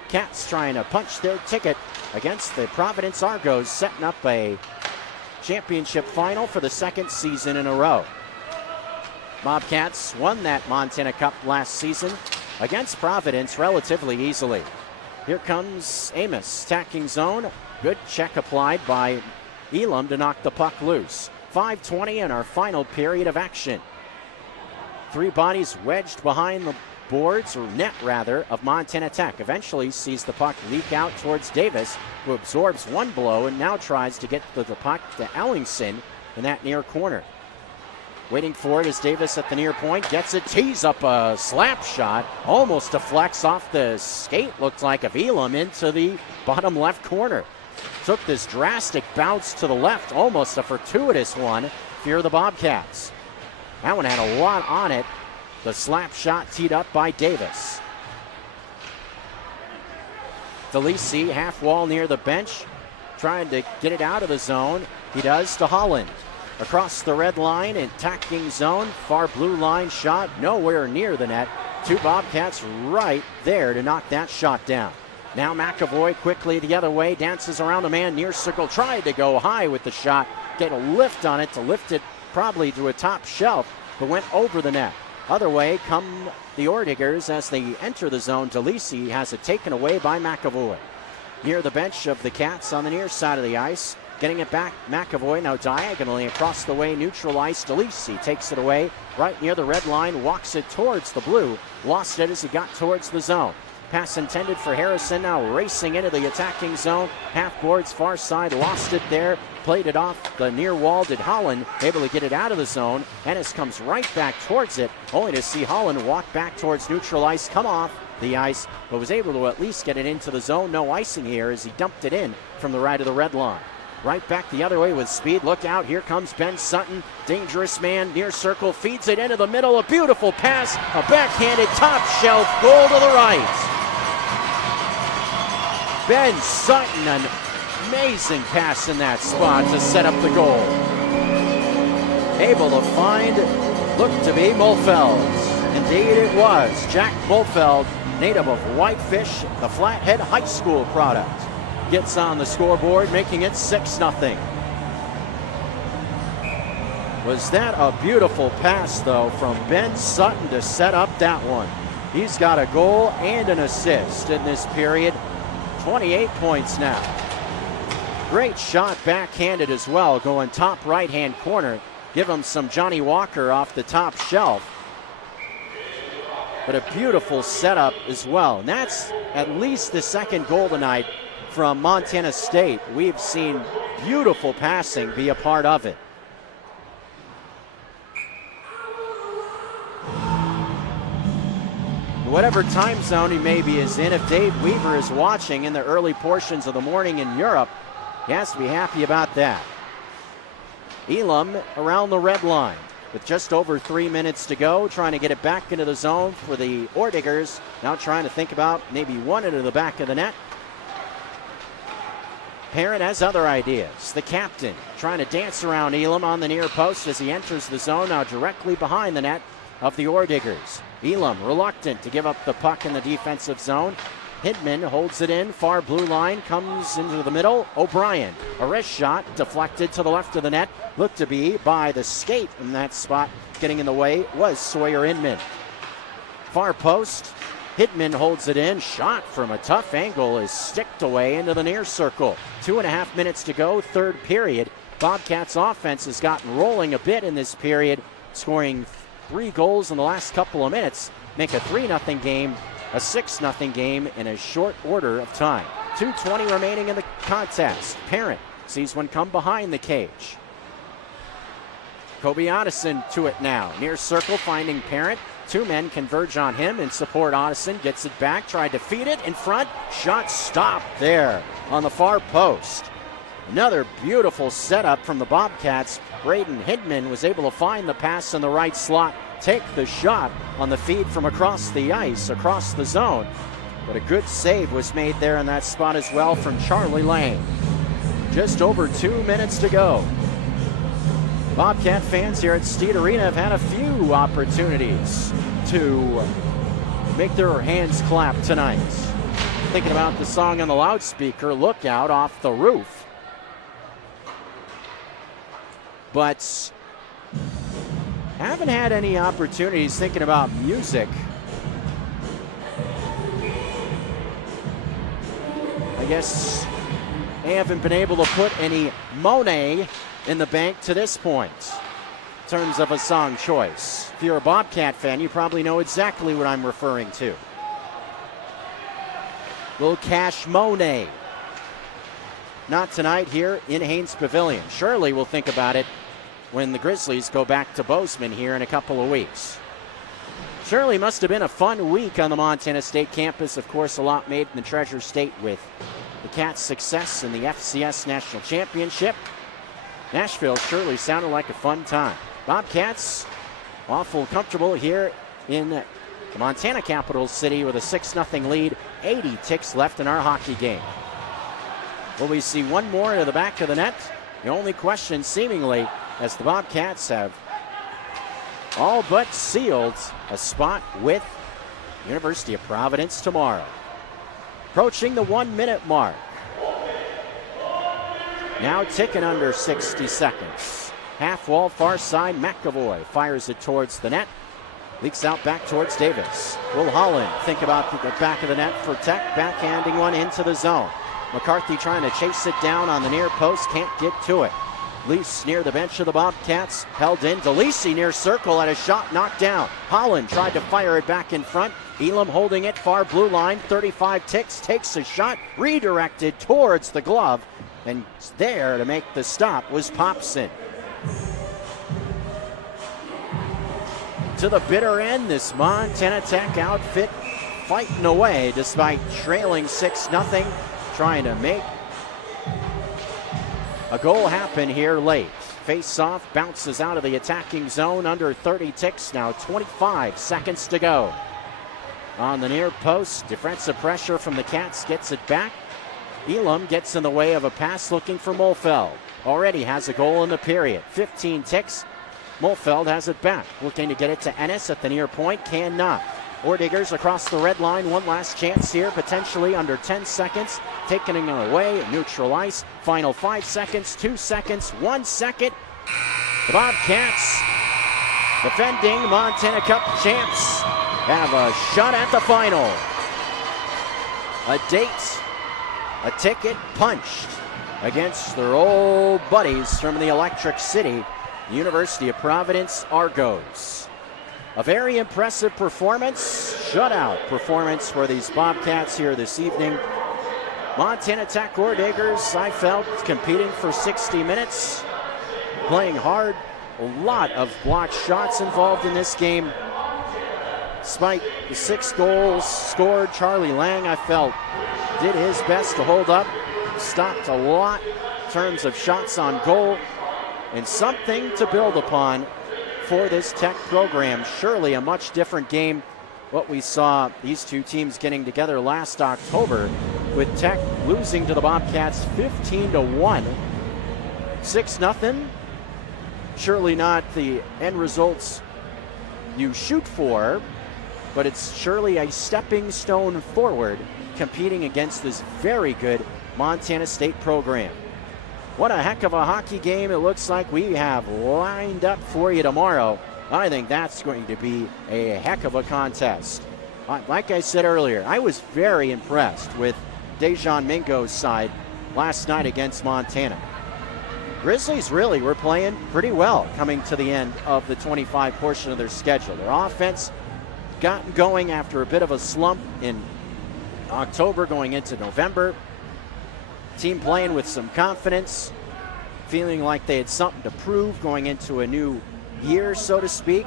Cats trying to punch their ticket against the Providence Argos, setting up a championship final for the second season in a row. Bobcats won that Montana Cup last season against Providence relatively easily. Here comes Amos, attacking zone. Good check applied by Elam to knock the puck loose. 5:20 in our final period of action. 3 bodies wedged behind the boards, or net rather, of Montana Tech. Eventually sees the puck leak out towards Davis, who absorbs one blow and now tries to get the puck to Ellingson in that near corner. Waiting for it is Davis at the near point, gets it, tees up a slap shot, almost deflects off the skate, looked like, of Elam into the bottom left corner. Took this drastic bounce to the left, almost a fortuitous one, for the Bobcats. That one had a lot on it. The slap shot teed up by Davis. DeLisi, half wall near the bench, trying to get it out of the zone. He does to Holland. Across the red line, attacking zone, far blue line shot, nowhere near the net. 2 Bobcats right there to knock that shot down. Now McAvoy quickly the other way, dances around the man near circle, tried to go high with the shot, get a lift on it to lift it probably to a top shelf, but went over the net. Other way come the Ordigers as they enter the zone. DeLisi has it taken away by McAvoy. Near the bench of the Cats on the near side of the ice. Getting it back, McAvoy now diagonally across the way, neutral ice. DeLisi takes it away right near the red line, walks it towards the blue. Lost it as he got towards the zone. Pass intended for Harrison, now racing into the attacking zone. Half boards far side, lost it there. Played it off the near wall, did Holland, able to get it out of the zone. Ennis comes right back towards it, only to see Holland walk back towards neutral ice, come off the ice, but was able to at least get it into the zone. No icing here as he dumped it in from the right of the red line. Right back the other way with speed. Look out, here comes Ben Sutton. Dangerous man, near circle, feeds it into the middle. A beautiful pass, a backhanded top shelf goal to the right. Ben Sutton, an amazing pass in that spot to set up the goal. Able to find, looked to be Mulfeld. Indeed it was. Jack Mulfeld, native of Whitefish, the Flathead High School product, gets on the scoreboard, making it 6-0. Was that a beautiful pass, though, from Ben Sutton to set up that one. He's got a goal and an assist in this period. 28 points now. Great shot backhanded as well, going top right-hand corner. Give him some Johnny Walker off the top shelf. But a beautiful setup as well. And that's at least the second goal tonight from Montana State. We've seen beautiful passing be a part of it. Whatever time zone he maybe is in, if Dave Weaver is watching in the early portions of the morning in Europe, he has to be happy about that. Elam around the red line with just over 3 minutes to go, trying to get it back into the zone for the Orediggers. Now trying to think about maybe one into the back of the net. Parent has other ideas. The captain trying to dance around Elam on the near post as he enters the zone, now directly behind the net of the Orediggers. Elam reluctant to give up the puck in the defensive zone. Hidman holds it in, far blue line, comes into the middle. O'Brien, a wrist shot, deflected to the left of the net. Looked to be by the skate in that spot. Getting in the way was Sawyer Inman. Far post, Hidman holds it in. Shot from a tough angle is sticked away into the near circle. 2.5 minutes to go, third period. Bobcats offense has gotten rolling a bit in this period, scoring 3 goals in the last couple of minutes. Make a 3-0 game a 6-0 game in a short order of time. 2:20 remaining in the contest. Parent sees one come behind the cage. Kobe Otteson to it now. Near circle finding Parent. 2 men converge on him and support Otteson. Gets it back, tried to feed it in front. Shot stopped there on the far post. Another beautiful setup from the Bobcats. Braden Hidman was able to find the pass in the right slot, take the shot on the feed from across the ice, across the zone. But a good save was made there in that spot as well from Charlie Lane. Just over 2 minutes to go. Bobcat fans here at Steed Arena have had a few opportunities to make their hands clap tonight. Thinking about the song on the loudspeaker, Look Out, off the roof. But haven't had any opportunities thinking about music. I guess they haven't been able to put any Monet in the bank to this point in terms of a song choice. If you're a Bobcat fan, you probably know exactly what I'm referring to. Little Cash Monet. Not tonight here in Haynes Pavilion. Surely we'll think about it when the Grizzlies go back to Bozeman here in a couple of weeks. Surely must have been a fun week on the Montana State campus. Of course, a lot made in the Treasure State with the Cats' success in the FCS National Championship. Nashville surely sounded like a fun time. Bobcats awful comfortable here in the Montana capital city with a 6-0 lead. 80 ticks left in our hockey game. Will we see one more to the back of the net? The only question seemingly, as the Bobcats have all but sealed a spot with University of Providence tomorrow. Approaching the 1 minute mark. Now ticking under 60 seconds. Half wall far side, McAvoy fires it towards the net. Leaks out back towards Davis. Will Holland think about the back of the net for Tech, backhanding one into the zone. McCarthy trying to chase it down on the near post, can't get to it. Leafs near the bench of the Bobcats, held in. DeLisi near circle, and a shot knocked down. Holland tried to fire it back in front. Elam holding it, far blue line, 35 ticks, takes a shot, redirected towards the glove, and there to make the stop was Popson. To the bitter end, this Montana Tech outfit fighting away despite trailing 6-0, trying to make a goal happen here late. Face-off bounces out of the attacking zone under 30 ticks. Now 25 seconds to go. On the near post, defensive pressure from the Cats gets it back. Elam gets in the way of a pass looking for Mulfeld. Already has a goal in the period. 15 ticks. Mulfeld has it back. Looking to get it to Ennis at the near point. Cannot. Orediggers across the red line. One last chance here, potentially under 10 seconds. Taking it away, neutral ice. Final 5 seconds, 2 seconds, 1 second. The Bobcats, defending Montana Cup champs, have a shot at the final. A date, a ticket punched against their old buddies from the Electric City, University of Providence Argos. A very impressive performance, shutout performance for these Bobcats here this evening. Montana Tech Gordagers, I felt, competing for 60 minutes, playing hard. A lot of blocked shots involved in this game. Despite the 6 goals scored, Charlie Lang, I felt, did his best to hold up. Stopped a lot in terms of shots on goal, and something to build upon for this Tech program. Surely a much different game what we saw these two teams getting together last October, with Tech losing to the Bobcats 15-1. 6-0. Surely not the end results you shoot for, but it's surely a stepping stone forward competing against this very good Montana State program. What a heck of a hockey game it looks like we have lined up for you tomorrow. I think that's going to be a heck of a contest. Like I said earlier, I was very impressed with Dejan Mingo's side last night against Montana. Grizzlies really were playing pretty well coming to the end of the 25 portion of their schedule. Their offense gotten going after a bit of a slump in October going into November. Team playing with some confidence, feeling like they had something to prove going into a new year, so to speak.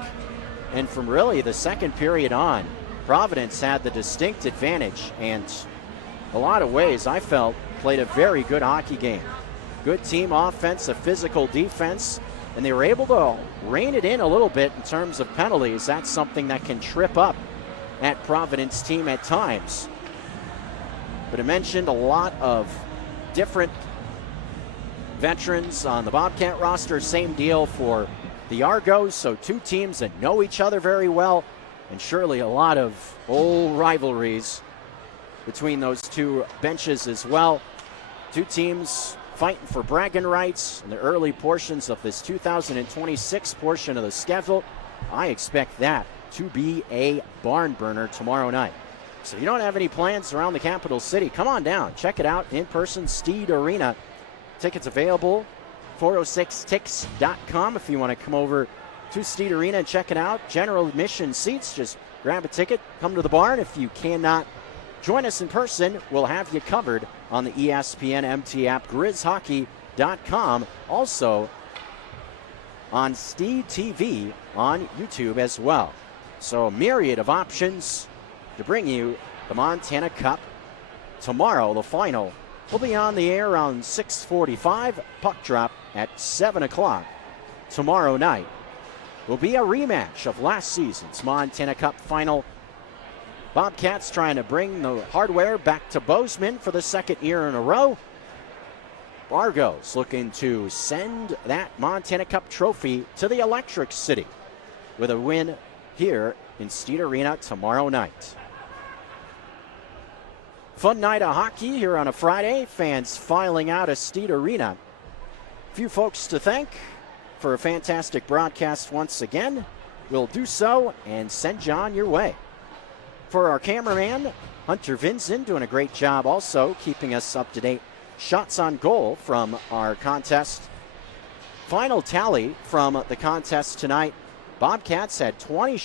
And from really the second period on, Providence had the distinct advantage, and a lot of ways I felt played a very good hockey game. Good team offense, a physical defense, and they were able to rein it in a little bit in terms of penalties. That's something that can trip up that Providence team at times. But I mentioned a lot of different veterans on the Bobcat roster. Same deal for the Argos, so two teams that know each other very well, and surely a lot of old rivalries between those two benches as well. Two teams fighting for bragging rights in the early portions of this 2026 portion of the schedule. I expect that to be a barn burner tomorrow night. So if you don't have any plans around the capital city, come on down. Check it out in person, Steed Arena. Tickets available, 406tix.com if you want to come over to Steed Arena and check it out. General admission seats, just grab a ticket, come to the barn. If you cannot join us in person, we'll have you covered on the ESPN MT app, grizzhockey.com. Also on Steed TV on YouTube as well. So a myriad of options to bring you the Montana Cup. Tomorrow, the final will be on the air around 6:45. Puck drop at 7 o'clock. Tomorrow night will be a rematch of last season's Montana Cup final. Bobcats trying to bring the hardware back to Bozeman for the second year in a row. Argos looking to send that Montana Cup trophy to the Electric City with a win here in Steed Arena tomorrow night. Fun night of hockey here on a Friday. Fans filing out of Steed Arena. A few folks to thank for a fantastic broadcast once again. We'll do so and send John your way. For our cameraman, Hunter Vinson, doing a great job also keeping us up to date. Shots on goal from our contest. Final tally from the contest tonight. Bobcats had 20